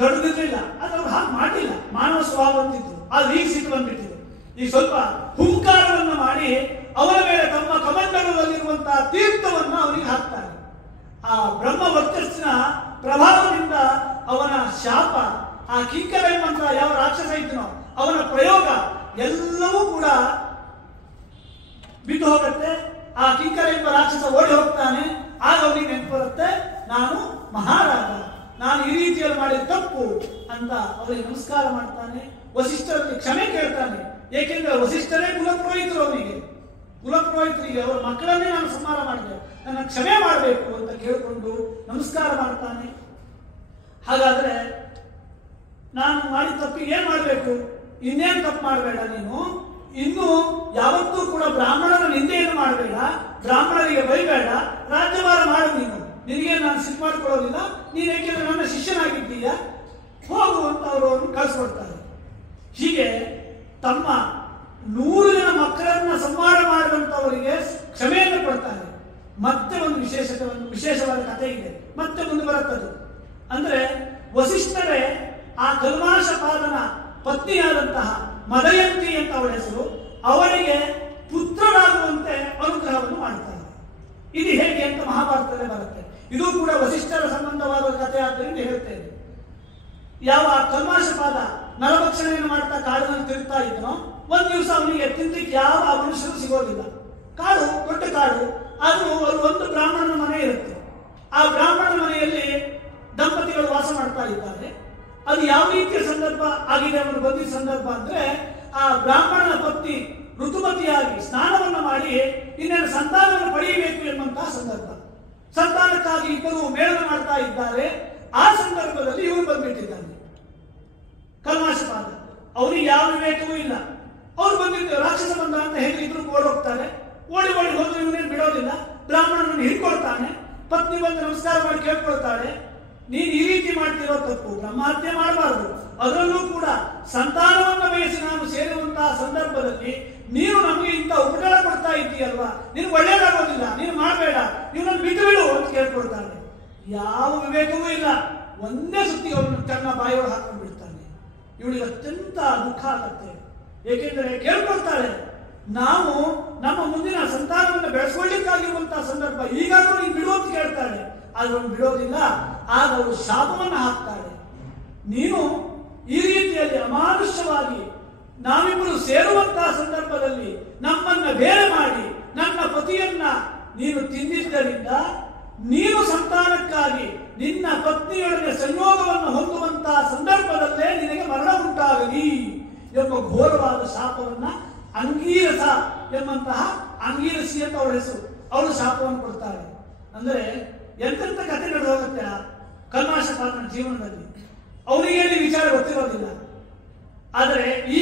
ದೊಡ್ಡದಿರ್ಲಿಲ್ಲ, ಆದ್ರೆ ಅವ್ರು ಹಾಗೆ ಮಾಡಲಿಲ್ಲ, ಮಾನವ ಸ್ವಭಾವ ಅಂತಿದ್ರು. ಆದ್ರೆ ಈಗ ಸಿಟ್ಟು ಬಂದ್ಬಿಟ್ಟಿದ್ರು. ಈಗ ಸ್ವಲ್ಪ ಹುಂಕಾರವನ್ನ ಮಾಡಿ ಅವರ ಮೇಲೆ ತಮ್ಮ ಕಮಂಡಲದಲ್ಲಿರುವಂತಹ ತೀರ್ಥವನ್ನ ಅವರಿಗೆ ಹಾಕ್ತಾರೆ. ಆ ಬ್ರಹ್ಮ ವರ್ಚಸ್ಸಿನ ಪ್ರಭಾವದಿಂದ ಅವನ ಶಾಪ, ಆ ಕಿಂಕರ ಎಂಬಂತಹ ಯಾವ ರಾಕ್ಷಸ ಇದ್ದನೋ ಅವನ ಪ್ರಯೋಗ ಎಲ್ಲವೂ ಕೂಡ ಬಿದ್ದು ಹೋಗುತ್ತೆ. ಆ ಕಿಂಕರ ಎಂಬ ರಾಕ್ಷಸ ಓಡಿ ಹೋಗ್ತಾನೆ. ಆಗ ಅವನಿಗೆ ನೆನಪು ಬರುತ್ತೆ, ನಾನು ಮಹಾರಾಜ, ನಾನು ಈ ರೀತಿಯಲ್ಲಿ ಮಾಡಿದ ತಪ್ಪು ಅಂತ ಅವರಿಗೆ ನಮಸ್ಕಾರ ಮಾಡ್ತಾನೆ. ವಸಿಷ್ಠರಲ್ಲಿ ಕ್ಷಮೆ ಕೇಳ್ತಾನೆ. ಏಕೆಂದ್ರೆ ವಸಿಷ್ಠರೇ ಕುಲಪುರೋಹಿತರು, ಅವನಿಗೆ ಕುಲಪುರೋಹಿತರಿಗೆ ಅವರ ಮಕ್ಕಳನ್ನೇ ನಾನು ಸಂಹಾರ ಮಾಡಿದೆ, ನನ್ನ ಕ್ಷಮೆ ಮಾಡಬೇಕು ಅಂತ ಕೇಳಿಕೊಂಡು ನಮಸ್ಕಾರ ಮಾಡ್ತಾನೆ. ಹಾಗಾದ್ರೆ ನಾನು ಮಾಡಿದ ತಪ್ಪಿಗೆ ಏನ್ ಮಾಡಬೇಕು, ಇನ್ನೇನು ತಪ್ಪು ಮಾಡಬೇಡ, ನೀನು ಇನ್ನು ಯಾವತ್ತೂ ಕೂಡ ಬ್ರಾಹ್ಮಣರ ನಿಂದೆಯನ್ನು ಮಾಡಬೇಡ, ಬ್ರಾಹ್ಮಣರಿಗೆ ಬೈಬೇಡ, ರಾಜ್ಯಭಾರ ಮಾಡು, ನಿನಗೆ ನಾನು ಸಿಟ್ಟು ಮಾಡಿಕೊಳ್ಳೋದಿಲ್ಲ, ನೀನು ಏಕೆಂದ್ರೆ ನನ್ನ ಶಿಷ್ಯನಾಗಿದ್ದೀಯ, ಹೋಗು ಅಂತ ಅವರು ಕಳಿಸ್ಕೊಡ್ತಾರೆ. ಹೀಗೆ ತಮ್ಮ 100 ಜನ ಮಕ್ಕಳನ್ನ ಸಂಹಾರ ಮಾಡಿದಂಥವರಿಗೆ ಕ್ಷಮೆಯನ್ನು ಕೊಡ್ತಾರೆ. ಮತ್ತೆ ಒಂದು ವಿಶೇಷವಾದ ಕಥೆ ಇದೆ, ಮತ್ತೆ ಮುಂದೆ ಬರುತ್ತದೆ. ಅಂದ್ರೆ ವಸಿಷ್ಠರೇ ಆ ಕಲ್ಮಾಶಪಾಲನ ಪತ್ನಿಯಾದಂತಹ ಮದಯಂತಿ ಅಂತ ಅವಳ ಹೆಸರು, ಅವರಿಗೆ ಪುತ್ರರಾಗುವಂತೆ ಅನುಗ್ರಹವನ್ನು ಮಾಡ್ತಾರೆ. ಇದು ಹೇಗೆ ಅಂತ ಮಹಾಭಾರತದಲ್ಲೇ ಬರುತ್ತೆ. ಇದು ಕೂಡ ವಸಿಷ್ಠರ ಸಂಬಂಧವಾದ ಕಥೆ ಆದ್ದರಿಂದ ಹೇಳ್ತೇನೆ. ಯಾವ ಕಲ್ಮಾಶಪಾದ ನರಭಕ್ಷಣೆಯನ್ನು ಮಾಡ್ತಾ ಕಾಡಿನಲ್ಲಿ ತಿರುಗ್ತಾ ಇದ್ದನೋ, ಒಂದ್ ದಿವಸ ಅವನಿಗೆ ತಿನ್ಲಿಕ್ಕೆ ಯಾವ ಮನುಷ್ಯರು ಸಿಗೋದಿಲ್ಲ. ಕಾಡು ದೊಡ್ಡ ಕಾಡು, ಆದ್ರೂ ಅಲ್ಲಿ ಒಂದು ಬ್ರಾಹ್ಮಣನ ಮನೆ ಇರುತ್ತೆ. ಆ ಬ್ರಾಹ್ಮಣನ ಮನೆಯಲ್ಲಿ ದಂಪತಿಗಳು ವಾಸ ಮಾಡ್ತಾ ಇದ್ದಾರೆ. ಅದು ಯಾವ ರೀತಿಯ ಸಂದರ್ಭ ಆಗಿದೆ ಅವನು ಬಂದಿದ್ದ ಸಂದರ್ಭ ಅಂದ್ರೆ, ಆ ಬ್ರಾಹ್ಮಣನ ಪತ್ನಿ ಋತುಮತಿಯಾಗಿ ಸ್ನಾನವನ್ನು ಮಾಡಿ ಇನ್ನೇನು ಸಂತಾನವನ್ನು ಪಡೆಯಬೇಕು ಎಂಬಂತಹ ಸಂದರ್ಭ. ಸಂತಾನಕ್ಕಾಗಿ ಇಬ್ಬರು ಮೇಳನ ಮಾಡ್ತಾ ಇದ್ದಾರೆ. ಆ ಸಂದರ್ಭದಲ್ಲಿ ಇವನು ಬಂದ್ಬಿಟ್ಟಿದ್ದಾನೆ ಕಲ್ಮಾಶಪಾದ. ಅವನಿಗೆ ಯಾವ ವಿವೇಕವೂ ಇಲ್ಲ. ಅವ್ರು ಬಂದಿದ್ದು ರಾಕ್ಷಸ ಬಂದ ಅಂತ ಹೇಳಿ ಇಬ್ರು ಓಡೋಗ್ತಾರೆ. ಓಡಿ ಹೋದ್ರು ಇವನೇನು ಬಿಡೋದಿಲ್ಲ. ಬ್ರಾಹ್ಮಣನನ್ನು ಹಿಡ್ಕೊಳ್ತಾನೆ. ಪತ್ನಿ ಬಂದು ನಮಸ್ಕಾರ ಮಾಡಿ ಕೇಳ್ಕೊಳ್ತಾಳೆ, ನೀನು ಈ ರೀತಿ ಮಾಡ್ತಿರೋ ತಪ್ಪು, ಬ್ರಹ್ಮಹತ್ಯೆ ಮಾಡಬಾರದು, ಅದರಲ್ಲೂ ಕೂಡ ಸಂತಾನವನ್ನು ಬಯಸಿ ನಾನು ಸೇರುವಂತಹ ಸಂದರ್ಭದಲ್ಲಿ ನೀನು ನಮಗೆ ಇಂಥ ಉಪಟಳ ಕೊಡ್ತಾ ಇದ್ದೀಯಲ್ವಾ, ನಿನಗೆ ಒಳ್ಳೇದಾಗೋದಿಲ್ಲ, ನೀನು ಮಾಡಬೇಡ, ಇವನನ್ನು ಬಿಟ್ಟು ಬಿಡು ಅಂತ ಕೇಳ್ಕೊಳ್ತಾನೆ. ಯಾವ ವಿವೇಕವೂ ಇಲ್ಲ. ಒಂದೇ ಸುತ್ತಿಗೆ ಅವನು ತನ್ನ ಬಾಯಿಯೊಳಗೆ ಹಾಕೊಂಡು ಬಿಡ್ತಾನೆ. ಇವಳಿಗೆ ಅತ್ಯಂತ ದುಃಖ ಆಗತ್ತೆ. ಏಕೆಂದರೆ ಕೇಳ್ಕೊಳ್ತಾಳೆ, ನಾವು ನಮ್ಮ ಮುಂದಿನ ಸಂತಾನವನ್ನು ಬೆಳೆಸ್ಕೊಳ್ಳಿಕ್ಕಾಗಿರುವಂತಹ ಸಂದರ್ಭ, ಈಗಾದ್ರೂ ನೀನು ಬಿಡು ಅಂತ ಕೇಳ್ತಾಳೆ. ಆದ್ರೆ ಅವನು ಬಿಡೋದಿಲ್ಲ. ಆಗ ಅವರು ಶಾಪವನ್ನು ಹಾಕ್ತಾಳೆ. ನೀನು ಈ ರೀತಿಯಲ್ಲಿ ಅಮಾನುಷ್ಯವಾಗಿ ನಾವಿಬ್ಬರು ಸೇರುವಂತಹ ಸಂದರ್ಭದಲ್ಲಿ ನಮ್ಮನ್ನ ಬೇರೆ ಮಾಡಿ ನನ್ನ ಪತಿಯನ್ನ ನೀನು ತಿಂದಿದ್ದರಿಂದ ನೀನು ಸಂತಾನಕ್ಕಾಗಿ ನಿನ್ನ ಪತ್ನಿಯೊಡನೆ ಸಂಯೋಗವನ್ನು ಹೊಂದುವಂತಹ ಸಂದರ್ಭದಲ್ಲೇ ನಿನಗೆ ಮರಣ ಉಂಟಾಗಲಿ ಎಂಬ ಘೋರವಾದ ಶಾಪವನ್ನ ಅಂಗೀರಸ ಎಂಬಂತಹ ಅಂಗೀರಸಿ ಅಂತ ಅವಳ ಹೆಸರು, ಅವಳು ಶಾಪವನ್ನು ಕೊಡ್ತಾಳೆ. ಅಂದ್ರೆ ಎಂತೆಂತ ಕಥೆ ನಡೆದು ಹೋಗುತ್ತೆ ಆ ಕಲ್ಮಾಶಪಾತನ ಜೀವನದಲ್ಲಿ. ಅವನಿಗೆ ಈ ವಿಚಾರ ಗೊತ್ತಿರೋದಿಲ್ಲ. ಆದರೆ ಈ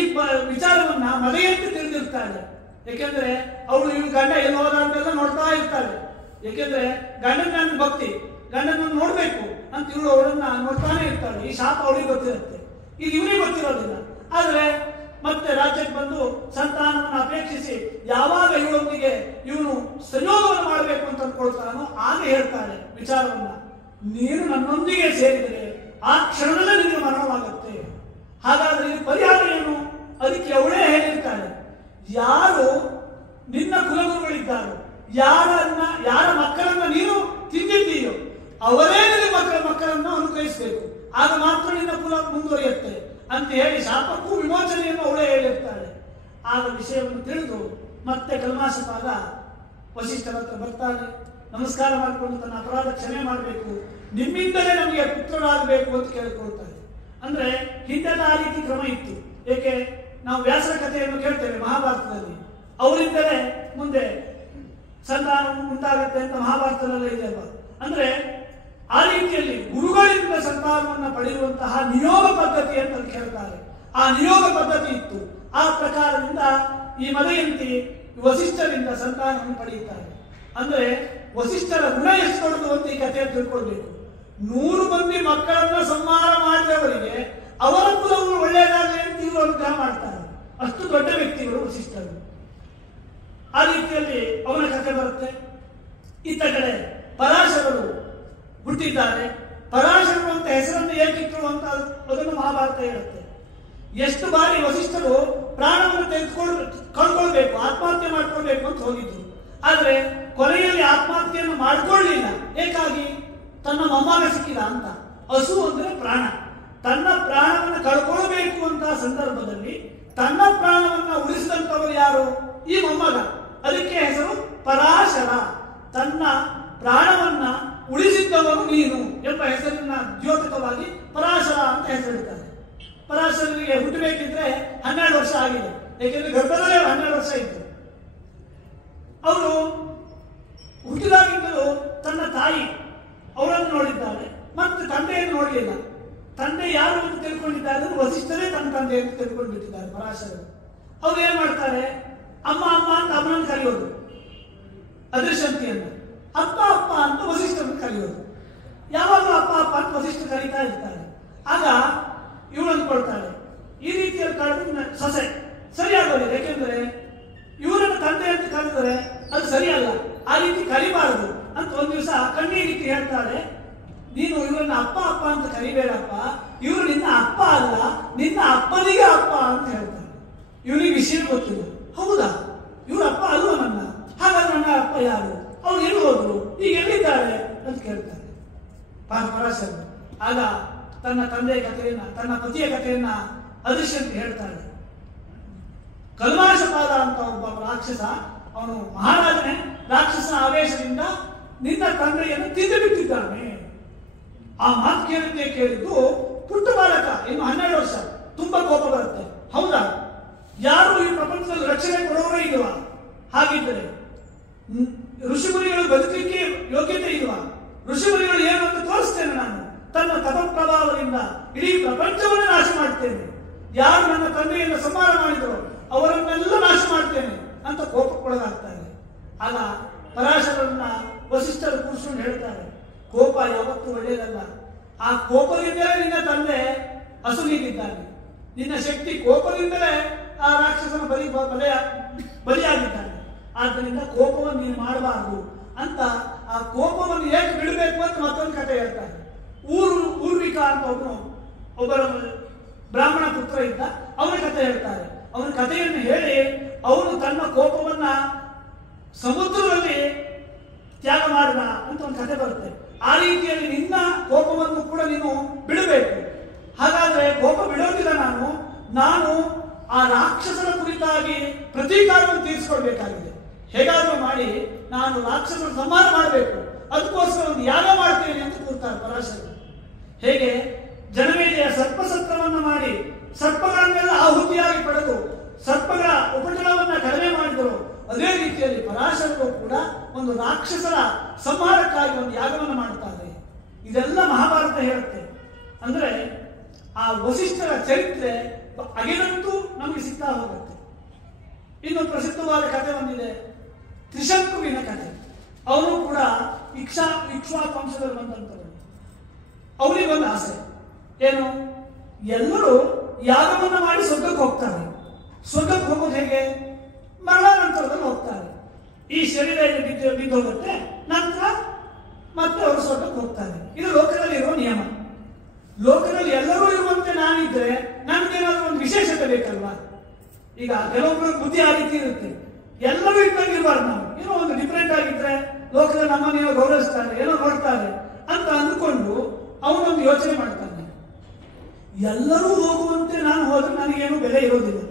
ವಿಚಾರವನ್ನ ಮನೆಯಂತೆ ತಿಳಿದಿರ್ತಾಳೆ. ಯಾಕೆಂದ್ರೆ ಅವಳು ಇವ್ ಗಂಡ ಎಲ್ಲಿ ಹೋದ ಅಂತೆಲ್ಲ ನೋಡ್ತಾ ಇರ್ತಾಳೆ. ಯಾಕೆಂದ್ರೆ ಗಂಡನ ಭಕ್ತಿ, ಗಂಡನನ್ನು ನೋಡ್ಬೇಕು ಅಂತ ಇವಳು ಅವಳನ್ನ ನೋಡ್ತಾನೆ ಇರ್ತಾಳೆ. ಈ ಶಾಪ ಅವಳಿಗೆ ಗೊತ್ತಿರುತ್ತೆ, ಇದು ಇವನಿಗೆ ಗೊತ್ತಿರೋದಿಲ್ಲ. ಆದ್ರೆ ಮತ್ತೆ ರಾಜ್ಯಕ್ಕೆ ಬಂದು ಸಂತಾನವನ್ನು ಅಪೇಕ್ಷಿಸಿ ಯಾವಾಗ ಇವಳೊಂದಿಗೆ ಇವನು ಸಂಯೋಗವನ್ನು ಮಾಡಬೇಕು ಅಂತ ಅಂದ್ಕೊಳ್ತಾನೋ ಆಗ ಹೇಳ್ತಾಳೆ ವಿಚಾರವನ್ನ. ನೀನು ನನ್ನೊಂದಿಗೆ ಸೇರಿದರೆ ಆ ಕ್ಷಣದಲ್ಲೇ ನಿನಗೆ ಮರಣವಾಗುತ್ತೆ. ಹಾಗಾದ್ರೆ ಇದು ಪರಿಹಾರ ಏನು? ಅದಕ್ಕೆ ಅವಳೇ ಹೇಳಿರ್ತಾಳೆ, ಯಾರು ನಿನ್ನ ಕುಲಗುರುಗಳಿದ್ದಾರೋ, ಯಾರ ಮಕ್ಕಳನ್ನ ನೀನು ತಿಂದಿದ್ದೀಯೋ ಅವರೇ ನಿನ್ನ ಮಕ್ಕಳನ್ನು ಅನುಗ್ರಹಿಸಬೇಕು. ಆಗ ಮಾತ್ರ ನಿನ್ನ ಕುಲ ಮುಂದುವರಿಯುತ್ತೆ ಅಂತ ಹೇಳಿ ಶಾಪಕ್ಕೂ ವಿಮೋಚನೆಯನ್ನು ಅವಳೇ ಹೇಳಿರ್ತಾಳೆ. ಆಗ ವಿಷಯವನ್ನು ತಿಳಿದು ಮತ್ತೆ ಕಲ್ಮಾಶಪಾದ ವಸಿಷ್ಠರ ಹತ್ರ ಬರ್ತಾನೆ. ನಮಸ್ಕಾರ ಮಾಡಿಕೊಂಡು ತನ್ನ ಅಪರಾಧ ಕ್ಷಮೆ ಮಾಡಬೇಕು, ನಿಮ್ಮಿಂದಲೇ ನಮಗೆ ಪುತ್ರರಾಗಬೇಕು ಅಂತ ಕೇಳಿಕೊಳ್ತಾರೆ. ಅಂದ್ರೆ ಹಿಂದೆಲ್ಲ ಆ ರೀತಿ ಕ್ರಮ ಇತ್ತು. ಏಕೆ, ನಾವು ವ್ಯಾಸರ ಕಥೆಯನ್ನು ಕೇಳ್ತೇವೆ ಮಹಾಭಾರತದಲ್ಲಿ, ಅವರಿಂದಲೇ ಮುಂದೆ ಸಂತಾನ ಉಂಟಾಗುತ್ತೆ ಅಂತ ಮಹಾಭಾರತದಲ್ಲೇ ಇದೆ ಅಲ್ವಾ. ಅಂದ್ರೆ ಆ ರೀತಿಯಲ್ಲಿ ಗುರುಗಳಿಂದ ಸಂತಾನವನ್ನು ಪಡೆಯುವಂತಹ ನಿಯೋಗ ಪದ್ಧತಿ ಅಂತ ಹೇಳ್ತಾರೆ. ಆ ನಿಯೋಗ ಪದ್ಧತಿ ಇತ್ತು. ಆ ಪ್ರಕಾರದಿಂದ ಈ ಮದಯಂತಿ ವಸಿಷ್ಠರಿಂದ ಸಂತಾನವನ್ನು ಪಡೆಯುತ್ತಾರೆ. ಅಂದ್ರೆ ವಸಿಷ್ಠರ ಗುಣ ಎಷ್ಟು ದೊಡ್ಡದು ಅಂತ ಈ ಕಥೆಯನ್ನು ತಿಳ್ಕೊಳ್ಬೇಕು. 100 ಮಂದಿ ಮಕ್ಕಳನ್ನ ಸಂಹಾರ ಮಾಡಿದವರಿಗೆ ಅವರ ಕುಲವು ಒಳ್ಳೆಯದಾಗಲಿ ಅಂತ ಇವರು ಅನುಗ್ರಹ ಮಾಡ್ತಾರೆ. ಅಷ್ಟು ದೊಡ್ಡ ವ್ಯಕ್ತಿಗಳು ವಸಿಷ್ಠರು. ಆ ರೀತಿಯಲ್ಲಿ ಅವನ ಕಥೆ ಬರುತ್ತೆ. ಇತ್ತ ಕಡೆ ಪರಾಶರರು ಹುಟ್ಟಿದ್ದಾರೆ. ಪರಾಶರರು ಅಂತ ಹೆಸರನ್ನು ಏಕಿಟ್ಟರು ಅಂತ ಅದನ್ನು ಮಹಾಭಾರತ ಹೇಳುತ್ತೆ. ಎಷ್ಟು ಬಾರಿ ವಸಿಷ್ಠರು ಪ್ರಾಣವನ್ನು ಕಳ್ಕೊಳ್ಬೇಕು, ಆತ್ಮಹತ್ಯೆ ಮಾಡ್ಕೊಳ್ಬೇಕು ಅಂತ ಹೋಗಿದ್ರು. ಆದ್ರೆ ಕೊನೆಯಲ್ಲಿ ಆತ್ಮಹತ್ಯೆಯನ್ನು ಮಾಡ್ಕೊಳ್ಳಿಲ್ಲ. ಏಕಾಗಿ ತನ್ನ ಮೊಮ್ಮಗ ಸಿಕ್ಕಿದ ಅಂತ. ಹಸು ಅಂದ್ರೆ ಪ್ರಾಣ. ತನ್ನ ಪ್ರಾಣವನ್ನು ಕಳ್ಕೊಳ್ಬೇಕು ಅಂತ ಸಂದರ್ಭದಲ್ಲಿ ತನ್ನ ಪ್ರಾಣವನ್ನ ಉಳಿಸಿದಂತವರು ಯಾರು? ಈ ಮೊಮ್ಮಗ. ಅದಕ್ಕೆ ಹೆಸರು ಪರಾಶರ. ತನ್ನ ಪ್ರಾಣವನ್ನ ಉಳಿಸಿದ್ದವರು ನೀನು ಎಂಬ ಹೆಸರಿನ ದ್ಯೋತಕವಾಗಿ ಪರಾಶರ ಅಂತ ಹೆಸರಿಡ್ತಾರೆ. ಪರಾಶರನಿಗೆ ಹುಟ್ಟಬೇಕಿದ್ರೆ 12 ವರ್ಷ ಆಗಿದೆ. ಏಕೆಂದ್ರೆ ಗರ್ಭದಲ್ಲೇ 12 ವರ್ಷ ಇತ್ತು. ಅವರು ಹುಟ್ಟಿದಾಗಿದ್ದರೂ ತನ್ನ ತಾಯಿ ಅವರನ್ನು ನೋಡಿದ್ದಾರೆ, ಮತ್ತೆ ತಂದೆಯನ್ನು ನೋಡಲಿಲ್ಲ. ತಂದೆ ಯಾರು ಅಂತ ತಿಳ್ಕೊಂಡಿದ್ದಾರೆ, ವಸಿಷ್ಠರೇ ತನ್ನ ತಂದೆ ಅಂತ ತಿಳ್ಕೊಂಡ್ಬಿಟ್ಟಿದ್ದಾರೆ ಪರಾಶರರು. ಅವ್ರು ಏನ್ ಮಾಡ್ತಾರೆ, ಅಮ್ಮ ಅಮ್ಮ ಅಂತ ಅಮ್ಮನನ್ನು ಕರೆಯೋದು, ಅದೃಶಂತಿಯನ್ನು. ಅಪ್ಪ ಅಪ್ಪ ಅಂತ ವಸಿಷ್ಠರನ್ನು ಕರೆಯೋದು. ಯಾವಾಗಲೂ ಅಪ್ಪ ಅಪ್ಪ ಅಂತ ವಸಿಷ್ಠ ಕರೀತಾ ಇರ್ತಾರೆ. ಆಗ ಇವಳು ಅಂದ್ಕೊಳ್ತಾಳೆ, ಈ ರೀತಿಯಲ್ಲಿ ಕಳೆದ ಸೊಸೆ ಸರಿಯಾಗೋದಿಲ್ಲ. ಯಾಕೆಂದ್ರೆ ಇವರನ್ನು ತಂದೆ ಅಂತ ಕರೆದರೆ ಅದು ಸರಿಯಲ್ಲ, ಆ ರೀತಿ ಕರಿಬಾರದು ಅಂತ ಒಂದ್ ದಿವಸ ಕಣ್ಣೀರಿಟ್ಟು ಹೇಳ್ತಾಳೆ, ನೀನು ಇವರನ್ನ ಅಪ್ಪ ಅಪ್ಪ ಅಂತ ಕರಿಬೇಡಪ್ಪ, ಇವರು ನಿನ್ನ ಅಪ್ಪ ಅಲ್ಲ, ನಿನ್ನ ಅಪ್ಪನಿಗೆ ಅಪ್ಪ ಅಂತ ಹೇಳ್ತಾರೆ. ಇವನಿಗೆ ವಿಷಯ ಗೊತ್ತಿಲ್ಲ. ಹೌದಾ, ಇವ್ರ ಅಪ್ಪ ಅಲ್ವ ನನ್ನ? ಹಾಗಾದ್ರೆ ನನ್ನ ಅಪ್ಪ ಯಾರು? ಅವ್ರು ಎಲ್ಲಿ ಹೋದ್ರು? ಈಗ ಎಲ್ಲಿದ್ದಾರೆ ಅಂತ ಕೇಳ್ತಾರೆ ಪರಾಶರ. ಆಗ ತನ್ನ ತಂದೆಯ ಕಥೆಯನ್ನ, ತನ್ನ ಪತಿಯ ಕಥೆಯನ್ನ ಅದೃಶ್ಯಂತ ಹೇಳ್ತಾಳೆ. ಕಲ್ಮಾಶಪಾದ ಅಂತ ಒಬ್ಬ ರಾಕ್ಷಸ, ಅವನು ಮಹಾರಾಜನೇ, ರಾಕ್ಷಸನ ಆವೇಶದಿಂದ ನಿನ್ನ ತಂದೆಯನ್ನು ತಿಂದು ಬಿಟ್ಟಿದ್ದಾನೆ. ಆ ಮಾತು ಕೇಳಿದ್ದು ಪುಟ್ಟ ಬಾಲಕ, ಇನ್ನು 12 ವರ್ಷ. ತುಂಬಾ ಕೋಪ ಬರುತ್ತೆ. ಹೌದಾ, ಯಾರು ಈ ಪ್ರಪಂಚದಲ್ಲಿ ರಕ್ಷಣೆ ಕೊಡೋರೇ ಇಲ್ವಾ? ಹಾಗಿದ್ದರೆ ಋಷಿಮುನಿಗಳು ಬದುಕಲಿಕ್ಕೆ ಯೋಗ್ಯತೆ ಇಲ್ವಾ? ಋಷಿಮುನಿಗಳು ಏನು ಅಂತ ತೋರಿಸ್ತೇನೆ ನಾನು. ತನ್ನ ತಪಪ್ರಭಾವದಿಂದ ಇಡೀ ಪ್ರಪಂಚವನ್ನು ನಾಶ ಮಾಡ್ತೇನೆ. ಯಾರು ನನ್ನ ತಂದೆಯನ್ನು ಸಂಹಾರ ಮಾಡಿದ್ರು ಅವರನ್ನೆಲ್ಲ ನಾಶ ಮಾಡ್ತೇನೆ ಅಂತ ಕೋಪಕ್ಕೊಳಗಾಗ್ತಾರೆ. ಆಗ ಪರಾಶರನ್ನ ವಸಿಷ್ಠರು ಕೂರಿಸ್ಕೊಂಡು ಹೇಳ್ತಾರೆ, ಕೋಪ ಯಾವತ್ತೂ ಒಳ್ಳೆಯದಲ್ಲ. ಆ ಕೋಪದಿಂದಲೇ ನಿನ್ನ ತಂದೆ ಅಸುನೀಗಿದ್ದಾನೆ. ನಿನ್ನ ಶಕ್ತಿ ಕೋಪದಿಂದಲೇ ಆ ರಾಕ್ಷಸನ ಬಲಿಯಾಗಿದ್ದಾನೆ. ಆದ್ದರಿಂದ ಕೋಪವನ್ನು ನೀನು ಮಾಡಬಾರದು ಅಂತ ಆ ಕೋಪವನ್ನು ಏಕೆ ಬಿಡಬೇಕು ಅಂತ ಮತ್ತೊಂದು ಕಥೆ ಹೇಳ್ತಾರೆ. ಊರ್ವಿಕ ಅಂತ ಒಬ್ಬರ ಬ್ರಾಹ್ಮಣ ಪುತ್ರ ಇದ್ದ, ಅವನ ಕಥೆ ಹೇಳ್ತಾರೆ. ಅವನ ಕಥೆಯನ್ನು ಹೇಳಿ ಅವನು ತನ್ನ ಕೋಪವನ್ನ ಸಮುದ್ರದಲ್ಲಿ ತ್ಯಾಗ ಮಾಡಿದ ಅಂತ ಒಂದು ಕಥೆ ಬರುತ್ತೆ. ಆ ರೀತಿಯಲ್ಲಿ ನಿನ್ನ ಕೋಪವನ್ನು ಕೂಡ ನೀನು ಬಿಡಬೇಕು. ಹಾಗಾದ್ರೆ ಕೋಪ ಬಿಡೋದಿಲ್ಲ, ನಾನು ಆ ರಾಕ್ಷಸರ ಕುರಿತಾಗಿ ಪ್ರತೀಕಾರವನ್ನು ತೀರಿಸಿಕೊಳ್ಬೇಕಾಗಿದೆ. ಹೇಗಾದ್ರೂ ಮಾಡಿ ನಾನು ರಾಕ್ಷಸರ ಸಂಹಾರ ಮಾಡಬೇಕು, ಅದಕ್ಕೋಸ್ಕರ ಒಂದು ಯಾಗ ಮಾಡ್ತೇನೆ ಅಂತ ಕೂರ್ತಾರೆ ಪರಾಶರರು. ಹೇಗೆ ಜನಮೇಜಯ ಸರ್ಪಸತ್ರವನ್ನು ಮಾಡಿ ಸರ್ಪಗಳನ್ನೆಲ್ಲ ಆಹುತಿಯಾಗಿ ಪಡೆದು ಸರ್ಪಗಳ ಉಪಟಳವನ್ನ ಕಡಿಮೆ ಮಾಡಿದರು, ಅದೇ ರೀತಿಯಲ್ಲಿ ಪರಾಶರರು ಕೂಡ ಒಂದು ರಾಕ್ಷಸರ ಸಂಹಾರಕ್ಕಾಗಿ ಒಂದು ಯಾಗವನ್ನು ಮಾಡುತ್ತಾರೆ. ಇದೆಲ್ಲ ಮಹಾಭಾರತ ಹೇಳುತ್ತೆ. ಅಂದ್ರೆ ಆ ವಸಿಷ್ಠರ ಚರಿತ್ರೆ ಅಗೆದಂತೂ ನಮಗೆ ಸಿಗ್ತಾ ಹೋಗುತ್ತೆ. ಇನ್ನು ಪ್ರಸಿದ್ಧವಾದ ಕಥೆ ಒಂದಿದೆ, ತ್ರಿಶಂಕುವಿನ ಕಥೆ. ಅವನು ಕೂಡ ಇಕ್ಷ್ವಾಕು ವಂಶದಲ್ಲಿ ಬಂದಂತವನು. ಅವನಿಗೊಂದು ಆಸೆ ಏನು, ಎಲ್ಲರೂ ಯಾಗವನ್ನು ಮಾಡಿ ಸ್ವರ್ಗಕ್ಕೆ ಹೋಗ್ತಾರೆ. ಸ್ವರ್ಗಕ್ಕೆ ಹೋಗೋದು ಹೇಗೆ? ಮರಣಾನಂತರದಲ್ಲಿ ಹೋಗ್ತಾರೆ. ಈ ಶರೀರ ಬಿದ್ದು ಹೋಗುತ್ತೆ, ನಂತರ ಮತ್ತೆ ಅವರು ಸ್ವರ್ಗಕ್ಕೆ ಹೋಗ್ತಾರೆ. ಇದು ಲೋಕದಲ್ಲಿ ಇರುವ ನಿಯಮ. ಲೋಕದಲ್ಲಿ ಎಲ್ಲರೂ ಇರುವಂತೆ ನಾನಿದ್ರೆ ನನ್ಗೇನಾದ್ರೂ ಒಂದು ವಿಶೇಷತೆ ಬೇಕಲ್ವಾ? ಈಗ ಕೆಲವೊಬ್ಬರ ಬುದ್ಧಿ ಆ ರೀತಿ ಇರುತ್ತೆ, ಎಲ್ಲರೂ ಇದ್ದಂಗೆ ಇರಬಾರ್ದು, ನಾವು ಏನೋ ಒಂದು ಡಿಫ್ರೆಂಟ್ ಆಗಿದ್ರೆ ಲೋಕದಲ್ಲಿ ನಮ್ಮನ್ನೇನೋ ಗೌರವಿಸ್ತಾರೆ, ಏನೋ ನೋಡ್ತಾರೆ ಅಂತ ಅಂದುಕೊಂಡು ಅವನೊಂದು ಯೋಚನೆ ಮಾಡ್ತಾನೆ. ಎಲ್ಲರೂ ಹೋಗುವಂತೆ ನಾನು ಹೋದ್ರೆ ನನಗೇನು ಬೆಲೆ ಇರೋದಿಲ್ಲ.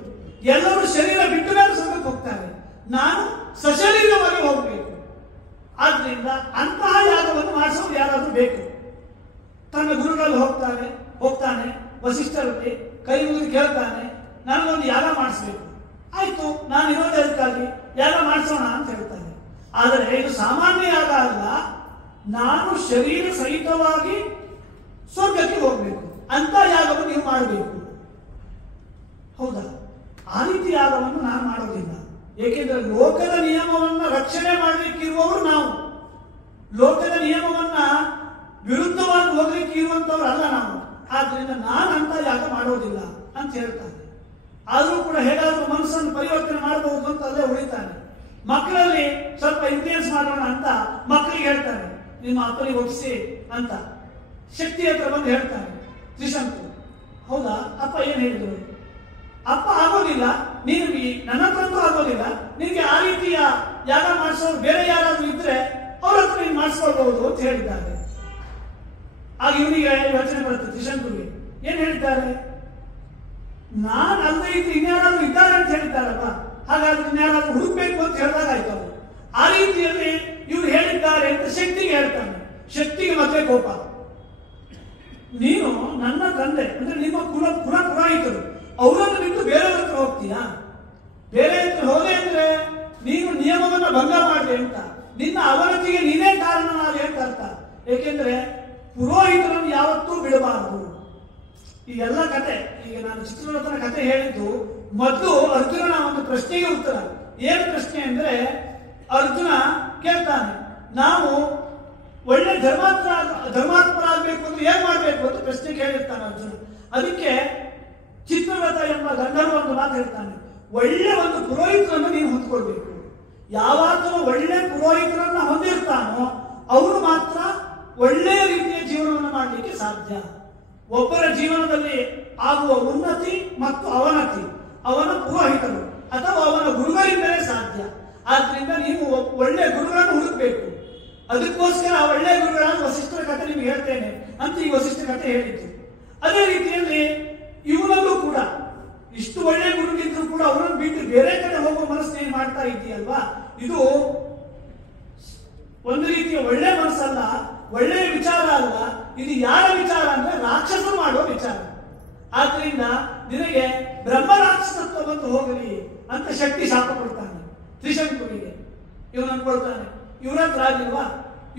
ಎಲ್ಲರೂ ಶರೀರ ಬಿಟ್ಟು ಮೇಲೆ ಸ್ವರ್ಗಕ್ಕೆ ಹೋಗ್ತಾರೆ, ನಾನು ಸಶರೀರವಾಗಿ ಹೋಗಬೇಕು. ಆದ್ರಿಂದ ಅಂತಹ ಯಾಗವನ್ನು ಮಾಡಿಸೋದು ಯಾರಾದ್ರೂ ಬೇಕು. ತನ್ನ ಗುರುಗಳಲ್ಲಿ ಹೋಗ್ತಾನೆ ವಸಿಷ್ಠರಲ್ಲಿ ಕೈ ಮುಗಿದು ಕೇಳ್ತಾನೆ, ನನಗೊಂದು ಯಾಗ ಮಾಡಿಸ್ಬೇಕು. ಆಯ್ತು, ನಾನು ಇರೋದೇ ಅದಕ್ಕಾಗಿ ಯಾಗ ಮಾಡಿಸೋಣ ಅಂತ ಹೇಳ್ತಾನೆ. ಆದರೆ ಇದು ಸಾಮಾನ್ಯ ಯಾಗ ಅಲ್ಲ, ನಾನು ಶರೀರ ಸಹಿತವಾಗಿ ಸ್ವರ್ಗಕ್ಕೆ ಹೋಗ್ಬೇಕು ಅಂತ ಯಾಗವನ್ನು ನೀವು ಮಾಡಬೇಕು. ಹೌದಾ? ಆ ರೀತಿ ಯಾಗವನ್ನು ನಾನು ಮಾಡೋದಿಲ್ಲ. ಏಕೆಂದ್ರೆ ಲೋಕದ ನಿಯಮವನ್ನ ರಕ್ಷಣೆ ಮಾಡಲಿಕ್ಕಿರುವವರು ನಾವು, ಲೋಕದ ನಿಯಮವನ್ನ ವಿರುದ್ಧವಾಗಿ ಹೋಗ್ಲಿಕ್ಕೆ ಇರುವಂತವ್ರು ಅಲ್ಲ ನಾವು. ಆದ್ರಿಂದ ನಾನು ಅಂತ ಯಾಗ ಮಾಡೋದಿಲ್ಲ ಅಂತ ಹೇಳ್ತಾನೆ. ಆದ್ರೂ ಕೂಡ ಹೇಗಾದ್ರೂ ಮನಸ್ಸನ್ನು ಪರಿವರ್ತನೆ ಮಾಡಬಹುದು ಅಂತ ಅಲ್ಲೇ ಉಳಿತಾನೆ. ಮಕ್ಕಳಲ್ಲಿ ಸ್ವಲ್ಪ ಇನ್ಫ್ಲೂಯೆನ್ಸ್ ಮಾಡೋಣ ಅಂತ ಮಕ್ಕಳಿಗೆ ಹೇಳ್ತಾನೆ, ನಿಮ್ಮ ಅಪ್ಪನಿಗೆ ಒಪ್ಪಿಸಿ ಅಂತ. ಶಕ್ತಿ ಹತ್ರ ಬಂದು ಹೇಳ್ತಾನೆ ತ್ರಿಶಂಕು. ಹೌದಾ ಅಪ್ಪ ಏನ್ ಹೇಳಿದ್ರು? ಅಪ್ಪ ಆಗೋದಿಲ್ಲ, ನೀನು ನನ್ನ ಹತ್ರಂತೂ ಆಗೋದಿಲ್ಲ, ನಿನ್ಗೆ ಆ ರೀತಿಯ ಯಾಗ ಮಾಡಿಸೋರು ಬೇರೆ ಯಾರಾದ್ರೂ ಇದ್ರೆ ಅವ್ರ ಹತ್ರ ನೀನು ಮಾಡಿಸ್ಕೊಳ್ಬಹುದು ಅಂತ ಹೇಳಿದ್ದಾರೆ. ಆಗ ಇವನಿಗೆ ಯೋಚನೆ ಬರುತ್ತೆ ತ್ರಿಶಂಕುಗೆ. ಏನ್ ಹೇಳಿದ್ದಾರೆ? ನಾನು ಅಲ್ಲದೆ ಇದ್ರೆ ಇನ್ಯಾರಾದ್ರೂ ಇದ್ದಾರೆ ಅಂತ ಹೇಳಿದ್ದಾರಪ್ಪ, ಹಾಗಾದ್ರೆ ಇನ್ಯಾರಾದ್ರೂ ಹುಡುಕ್ಬೇಕು ಅಂತ ಹೇಳಿದಾಗ ಆಯ್ತು ಅವರು. ಆ ರೀತಿಯಲ್ಲಿ ಇವ್ರು ಹೇಳಿದ್ದಾರೆ ಅಂತ ಶಕ್ತಿಗೆ ಹೇಳ್ತಾನೆ. ಶಕ್ತಿಗೆ ಮತ್ತೆ ಕೋಪ. ನೀನು ನನ್ನ ತಂದೆ ಅಂದ್ರೆ ನಿಮ್ಮ ಪುರಾಹಿತರು, ಅವರನ್ನು ಬಿಟ್ಟು ಬೇರೆಯವ್ರ ಹತ್ರ ಹೋಗ್ತೀಯಾ? ಬೇರೆ ಹತ್ರ ಹೋದೆ ಅಂದ್ರೆ ನೀನು ನಿಯಮವನ್ನ ಭಂಗ ಮಾಡಿದೆ ಅಂತ, ನಿನ್ನ ಅವನತಿಗೆ ನೀನೇ ಕಾರಣನಾದೆ ಅಂತ ಅರ್ಥ. ಏಕೆಂದ್ರೆ ಪುರೋಹಿತರನ್ನು ಯಾವತ್ತೂ ಬಿಡಬಾರದು. ಈ ಎಲ್ಲ ಕತೆ, ಈಗ ನಾನು ಚಿತ್ರರಥನ ಕತೆ ಹೇಳಿದ್ದು ಮೊದಲು ಅರ್ಜುನನ ಒಂದು ಪ್ರಶ್ನೆಗೆ ಉತ್ತರ. ಏನು ಪ್ರಶ್ನೆ ಅಂದ್ರೆ, ಅರ್ಜುನ ಕೇಳ್ತಾನೆ, ನಾವು ಒಳ್ಳೆ ಧರ್ಮಾತ್ಮರಾಗಬೇಕು ಅಂದ್ರೆ ಏನ್ ಮಾಡ್ಬೇಕು ಅಂತ ಪ್ರಶ್ನೆ ಕೇಳಿರ್ತಾನೆ ಅರ್ಜುನ. ಅದಕ್ಕೆ ಚಿತ್ರರಥ ಎಂಬ ಗಂಧರ್ವ ಒಂದು ಮಾತು ಹೇಳ್ತಾನೆ, ಒಳ್ಳೆ ಒಂದು ಪುರೋಹಿತರನ್ನು ನೀವು ಹೊಂದ್ಕೊಳ್ಬೇಕು. ಯಾವಾಗಲೂ ಒಳ್ಳೆ ಪುರೋಹಿತರನ್ನ ಹೊಂದಿರ್ತಾನೋ ಅವನು ಮಾತ್ರ ಒಳ್ಳೆಯ ರೀತಿಯ ಜೀವನವನ್ನು ಮಾಡಲಿಕ್ಕೆ ಸಾಧ್ಯ. ಒಬ್ಬರ ಜೀವನದಲ್ಲಿ ಆಗುವ ಉನ್ನತಿ ಮತ್ತು ಅವನತಿ ಅವನ ಪುರೋಹಿತರು ಅಥವಾ ಅವನ ಗುರುಗಳಿಂದಲೇ ಸಾಧ್ಯ. ಆದ್ರಿಂದ ನೀವು ಒಳ್ಳೆ ಗುರುಗಳನ್ನು ಹುಡುಕಬೇಕು. ಅದಕ್ಕೋಸ್ಕರ ಒಳ್ಳೆ ಗುರುಗಳಾದ ವಸಿಷ್ಠರ ಕಥೆ ನಿಮ್ಗೆ ಹೇಳ್ತೇನೆ ಅಂತ ಈ ವಸಿಷ್ಠ ಕಥೆ ಹೇಳಿದ್ದು. ಅದೇ ರೀತಿಯಲ್ಲಿ ಇವನಲ್ಲೂ ಕೂಡ ಇಷ್ಟು ಒಳ್ಳೆ ಗುರುಗಿದ್ರು ಕೂಡ ಅವರನ್ನು ಬಿಟ್ಟು ಬೇರೆ ಕಡೆ ಹೋಗುವ ಮನಸ್ಸು ಏನ್ ಮಾಡ್ತಾ ಇದೆಯಲ್ವಾ, ಇದು ಒಂದು ರೀತಿಯ ಒಳ್ಳೆ ಮನಸ್ಸಲ್ಲ, ಒಳ್ಳೆಯ ವಿಚಾರ ಅಲ್ಲ. ಇದು ಯಾರ ವಿಚಾರ ಅಂದ್ರೆ ರಾಕ್ಷಸರು ಮಾಡುವ ವಿಚಾರ. ಆದ್ರಿಂದ ನಿನಗೆ ಬ್ರಹ್ಮ ರಾಕ್ಷಸತ್ವ ಬಂದು ಹೋಗಲಿ ಅಂತ ಶಕ್ತಿ ಶಾಪ ಕೊಡ್ತಾನೆ ತ್ರಿಶಂಕುವಿಗೆ. ಇವನು ಅನ್ಕೊಳ್ತಾನೆ, ಇವ್ರ ಹತ್ರ ಆಗಿಲ್ವಾ,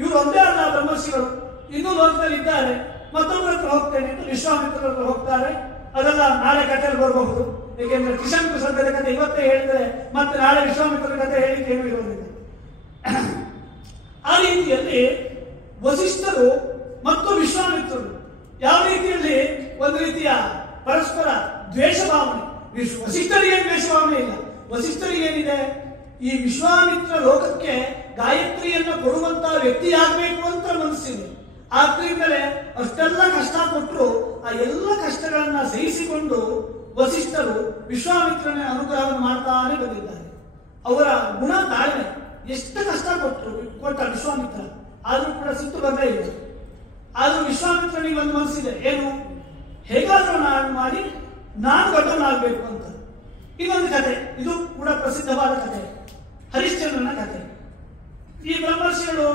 ಇವ್ರು ಒಂದೇ ಅಲ್ಲ ಬ್ರಹ್ಮರ್ಷಿಗಳು, ಇನ್ನೂ ಲೋಕದಲ್ಲಿ ಇದ್ದಾರೆ, ಮತ್ತೊಬ್ಬರ ಹತ್ರ ಹೋಗ್ತೇನೆ ಅಂತ ವಿಶ್ವಾಮಿತ್ರರ ಹತ್ರ ಹೋಗ್ತಾರೆ. ಅದೆಲ್ಲ ನಾಳೆ ಕಥೆಯಲ್ಲಿ ಬರಬಹುದು. ಏಕೆಂದ್ರೆ ತ್ರಿಶಂಕು ಸದ್ಯದ ಕಥೆ ಇವತ್ತೇ ಹೇಳಿದ್ರೆ ಮತ್ತೆ ನಾಳೆ ವಿಶ್ವಾಮಿತ್ರರ ಕಥೆ ಹೇಳಿಕ್ಕೆ ಏನೂ ಇರೋದಿಲ್ಲ. ಆ ರೀತಿಯಲ್ಲಿ ವಸಿಷ್ಠರು ಮತ್ತು ವಿಶ್ವಾಮಿತ್ರರು ಯಾವ ರೀತಿಯಲ್ಲಿ ಒಂದು ರೀತಿಯ ಪರಸ್ಪರ ದ್ವೇಷ ಭಾವನೆ. ವಸಿಷ್ಠರಿಗೆ ದ್ವೇಷ ಭಾವನೆ ಇಲ್ಲ. ವಸಿಷ್ಠರಿಗೆ ಏನಿದೆ, ಈ ವಿಶ್ವಾಮಿತ್ರ ಲೋಕಕ್ಕೆ ಗಾಯತ್ರಿಯನ್ನು ಕೊಡುವಂತಹ ವ್ಯಕ್ತಿ ಆಗ್ಬೇಕು ಅಂತ ಮನಸ್ಸಿದೆ. ಆದ್ರಿಂದಲೇ ಅಷ್ಟೆಲ್ಲ ಕಷ್ಟ ಕೊಟ್ಟರು ಆ ಎಲ್ಲ ಕಷ್ಟಗಳನ್ನ ಸಹಿಸಿಕೊಂಡು ವಸಿಷ್ಠರು ವಿಶ್ವಾಮಿತ್ರನ ಅನುಗ್ರಹವನ್ನು ಮಾಡ್ತಾನೆ ಬಂದಿದ್ದಾರೆ. ಅವರ ಗುಣ ತಾಳ್ಮೆ. ಎಷ್ಟು ಕಷ್ಟ ಕೊಟ್ಟ ವಿಶ್ವಾಮಿತ್ರ, ಆದ್ರೂ ಕೂಡ ಸಿಟ್ಟು ಬಂದೇ ಇಲ್ಲ. ಆದ್ರೂ ವಿಶ್ವಾಮಿತ್ರನಿಗೆ ಒಂದು ಮನಸ್ಸಿದೆ, ಏನು, ಹೇಗಾದ್ರೂ ಮಾಡಿ ನಾನು ದೊಡ್ಡವನಾಗಬೇಕು ಅಂತ. ಇನ್ನೊಂದು ಕತೆ, ಇದು ಕೂಡ ಪ್ರಸಿದ್ಧವಾದ ಕತೆ, ಹರಿಶ್ಚಂದ್ರನ ಕತೆ. ಈ ಬ್ರಹ್ಮರ್ಷಿಗಳು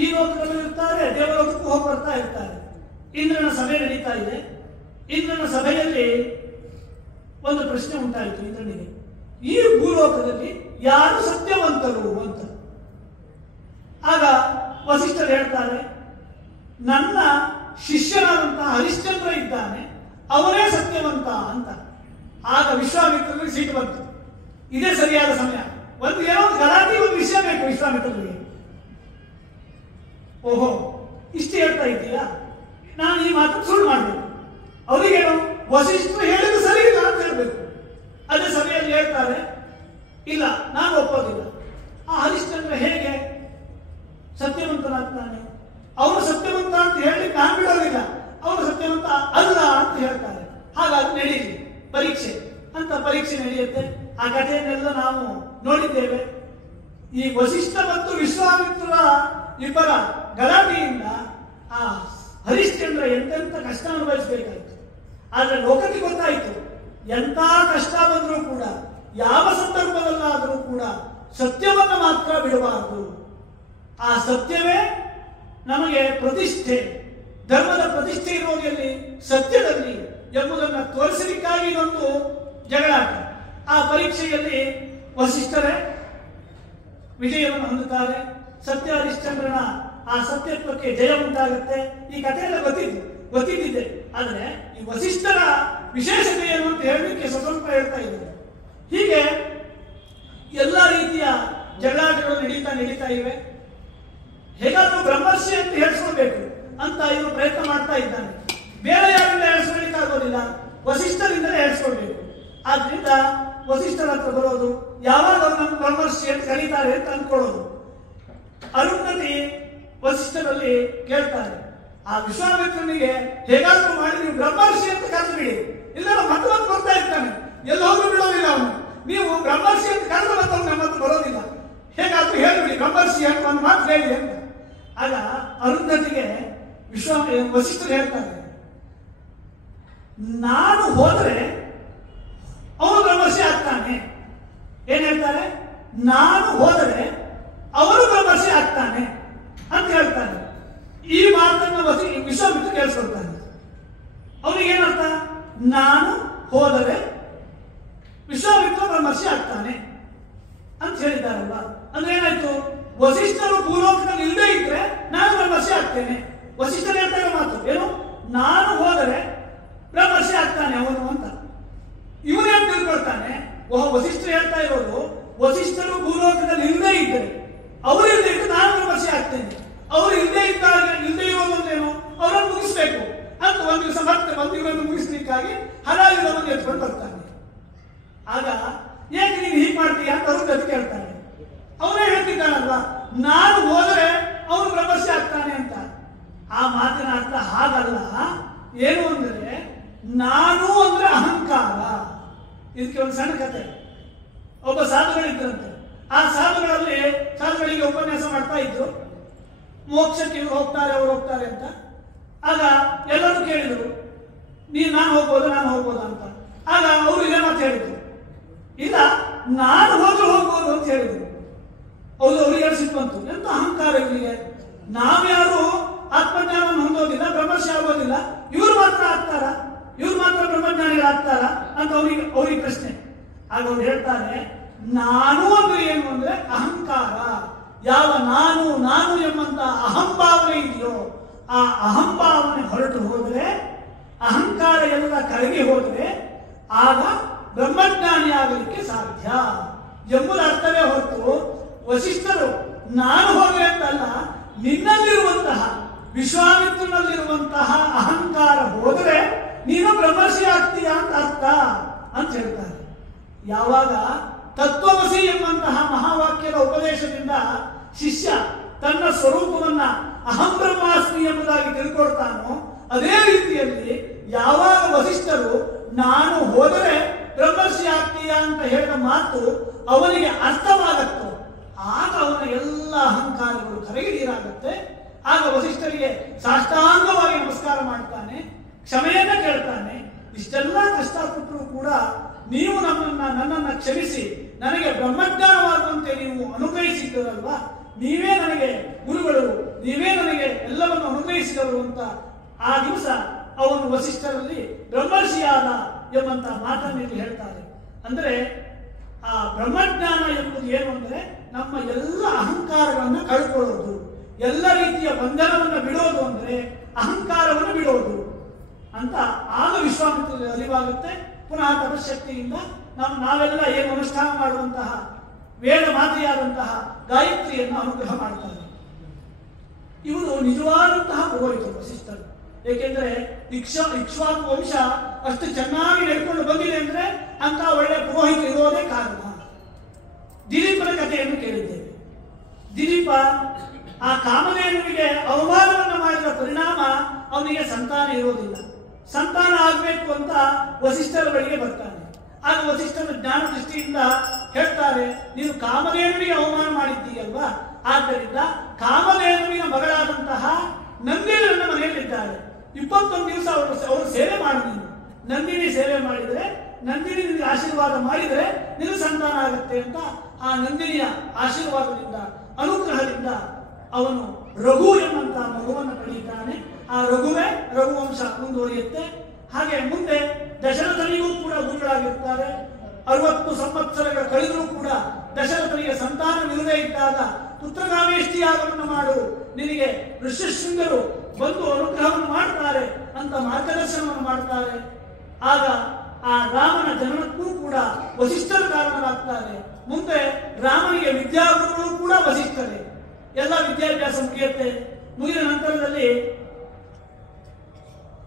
ಈ ಲೋಕದಲ್ಲಿ ಇರ್ತಾರೆ, ದೇವಲೋಕಕ್ಕೂ ಹೋಗಿ ಬರ್ತಾ ಇರ್ತಾರೆ. ಇಂದ್ರನ ಸಭೆ ನಡೀತಾ ಇದೆ. ಇಂದ್ರನ ಸಭೆಯಲ್ಲಿ ಒಂದು ಪ್ರಶ್ನೆ ಉಂಟಾಯಿತು ಇಂದ್ರನಿಗೆ, ಈ ಭೂಲೋಕದಲ್ಲಿ ಯಾರು ಸತ್ಯವಂತರು ಅಂತ. ಆಗ ವಸಿಷ್ಠರು ಹೇಳ್ತಾರೆ, ನನ್ನ ಶಿಷ್ಯನಾದಂತಹ ಹರಿಶ್ಚಂದ್ರ ಇದ್ದಾನೆ, ಅವನೇ ಸತ್ಯವಂತ ಅಂತ. ಆಗ ವಿಶ್ವಾಮಿತ್ರನಿಗೆ ಸಿಟ್ಟು ಬಂತು. ಇದೇ ಸರಿಯಾದ ಸಮಯ, ಏನೋ ಒಂದು ಗಲಾಟೆ, ಒಂದು ವಿಷಯ ಬೇಕು ವಿಶ್ವಾಮಿತ್ರನಿಗೆ. ಓಹೋ, ಇಷ್ಟು ಹೇಳ್ತಾ ಇದ್ದೀಯಾ, ನಾನು ಈ ಮಾತು ಸುಳ್ಳು ಮಾಡಬೇಕು. ಅವರಿಗೇನು, ವಸಿಷ್ಠರು ಹೇಳಿದ್ದು ಸರಿ ಇಲ್ಲ ಅಂತ ಹೇಳ್ಬೇಕು. ಅದೇ ಸಭೆಯಲ್ಲಿ ಹೇಳ್ತಾರೆ, ಇಲ್ಲ ನಾನು ಒಪ್ಪೋದಿಲ್ಲ. ಆ ಹರಿಶ್ಚಂದ್ರ ಹೇಗೆ ಸತ್ಯವಂತನಾಗ್ತಾನೆ? ಅವನು ಸತ್ಯವಂತ ಅಂತ ಹೇಳಿ ನಾನು ಬಿಡೋದಿಲ್ಲ, ಅವನು ಸತ್ಯವಂತ ಅಲ್ಲ ಅಂತ ಹೇಳ್ತಾರೆ. ಹಾಗಾಗಿ ನಡೀಲಿ ಪರೀಕ್ಷೆ ಅಂತ. ಪರೀಕ್ಷೆ ನಡೆಯುತ್ತೆ. ಆ ಕಥೆಯನ್ನೆಲ್ಲ ನಾವು ನೋಡಿದ್ದೇವೆ. ಈ ವಸಿಷ್ಠ ಮತ್ತು ವಿಶ್ವಾಮಿತ್ರರ ಇಬ್ಬರ ಗಲಾಟೆಯಿಂದ ಆ ಹರಿಶ್ಚಂದ್ರ ಎಂತೆಂತ ಕಷ್ಟ ಅನುಭವಿಸಬೇಕಾಯಿತು. ಆದ್ರೆ ಲೋಕಕ್ಕೆ ಗೊತ್ತಾಯಿತು, ಎಂತ ಕಷ್ಟ ಬಂದರೂ ಕೂಡ, ಯಾವ ಸಂದರ್ಭದಲ್ಲಾದರೂ ಕೂಡ ಸತ್ಯವನ್ನು ಮಾತ್ರ ಬಿಡಬಾರದು. ಆ ಸತ್ಯವೇ ನಮಗೆ ಪ್ರತಿಷ್ಠೆ, ಧರ್ಮದ ಪ್ರತಿಷ್ಠೆ ಇರುವುದರಲ್ಲಿ ಸತ್ಯದಲ್ಲಿ ಎಂಬುದನ್ನು ತೋರಿಸಲಿಕ್ಕಾಗಿ ಇದೊಂದು ಜಗಳಾಟ. ಆ ಪರೀಕ್ಷೆಯಲ್ಲಿ ವಸಿಷ್ಠರೇ ವಿಜಯವನ್ನು ಹೊಂದುತ್ತಾರೆ. ಸತ್ಯ ಹರಿಶ್ಚಂದ್ರನ ಆ ಸತ್ಯತ್ವಕ್ಕೆ ಜಯ ಉಂಟಾಗುತ್ತೆ. ಈ ಕಥೆಯೆಲ್ಲ ಗೊತ್ತಿದ್ದಿದೆ. ಆದರೆ ಈ ವಸಿಷ್ಠರ ವಿಶೇಷತೆ ಏನು ಅಂತ ಹೇಳಲಿಕ್ಕೆ ಸ್ವಲ್ಪ ಹೇಳ್ತಾ ಇದ್ದಾರೆ. ಹೀಗೆ ಎಲ್ಲ ರೀತಿಯ ಜಗಳಾಟಗಳು ನಡೀತಾ ಇವೆ. ಹೇಗಾದ್ರೂ ಬ್ರಹ್ಮರ್ಷಿ ಅಂತ ಹೇಳಿಸ್ಕೊಳ್ಬೇಕು ಅಂತ ಇವರು ಪ್ರಯತ್ನ ಮಾಡ್ತಾ ಇದ್ದಾನೆ. ಬೇರೆ ಯಾರಿಂದ ಹೇಳಿಸ್ಕೊಳ್ಳಿಕ್ಕೆ ಆಗೋದಿಲ್ಲ, ವಸಿಷ್ಠರಿಂದಲೇ ಹೇಳಿಸ್ಕೊಳ್ಬೇಕು. ಆದ್ರಿಂದ ವಸಿಷ್ಠರ ಹತ್ರ ಬರೋದು, ಯಾವಾಗ ಅವ್ರನ್ನ ಬ್ರಹ್ಮರ್ಷಿ ಅಂತ ಕರೀತಾರೆ ಅಂತ ಅಂದ್ಕೊಳ್ಳೋದು. ಅರುಂಧತಿ ವಸಿಷ್ಠರಲ್ಲಿ ಕೇಳ್ತಾರೆ, ಆ ವಿಶ್ವಾಮಿತ್ರನಿಗೆ ಹೇಗಾದ್ರೂ ಮಾಡಿ ನೀವು ಬ್ರಹ್ಮರ್ಷಿ ಅಂತ ಕರೆದು ಬಿಡಿ, ಇಲ್ಲ ಮತ್ತೆ ಬರ್ತಾ ಇರ್ತಾನೆ, ಎಲ್ಲೋದ್ರೂ ಬಿಡೋದಿಲ್ಲ ಅವನು. ನೀವು ಬ್ರಹ್ಮರ್ಷಿ ಅಂತ ಕರೆದು ಮತ್ತೆ ನಮ್ಮ ಹತ್ರ ಬರೋದಿಲ್ಲ, ಹೇಗಾದ್ರೂ ಹೇಳ್ಬಿಡಿ ಬ್ರಹ್ಮರ್ಷಿ ಅಂತ ಒಂದು ಮಾತು ಹೇಳಿ ಅಂತ. ಆಗ ಅರುಂಧತಿಗೆ ವಸಿಷ್ಠರು ಹೇಳ್ತಾರೆ, ನಾನು ಹೋದ್ರೆ ಅವನು ಬ್ರಹ್ಮರ್ಷಿ ಆಗ್ತಾನೆ. ಏನ್ ಹೇಳ್ತಾರೆ, ನಾನು ಹೋದರೆ ಅವನು ಬ್ರಹ್ಮರ್ಷಿ ಆಗ್ತಾನೆ ಅಂತ ಹೇಳ್ತಾನೆ. ಈ ಮಾತನ್ನು ವಿಶ್ವಾಮಿತ್ರ ಕೇಳಿಸ್ಕೊಳ್ತಾನೆ. ಅವನಿಗೇನರ್ಥ, ನಾನು ಹೋದರೆ ವಿಶ್ವಾಮಿತ್ರ ಬ್ರಹ್ಮರ್ಷಿ ಆಗ್ತಾನೆ ಅಂತ ಹೇಳಿದ್ದಾರಲ್ವಾ. ಅಂದ್ರೆ ಏನಾಯ್ತು, ವಸಿಷ್ಠರು ಭೂಲೋಕದಲ್ಲಿ ಇಲ್ಲದೆ ಇದ್ರೆ ನಾನು ಬ್ರಹ್ಮರ್ಷಿ ಆಗ್ತೇನೆ. ವಸಿಷ್ಠರು ಹೇಳ್ತಾ ಇರೋ ಮಾತು ಏನು, ನಾನು ಹೋದರೆ ಬ್ರಹ್ಮರ್ಷಿ ಆಗ್ತಾನೆ ಅವನು ಅಂತ. ಇವನೇನು ತಿಳ್ಕೊಳ್ತಾನೆ, ವಸಿಷ್ಠರು ಹೇಳ್ತಾ ಇರೋದು, ವಸಿಷ್ಠರು ಭೂಲೋಕದಲ್ಲಿ ಇಲ್ಲದೆ ಇದ್ದರೆ, ಅವರು ಇಲ್ಲದೆ ಇದ್ದು ನಾನು ಬ್ರಹ್ಮರ್ಷಿ ಆಗ್ತೇನೆ. ಅವರು ಇಲ್ಲದೆ ಇರೋದನ್ನೇನು, ಅವರನ್ನು ಮುಗಿಸ್ಬೇಕು ಅಂತ ಒಂದು ದಿವಸ ಮತ್ತೆ ಇವರನ್ನು ಮುಗಿಸ್ಲಿಕ್ಕಾಗಿ ಹಲಾಯುಧವನ್ನು ಎತ್ಕೊಂಡು ಬರ್ತಾನೆ. ಆಗ ಏಕೆ ನೀನು ಹೀಗೆ ಮಾಡ್ತೀಯ ಅಂತ ಅರುಂಧತಿ ಕೇಳ್ತಾನೆ. ಅವನೇ ಹೇಳ್ತಿದ್ದಾನಲ್ವಾ, ನಾನು ಹೋದರೆ ಅವನು ಬ್ರಹ್ಮರ್ಷಿ ಆಗ್ತಾನೆ ಅಂತ. ಆ ಮಾತಿನ ಅರ್ಥ ಹಾಗಲ್ಲ. ಏನು ಅಂದ್ರೆ, ನಾನು ಅಂದ್ರೆ ಅಹಂಕಾರ. ಇದಕ್ಕೆ ಒಂದು ಸಣ್ಣ ಕತೆ. ಒಬ್ಬ ಸಾಧುಗಳಿದ್ರಂತೆ. ಆ ಸಾಧುಗಳಿಗೆ ಉಪನ್ಯಾಸ ಮಾಡ್ತಾ ಇದ್ರು. ಮೋಕ್ಷಕ್ಕೆ ಇವ್ರು ಹೋಗ್ತಾರೆ, ಅವ್ರು ಹೋಗ್ತಾರೆ ಅಂತ. ಆಗ ಎಲ್ಲರೂ ಕೇಳಿದ್ರು, ನಾನು ಹೋಗ್ಬೋದಾ ಅಂತ. ಆಗ ಅವರು ಇದೇ ಮಾತು ಹೇಳಿದ್ರು, ಇಲ್ಲ ನಾನು ಹೋದ್ರೂ ಹೋಗ್ಬೋದು ಅಂತ ಹೇಳಿದ್ರು. ಹೌದು, ಅವರಿಗೆ ಸಿಟ್ಟು ಬಂತು. ಎಂತ ಅಹಂಕಾರ ಇವರಿಗೆ, ನಾವ್ಯಾರು ಆತ್ಮಜ್ಞಾನವನ್ನು ಹೊಂದೋದಿಲ್ಲ, ಬ್ರಹ್ಮರ್ಷಿ ಆಗೋದಿಲ್ಲ, ಇವ್ರು ಮಾತ್ರ ಆಗ್ತಾರ, ಇವ್ರು ಮಾತ್ರ ಬ್ರಹ್ಮಜ್ಞಾನಿಗಳಾಗ್ತಾರ ಅಂತ ಅವ್ರಿಗೆ ಪ್ರಶ್ನೆ. ಆಗ ಅವ್ರು ಹೇಳ್ತಾರೆ, ನಾನು ಅಂದ್ರೆ ಏನು ಅಂದ್ರೆ ಅಹಂಕಾರ. ಯಾವ ನಾನು ಎಂಬಂತ ಅಹಂಭಾವನೆ ಇದೆಯೋ, ಆ ಅಹಂಭಾವನೆ ಹೊರಟು ಹೋದ್ರೆ, ಅಹಂಕಾರ ಎಲ್ಲ ಕರಗಿ ಹೋದ್ರೆ ಆಗ ಬ್ರಹ್ಮಜ್ಞಾನಿ ಆಗಲಿಕ್ಕೆ ಸಾಧ್ಯ ಎಂಬುದು ಅರ್ಥವೇ ಹೊರತು, ವಸಿಷ್ಠರು ನಾನು ಹೋದ್ರೆ ಅಂತಲ್ಲ, ನಿನ್ನಲ್ಲಿರುವಂತಹ ವಿಶ್ವಾಮಿತ್ರನಲ್ಲಿರುವಂತಹ ಅಹಂಕಾರ ಹೋದರೆ ನೀನು ಬ್ರಹ್ಮರ್ಷಿ ಆಗ್ತೀಯ ಅಂತ ಅರ್ಥ ಅಂತ ಹೇಳ್ತಾರೆ. ಯಾವಾಗ ತತ್ವಮಸಿ ಎಂಬಂತಹ ಮಹಾವಾಕ್ಯದ ಉಪದೇಶದಿಂದ ಶಿಷ್ಯ ತನ್ನ ಸ್ವರೂಪವನ್ನ ಅಹಂ ಬ್ರಹ್ಮಾಸ್ಮಿ ಎಂಬುದಾಗಿ ತಿಳ್ಕೊಳ್ತಾನೋ, ಅದೇ ರೀತಿಯಲ್ಲಿ ಯಾವಾಗ ವಸಿಷ್ಠರು ನಾನು ಹೋದರೆ ಬ್ರಹ್ಮರ್ಷಿ ಆಗ್ತೀಯಾ ಅಂತ ಹೇಳಿದ ಮಾತು ಅವನಿಗೆ ಅರ್ಥವಾಗತ್ತೋ ಆಗ ಅವನ ಎಲ್ಲ ಅಹಂಕಾರಗಳು ಕರಗಿ ನೀರಾಗತ್ತೆ. ಆಗ ವಸಿಷ್ಠರಿಗೆ ಸಾಷ್ಟಾಂಗವಾಗಿ ನಮಸ್ಕಾರ ಮಾಡ್ತಾನೆ, ಕ್ಷಮೆಯನ್ನ ಕೇಳ್ತಾನೆ. ಇಷ್ಟೆಲ್ಲ ಕಷ್ಟಪಟ್ಟರೂ ಕೂಡ ನೀವು ನನ್ನನ್ನ ಕ್ಷಮಿಸಿ ನನಗೆ ಬ್ರಹ್ಮಜ್ಞಾನವಾಗುವಂತೆ ನೀವು ಅನುಗ್ರಹಿಸಿದ್ದೀರಲ್ವಾ, ನೀವೇ ನನಗೆ ಗುರುಗಳು, ನೀವೇ ನನಗೆ ಎಲ್ಲವನ್ನು ಅನುಗ್ರಹಿಸಿದವರು ಅಂತ ಆ ದಿವಸ ಅವನು ವಸಿಷ್ಠರಲ್ಲಿ ಬ್ರಹ್ಮರ್ಷಿಯಾದ ಎಂಬಂತ ಮಾತನ್ನು ಇಲ್ಲಿ ಹೇಳ್ತಾರೆ. ಅಂದರೆ ಆ ಬ್ರಹ್ಮಜ್ಞಾನ ಎಂಬುದು ಏನು ಅಂದರೆ ನಮ್ಮ ಎಲ್ಲ ಅಹಂಕಾರಗಳನ್ನು ಕಳ್ಕೊಳ್ಳೋದು, ಎಲ್ಲ ರೀತಿಯ ಬಂಧನವನ್ನು ಬಿಡೋದು, ಅಂದರೆ ಅಹಂಕಾರವನ್ನು ಬಿಡೋದು ಅಂತ ಆಗ ವಿಶ್ವಾಮಿತ್ರರಿಗೆ ಅರಿವಾಗುತ್ತೆ. ಪುನಃ ತಪಶಕ್ತಿಯಿಂದ ನಾವೆಲ್ಲ ಏನು ಅನುಷ್ಠಾನ ಮಾಡುವಂತಹ ವೇದ ಮಾತೆಯಾದಂತಹ ಗಾಯತ್ರಿಯನ್ನು ಅನುಗ್ರಹ ಮಾಡ್ತಾರೆ. ಇವರು ನಿಜವಾದಂತಹ ಪುರೋಹಿತರು ವಸಿಷ್ಠರು. ಏಕೆಂದ್ರೆ ಇಕ್ಷ್ವಾಕು ವಂಶ ಅಷ್ಟು ಚೆನ್ನಾಗಿ ನಡ್ಕೊಂಡು ಬಂದಿದೆ ಅಂದ್ರೆ ಅಂತ ಒಳ್ಳೆ ಪುರೋಹಿತ ಇರೋದೇ ಕಾರಣ. ದಿಲೀಪನ ಕಥೆಯನ್ನು ಕೇಳಿದ್ದೇವೆ. ದಿಲೀಪ ಆ ಕಾಮಧೇನುವಿಗೆ ಅವಮಾನವನ್ನು ಮಾಡಿದ ಪರಿಣಾಮ ಅವನಿಗೆ ಸಂತಾನ ಇರೋದಿಲ್ಲ. ಸಂತಾನ ಆಗಬೇಕು ಅಂತ ವಸಿಷ್ಠರ ಬಳಿಗೆ ಬರ್ತಾನೆ. ಆಗ ವಸಿಷ್ಠರ ಜ್ಞಾನ ದೃಷ್ಟಿಯಿಂದ ಹೇಳ್ತಾರೆ, ನೀನು ಕಾಮಧೇನುವಿಗೆ ಅವಮಾನ ಮಾಡಿದ್ದೀಯಲ್ವಾ, ಆದ್ದರಿಂದ ಕಾಮಧೇನುವಿನ ಮಗಳಾದಂತಹ ನಂದಿನಿ ನನ್ನ ಮನೆಯಲ್ಲಿದ್ದಾರೆ, 21 ದಿವಸ ಅವರು ಸೇವೆ ಮಾಡಿ. ನೀನು ನಂದಿನಿ ಸೇವೆ ಮಾಡಿದರೆ, ನಂದಿನಿ ನಿನಗೆ ಆಶೀರ್ವಾದ ಮಾಡಿದರೆ ನಿನ್ನ ಸಂತಾನ ಆಗುತ್ತೆ ಅಂತ ಆ ನಂದಿನಿಯ ಆಶೀರ್ವಾದದಿಂದ ಅನುಗ್ರಹದಿಂದ ಅವನು ರಘು ಎಂಬಂತ ಮಗುವನ್ನು ಪಡೆಯುತ್ತಾನೆ. ಆ ರಘುವೇ ರಘುವಂಶ ಮುಂದುವರಿಯುತ್ತೆ. ಹಾಗೆ ಮುಂದೆ ದಶರಥನಿಗೂ ಕೂಡ ಗುರುಗಳಾಗಿರ್ತಾರೆ. 60 ಸಂವತ್ಸರಗಳ ಕಳೆದರೂ ಕೂಡ ದಶರಥನಿಗೆ ಸಂತಾನವಿಲ್ಲದೆ ಇದ್ದಾಗ ಪುತ್ರಕಾಮೇಷ್ಟಿಯಾಗವನ್ನು ಮಾಡು, ನಿನಗೆ ಋಷ್ಯಶೃಂಗರು ಬಂದು ಅನುಗ್ರಹವನ್ನು ಮಾಡ್ತಾರೆ ಅಂತ ಮಾರ್ಗದರ್ಶನವನ್ನು ಮಾಡ್ತಾರೆ. ಆಗ ಆ ರಾಮನ ಜನನಕ್ಕೂ ಕೂಡ ವಸಿಷ್ಠರು ಕಾರಣರಾಗ್ತಾರೆ. ಮುಂದೆ ರಾಮನಿಗೆ ವಿದ್ಯಾಗುರುಗಳು ಕೂಡ ವಸಿಷ್ಠರೇ. ಎಲ್ಲ ವಿದ್ಯಾಭ್ಯಾಸ ಮುಗಿಯುತ್ತೆ. ಮುಗಿದ ನಂತರದಲ್ಲಿ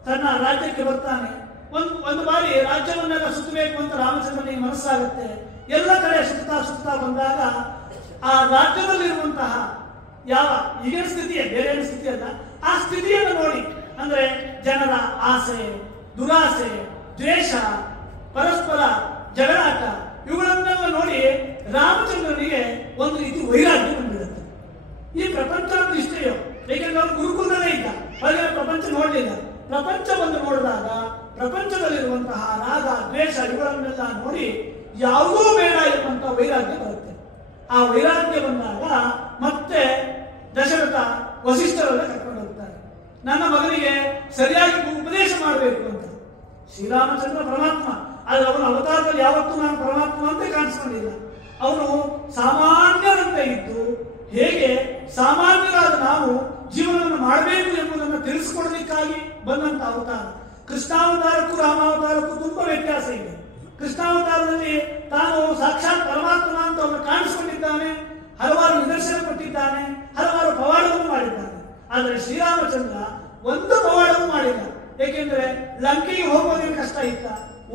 ತನ್ನ ರಾಜ್ಯಕ್ಕೆ ಬರ್ತಾನೆ. ಒಂದು ಬಾರಿ ರಾಜ್ಯವನ್ನೆಲ್ಲ ಸುತ್ತಬೇಕು ಅಂತ ರಾಮಚಂದ್ರನಿಗೆ ಮನಸ್ಸಾಗುತ್ತೆ. ಎಲ್ಲ ಕಡೆ ಸುತ್ತಾ ಬಂದಾಗ ಆ ರಾಜ್ಯದಲ್ಲಿರುವಂತಹ ಯಾವ ಈಗಿನ ಸ್ಥಿತಿಯೇ ಬೇರೆ ಸ್ಥಿತಿ ಅಲ್ಲ, ಆ ಸ್ಥಿತಿಯನ್ನು ನೋಡಿ, ಅಂದ್ರೆ ಜನರ ಆಸೆ, ದುರಾಸೆ, ದ್ವೇಷ, ಪರಸ್ಪರ ಜಗಳಾಟ, ಇವುಗಳನ್ನೆಲ್ಲ ನೋಡಿ ರಾಮಚಂದ್ರನಿಗೆ ಒಂದು ರೀತಿ ವೈರಾಗ್ಯ ಬಂದಿರುತ್ತೆ. ಈ ಪ್ರಪಂಚದ ಇಷ್ಟೆಯೋ, ಏಕೆಂದ್ರೆ ಅವನು ಗುರುಕುಲದಲ್ಲೇ ಇದ್ದ, ಹೊರಗಿನ ಪ್ರಪಂಚ ನೋಡಲಿಲ್ಲ. ಪ್ರಪಂಚವನ್ನು ನೋಡಿದಾಗ ಪ್ರಪಂಚದಲ್ಲಿರುವಂತಹ ರಾಗ, ದ್ವೇಷ ಇವುಗಳನ್ನೆಲ್ಲ ನೋಡಿ ಯಾವುದೂ ಬೇಡ ಎಂಬಂತ ವೈರಾಗ್ಯ ಬರುತ್ತೆ. ಆ ವೈರಾಗ್ಯ ಬಂದಾಗ ಮತ್ತೆ ದಶರಥ ವಸಿಷ್ಠರನ್ನ ಕರ್ಕೊಂಡು ಹೋಗ್ತಾರೆ. ನನ್ನ ಮಗನಿಗೆ ಸರಿಯಾಗಿ ಉಪದೇಶ ಮಾಡಬೇಕು ಅಂತ. ಶ್ರೀರಾಮಚಂದ್ರ ಪರಮಾತ್ಮ, ಆದ್ರೆ ಅವನ ಅವತಾರದಲ್ಲಿ ಯಾವತ್ತೂ ನಾನು ಪರಮಾತ್ಮ ಅಂತ ಕಾಣಿಸ್ಕೊಂಡಿಲ್ಲ. ಅವನು ಸಾಮಾನ್ಯರಂತೆ ಇದ್ದು ಹೇಗೆ ಸಾಮಾನ್ಯರಾದ ನಾವು ಜೀವನವನ್ನು ಮಾಡಬೇಕು ಎಂಬುದನ್ನು ತಿಳಿಸಿಕೊಡಲಿಕ್ಕಾಗಿ ಬಂದಂತ ಅವತಾರ. ಕೃಷ್ಣಾವತಾರಕ್ಕೂ ರಾಮಾವತಾರಕ್ಕೂ ತುಂಬಾ ವ್ಯತ್ಯಾಸ ಇದೆ. ಕೃಷ್ಣಾವತಾರದಲ್ಲಿ ತಾನು ಸಾಕ್ಷಾತ್ ಪರಮಾತ್ಮ ಅಂತ ಅವನು ಕಾಣಿಸಿಕೊಂಡಿದ್ದಾನೆ, ಹಲವಾರು ನಿದರ್ಶನ ಕೊಟ್ಟಿದ್ದಾನೆ, ಹಲವಾರು ಪವಾಡವನ್ನು ಮಾಡಿದ್ದಾನೆ. ಆದರೆ ಶ್ರೀರಾಮಚಂದ್ರ ಒಂದು ಪವಾಡವೂ ಮಾಡಿಲ್ಲ. ಏಕೆಂದ್ರೆ ಲಂಕೆಗೆ ಹೋಗೋದೇನು ಕಷ್ಟ ಇತ್ತ,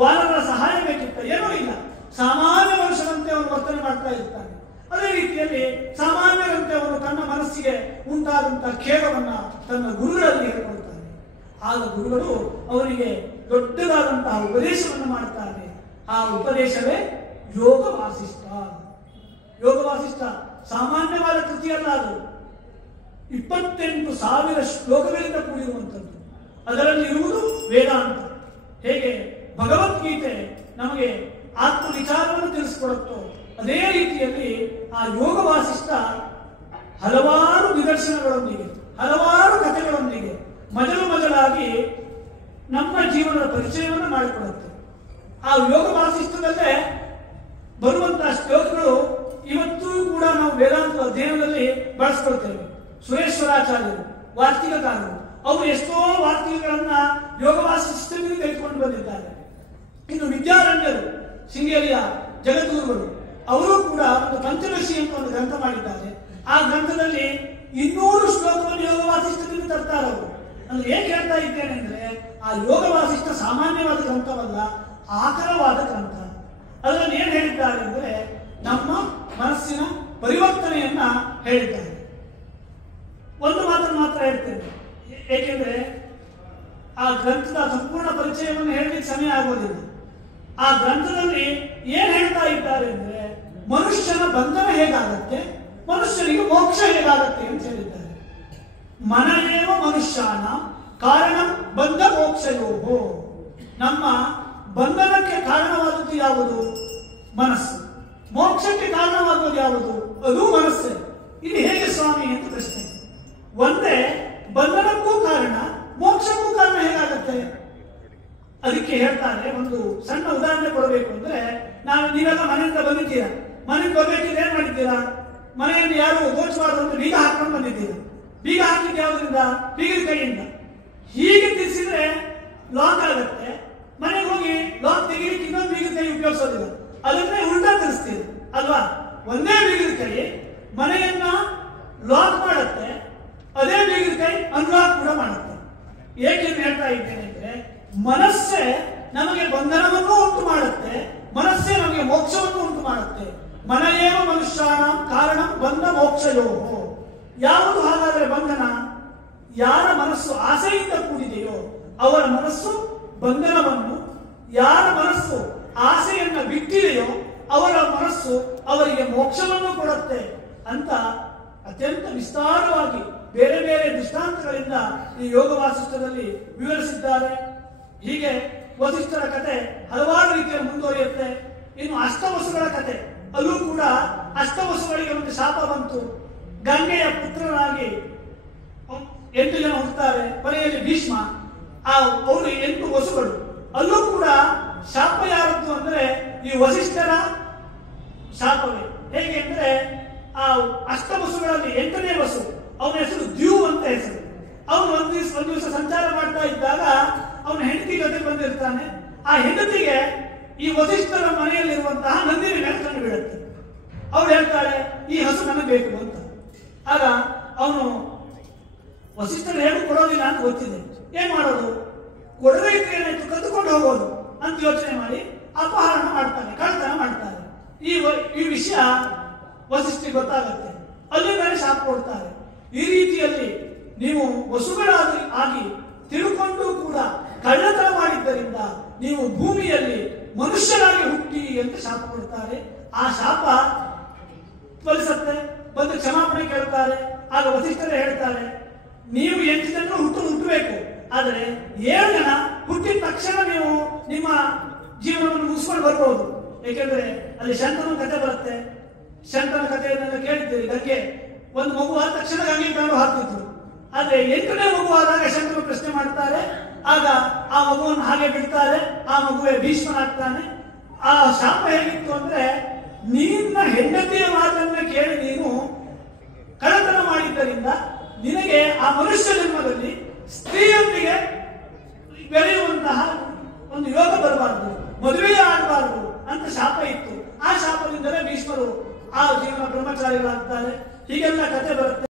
ವಾನರ ಸಹಾಯ ಬೇಕಿತ್ತ, ಏನೂ ಇಲ್ಲ. ಸಾಮಾನ್ಯ ಮನುಷ್ಯನಂತೆ ಅವನು ವರ್ತನೆ ಮಾಡ್ತಾ ಇರ್ತಾನೆ. ಅದೇ ರೀತಿಯಲ್ಲಿ ಸಾಮಾನ್ಯರಂತೆ ಅವನು ತನ್ನ ಮನಸ್ಸಿಗೆ ಉಂಟಾದಂತಹ ಖೇದವನ್ನ ತನ್ನ ಗುರುಗಳಲ್ಲಿ ಹೇಳ್ಕೊಳ್ತಾನೆ. ಆಗ ಗುರುಗಳು ಅವನಿಗೆ ದೊಡ್ಡದಾದಂತಹ ಉಪದೇಶವನ್ನು ಮಾಡ್ತಾರೆ. ಆ ಉಪದೇಶವೇ ಯೋಗ ವಾಸಿಷ್ಠ. ಯೋಗ ವಾಸಿಷ್ಠ ಸಾಮಾನ್ಯವಾದ ಕೃತಿಯಲ್ಲ, ಅದು 28,000 ಶ್ಲೋಕಗಳಿಂದ ಕೂಡಿರುವಂಥದ್ದು. ಅದರಲ್ಲಿ ಇರುವುದು ವೇದಾಂತ. ಹೇಗೆ ಭಗವದ್ಗೀತೆ ನಮಗೆ ಆತ್ಮ ವಿಚಾರವನ್ನು ತಿಳಿಸಿಕೊಡುತ್ತೋ ಅದೇ ರೀತಿಯಲ್ಲಿ ಆ ಯೋಗ ವಾಸಿಷ್ಠ ಹಲವಾರು ನಿದರ್ಶನಗಳೊಂದಿಗೆ, ಹಲವಾರು ಕಥೆಗಳೊಂದಿಗೆ ಮೊದಲಾಗಿ ನಮ್ಮ ಜೀವನದ ಪರಿಚಯವನ್ನು ಮಾಡಿಕೊಡುತ್ತೆ. ಆ ಯೋಗ ವಾಸಿಷ್ಠದಲ್ಲೇ ಬರುವಂತಹ ಶ್ಲೋಕಗಳು ಇವತ್ತೂ ಕೂಡ ನಾವು ವೇದಾಂತ ಅಧ್ಯಯನದಲ್ಲಿ ಬಳಸ್ಕೊಳ್ತೇವೆ. ಸುರೇಶ್ವರಾಚಾರ್ಯರು, ವಾರ್ತಿಕಕಾರರು, ಅವರು ಎಷ್ಟೋ ವಾರ್ತಿಕಗಳನ್ನ ಯೋಗ ವಾಸಿಷ್ಠದಲ್ಲಿ ತೆಗೆದುಕೊಂಡು ಬಂದಿದ್ದಾರೆ. ಇನ್ನು ವಿದ್ಯಾರಣ್ಯರು, ಶೃಂಗೇರಿಯ ಜಗದ್ಗುರುಗಳು, ಅವರು ಕೂಡ ಒಂದು ಪಂಚದಶಿ ಅಂತ ಒಂದು ಗ್ರಂಥ ಮಾಡಿದ್ದಾರೆ. ಆ ಗ್ರಂಥದಲ್ಲಿ 200 ಶ್ಲೋಕವನ್ನು ಯೋಗ ವಾಸಿಷ್ಠದಿಂದ ತರ್ತಾರೆ ಅವರು. ಅಂದ್ರೆ ಏನ್ ಹೇಳ್ತಾ ಇದ್ದೇನೆ ಅಂದ್ರೆ, ಆ ಯೋಗ ವಾಸಿಷ್ಠ ಸಾಮಾನ್ಯವಾದ ಗ್ರಂಥವಲ್ಲ, ಆಕರವಾದ ಗ್ರಂಥ. ಅದರಲ್ಲಿ ಏನ್ ಹೇಳಿದ್ದಾರೆ ಅಂದ್ರೆ ನಮ್ಮ ಮನಸ್ಸಿನ ಪರಿವರ್ತನೆಯನ್ನ ಹೇಳಿದ್ದಾರೆ. ಒಂದು ಮಾತನ್ನು ಮಾತ್ರ ಹೇಳ್ತೇನೆ, ಏಕೆಂದ್ರೆ ಆ ಗ್ರಂಥದ ಸಂಪೂರ್ಣ ಪರಿಚಯವನ್ನು ಹೇಳಲಿಕ್ಕೆ ಸಮಯ ಆಗೋದಿಲ್ಲ. ಆ ಗ್ರಂಥದಲ್ಲಿ ಏನ್ ಹೇಳ್ತಾ ಇದ್ದಾರೆ ಅಂದ್ರೆ ಮನುಷ್ಯನ ಬಂಧನ ಹೇಗಾಗತ್ತೆ, ಮನುಷ್ಯನಿಗೆ ಮೋಕ್ಷ ಹೇಗಾಗತ್ತೆ ಅಂತ ಹೇಳಿದ್ದಾರೆ. ಮನಯೇವ ಮನುಷ್ಯನ ಕಾರಣ ಬಂಧ ಮೋಕ್ಷಯೋಹೋ. ನಮ್ಮ ಬಂಧನಕ್ಕೆ ಕಾರಣವಾದದ್ದು ಯಾವುದು? ಮನಸ್ಸು. ಮೋಕ್ಷಕ್ಕೆ ಕಾರಣವಾಗುವುದು ಯಾವುದು? ಅದು ಮನಸ್ಸೇ. ಇದು ಹೇಗೆ ಸ್ವಾಮಿ ಅಂತ ಪ್ರಶ್ನೆ. ಒಂದೇ ಬಂಧನಕ್ಕೂ ಕಾರಣ ಮೋಕ್ಷಕ್ಕೂ ಕಾರಣ ಹೇಗಾಗತ್ತೆ? ಅದಕ್ಕೆ ಹೇಳ್ತಾರೆ, ಒಂದು ಸಣ್ಣ ಉದಾಹರಣೆ ಕೊಡಬೇಕು ಅಂದ್ರೆ, ನೀವೆಲ್ಲ ಮನೆಯಿಂದ ಬಂದಿದ್ದೀರಾ, ಮನೆಗೆ ಬರ್ಬೇಕಿದ್ರೆ ಏನ್ ಮಾಡಿದ್ದೀರಾ? ಮನೆಯಲ್ಲಿ ಯಾರು ದೋಚಬಾರದು ಅಂತ ಬೀಗ ಹಾಕೊಂಡು ಬಂದಿದ್ದೀರಾ. ಬೀಗ ಹಾಕಿದ್ದು ಯಾವುದರಿಂದ? ಬೀಗದ ಕೈಯಿಂದ. ಹೀಗೆ ತಿರ್ಸಿದ್ರೆ ಲಾಕ್ ಆಗುತ್ತೆ. ಮನೆಗೆ ಹೋಗಿ ಲಾಕ್ ತೆಗಿಲಿಕ್ಕೆ ಇನ್ನೊಂದು ಬೀಗದ ಕೈ ಉಪಯೋಗಿಸೋದಿಲ್ಲ, ಅದನ್ನೇ ಉಲ್ಟಾ ತಿರ್ಸ್ತೀರಿ ಅಲ್ವಾ? ಒಂದೇ ಬೀಗದ ಕೈ ಮನೆಯನ್ನ ಲಾಕ್ ಮಾಡುತ್ತೆ, ಅದೇ ಬೀಗದ ಕೈ ಅನ್ಲಾಕ್ ಕೂಡ ಮಾಡುತ್ತೆ. ಏಕೆಂದು ಹೇಳ್ತಾ ಇದ್ದೇನೆ ಅಂದ್ರೆ, ಮನಸ್ಸೇ ನಮಗೆ ಬಂಧನವನ್ನು ಉಂಟು ಮಾಡುತ್ತೆ, ಮನಸ್ಸೇ ನಮಗೆ ಮೋಕ್ಷವನ್ನು ಉಂಟು ಮಾಡುತ್ತೆ. ಮನಯೇವ ಮನುಷ್ಯನ ಕಾರಣ ಬಂಧ ಮೋಕ್ಷಯೋಹೋ. ಯಾವುದು ಹಾಗಾದರೆ ಬಂಧನ? ಯಾರ ಮನಸ್ಸು ಆಸೆಯಿಂದ ಕೂಡಿದೆಯೋ ಅವರ ಮನಸ್ಸು ಬಂಧನವನ್ನು, ಯಾರ ಮನಸ್ಸು ಆಸೆಯನ್ನ ಬಿಟ್ಟಿದೆಯೋ ಅವರ ಮನಸ್ಸು ಅವರಿಗೆ ಮೋಕ್ಷವನ್ನು ಕೊಡುತ್ತೆ ಅಂತ ಅತ್ಯಂತ ವಿಸ್ತಾರವಾಗಿ ಬೇರೆ ಬೇರೆ ದೃಷ್ಟಾಂತಗಳಿಂದ ಈ ಯೋಗ ವಾಸಿಷ್ಠದಲ್ಲಿ ವಿವರಿಸಿದ್ದಾರೆ. ಹೀಗೆ ವಸಿಷ್ಠರ ಕತೆ ಹಲವಾರು ರೀತಿಯಲ್ಲಿ ಮುಂದುವರಿಯುತ್ತೆ. ಇನ್ನು ಅಷ್ಟವಸುಗಳ ಕತೆ, ಅಲ್ಲೂ ಕೂಡ ಅಷ್ಟವಸುಗಳಿಗೆ ಒಂದು ಶಾಪ ಬಂತು. ಗಂಗೆಯ ಪುತ್ರನಾಗಿ 8 ಜನ ಹುಟ್ಟುತ್ತಾರೆ. ಕೊನೆಯಲ್ಲಿ ಭೀಷ್ಮ, ಅವರು 8 ವಸುಗಳು. ಅಲ್ಲೂ ಕೂಡ ಶಾಪ ಯಾರದ್ದು ಅಂದ್ರೆ ಈ ವಸಿಷ್ಠರ ಶಾಪವೇ. ಹೇಗೆ ಅಂದ್ರೆ ಆ ಅಷ್ಟವಸುಗಳಲ್ಲಿ 8ನೇ ವಸು, ಅವನ ಹೆಸರು ದ್ಯೂ ಅಂತ ಹೆಸರು. ಅವನು ಒಂದು ದಿವಸ ಸಂಚಾರ ಮಾಡ್ತಾ ಇದ್ದಾಗ ಅವನ ಹೆಂಡತಿ ಜೊತೆ ಬಂದಿರ್ತಾನೆ. ಆ ಹೆಂಡತಿಗೆ ಈ ವಸಿಷ್ಠರ ಮನೆಯಲ್ಲಿರುವಂತಹ ನಂದಿನಿ ಮೇಲೆ ಕಣ್ಣು ಬೀಳುತ್ತೆ. ಅವಳು ಹೇಳ್ತಾಳೆ, ಈ ಹಸು ನನಗೆ ಬೇಕು ಅಂತ. ಆಗ ಅವನು ವಸಿಷ್ಠರು ಹೇಗೂ ಕೊಡೋದಿಲ್ಲ ಅಂತ ಗೊತ್ತಿದೆ, ಏನ್ ಮಾಡೋದು? ಕೊಡದೇ ಇದ್ರೆ ಏನಾಯ್ತು, ಕದ್ದುಕೊಂಡು ಹೋಗೋದು ಅಂತ ಯೋಚನೆ ಮಾಡಿ ಅಪಹರಣ ಮಾಡ್ತಾನೆ, ಕಳ್ಳತನ ಮಾಡ್ತಾರೆ. ಈ ವಿಷಯ ವಸಿಷ್ಠರಿಗೆ ಗೊತ್ತಾಗುತ್ತೆ. ಅಲ್ಲಿ ಮೇಲೆ ಶಾಪ ಕೊಡ್ತಾರೆ. ಈ ರೀತಿಯಲ್ಲಿ ನೀವು ವಸುಗಳಾಗಿ ತಿಳ್ಕೊಂಡು ಕೂಡ ಕಳ್ಳತನ ಮಾಡಿದ್ದರಿಂದ ನೀವು ಭೂಮಿಯಲ್ಲಿ ಮನುಷ್ಯರಾಗಿ ಹುಟ್ಟಿ ಅಂತ ಶಾಪ ಕೊಡ್ತಾರೆ. ಆ ಶಾಪ ಫಲಿಸುತ್ತೆ. ಬಂದು ಕ್ಷಮಾಪಣೆ ಕೇಳ್ತಾರೆ. ಆಗ ವಸಿಷ್ಠರೇ ಹೇಳ್ತಾರೆ, ನೀವು 8 ಜನ ಹುಟ್ಟಬೇಕು, ಆದರೆ 7 ಜನ ಹುಟ್ಟಿದ ತಕ್ಷಣ ನೀವು ನಿಮ್ಮ ಜೀವನವನ್ನು ಮುಗಿಸ್ಕೊಂಡು ಬರ್ಬೋದು. ಏಕೆಂದ್ರೆ ಅಲ್ಲಿ ಶಂತನ ಕಥೆ ಬರುತ್ತೆ. ಶಂತನ ಕಥೆಯನ್ನೆಲ್ಲ ಕೇಳಿದ್ದೀರಿ. ಗಂಗೆ ಒಂದು ಮಗು ಆದ ತಕ್ಷಣ ಗಂಗೆ ಕಾಲು ಹಾಕ್ತಿದ್ರು. ಆದ್ರೆ 8ನೇ ಮಗು ಆದಾಗ ಶಂಕರು ಪ್ರಶ್ನೆ ಮಾಡ್ತಾರೆ. ಆಗ ಆ ಮಗುವನ್ನು ಹಾಗೆ ಬಿಡ್ತಾರೆ. ಆ ಮಗುವೆ ಭೀಷ್ಮನಾಗ್ತಾನೆ. ಆ ಶಾಪ ಹೇಗಿತ್ತು ಅಂದ್ರೆ, ನಿನ್ನ ಹೆಂಡತಿಯ ಮಾತನ್ನ ಕೇಳಿ ನೀನು ಕಳ್ಳತನ ಮಾಡಿದ್ದರಿಂದ ನಿನಗೆ ಆ ಮನುಷ್ಯ ಜನ್ಮದಲ್ಲಿ ಸ್ತ್ರೀಯೊಂದಿಗೆ ಬೆರೆಯುವಂತಹ ಒಂದು ಯೋಗ ಬರಬಾರದು, ಮದುವೆ ಆಗಬಾರದು ಅಂತ ಶಾಪ ಇತ್ತು. ಆ ಶಾಪದಿಂದಲೇ ಭೀಷ್ಮರು ಆ ಜೀವನ ಬ್ರಹ್ಮಚಾರಿಗಳಾಗ್ತಾರೆ. ಹೀಗೆಲ್ಲ ಕಥೆ ಬರುತ್ತೆ.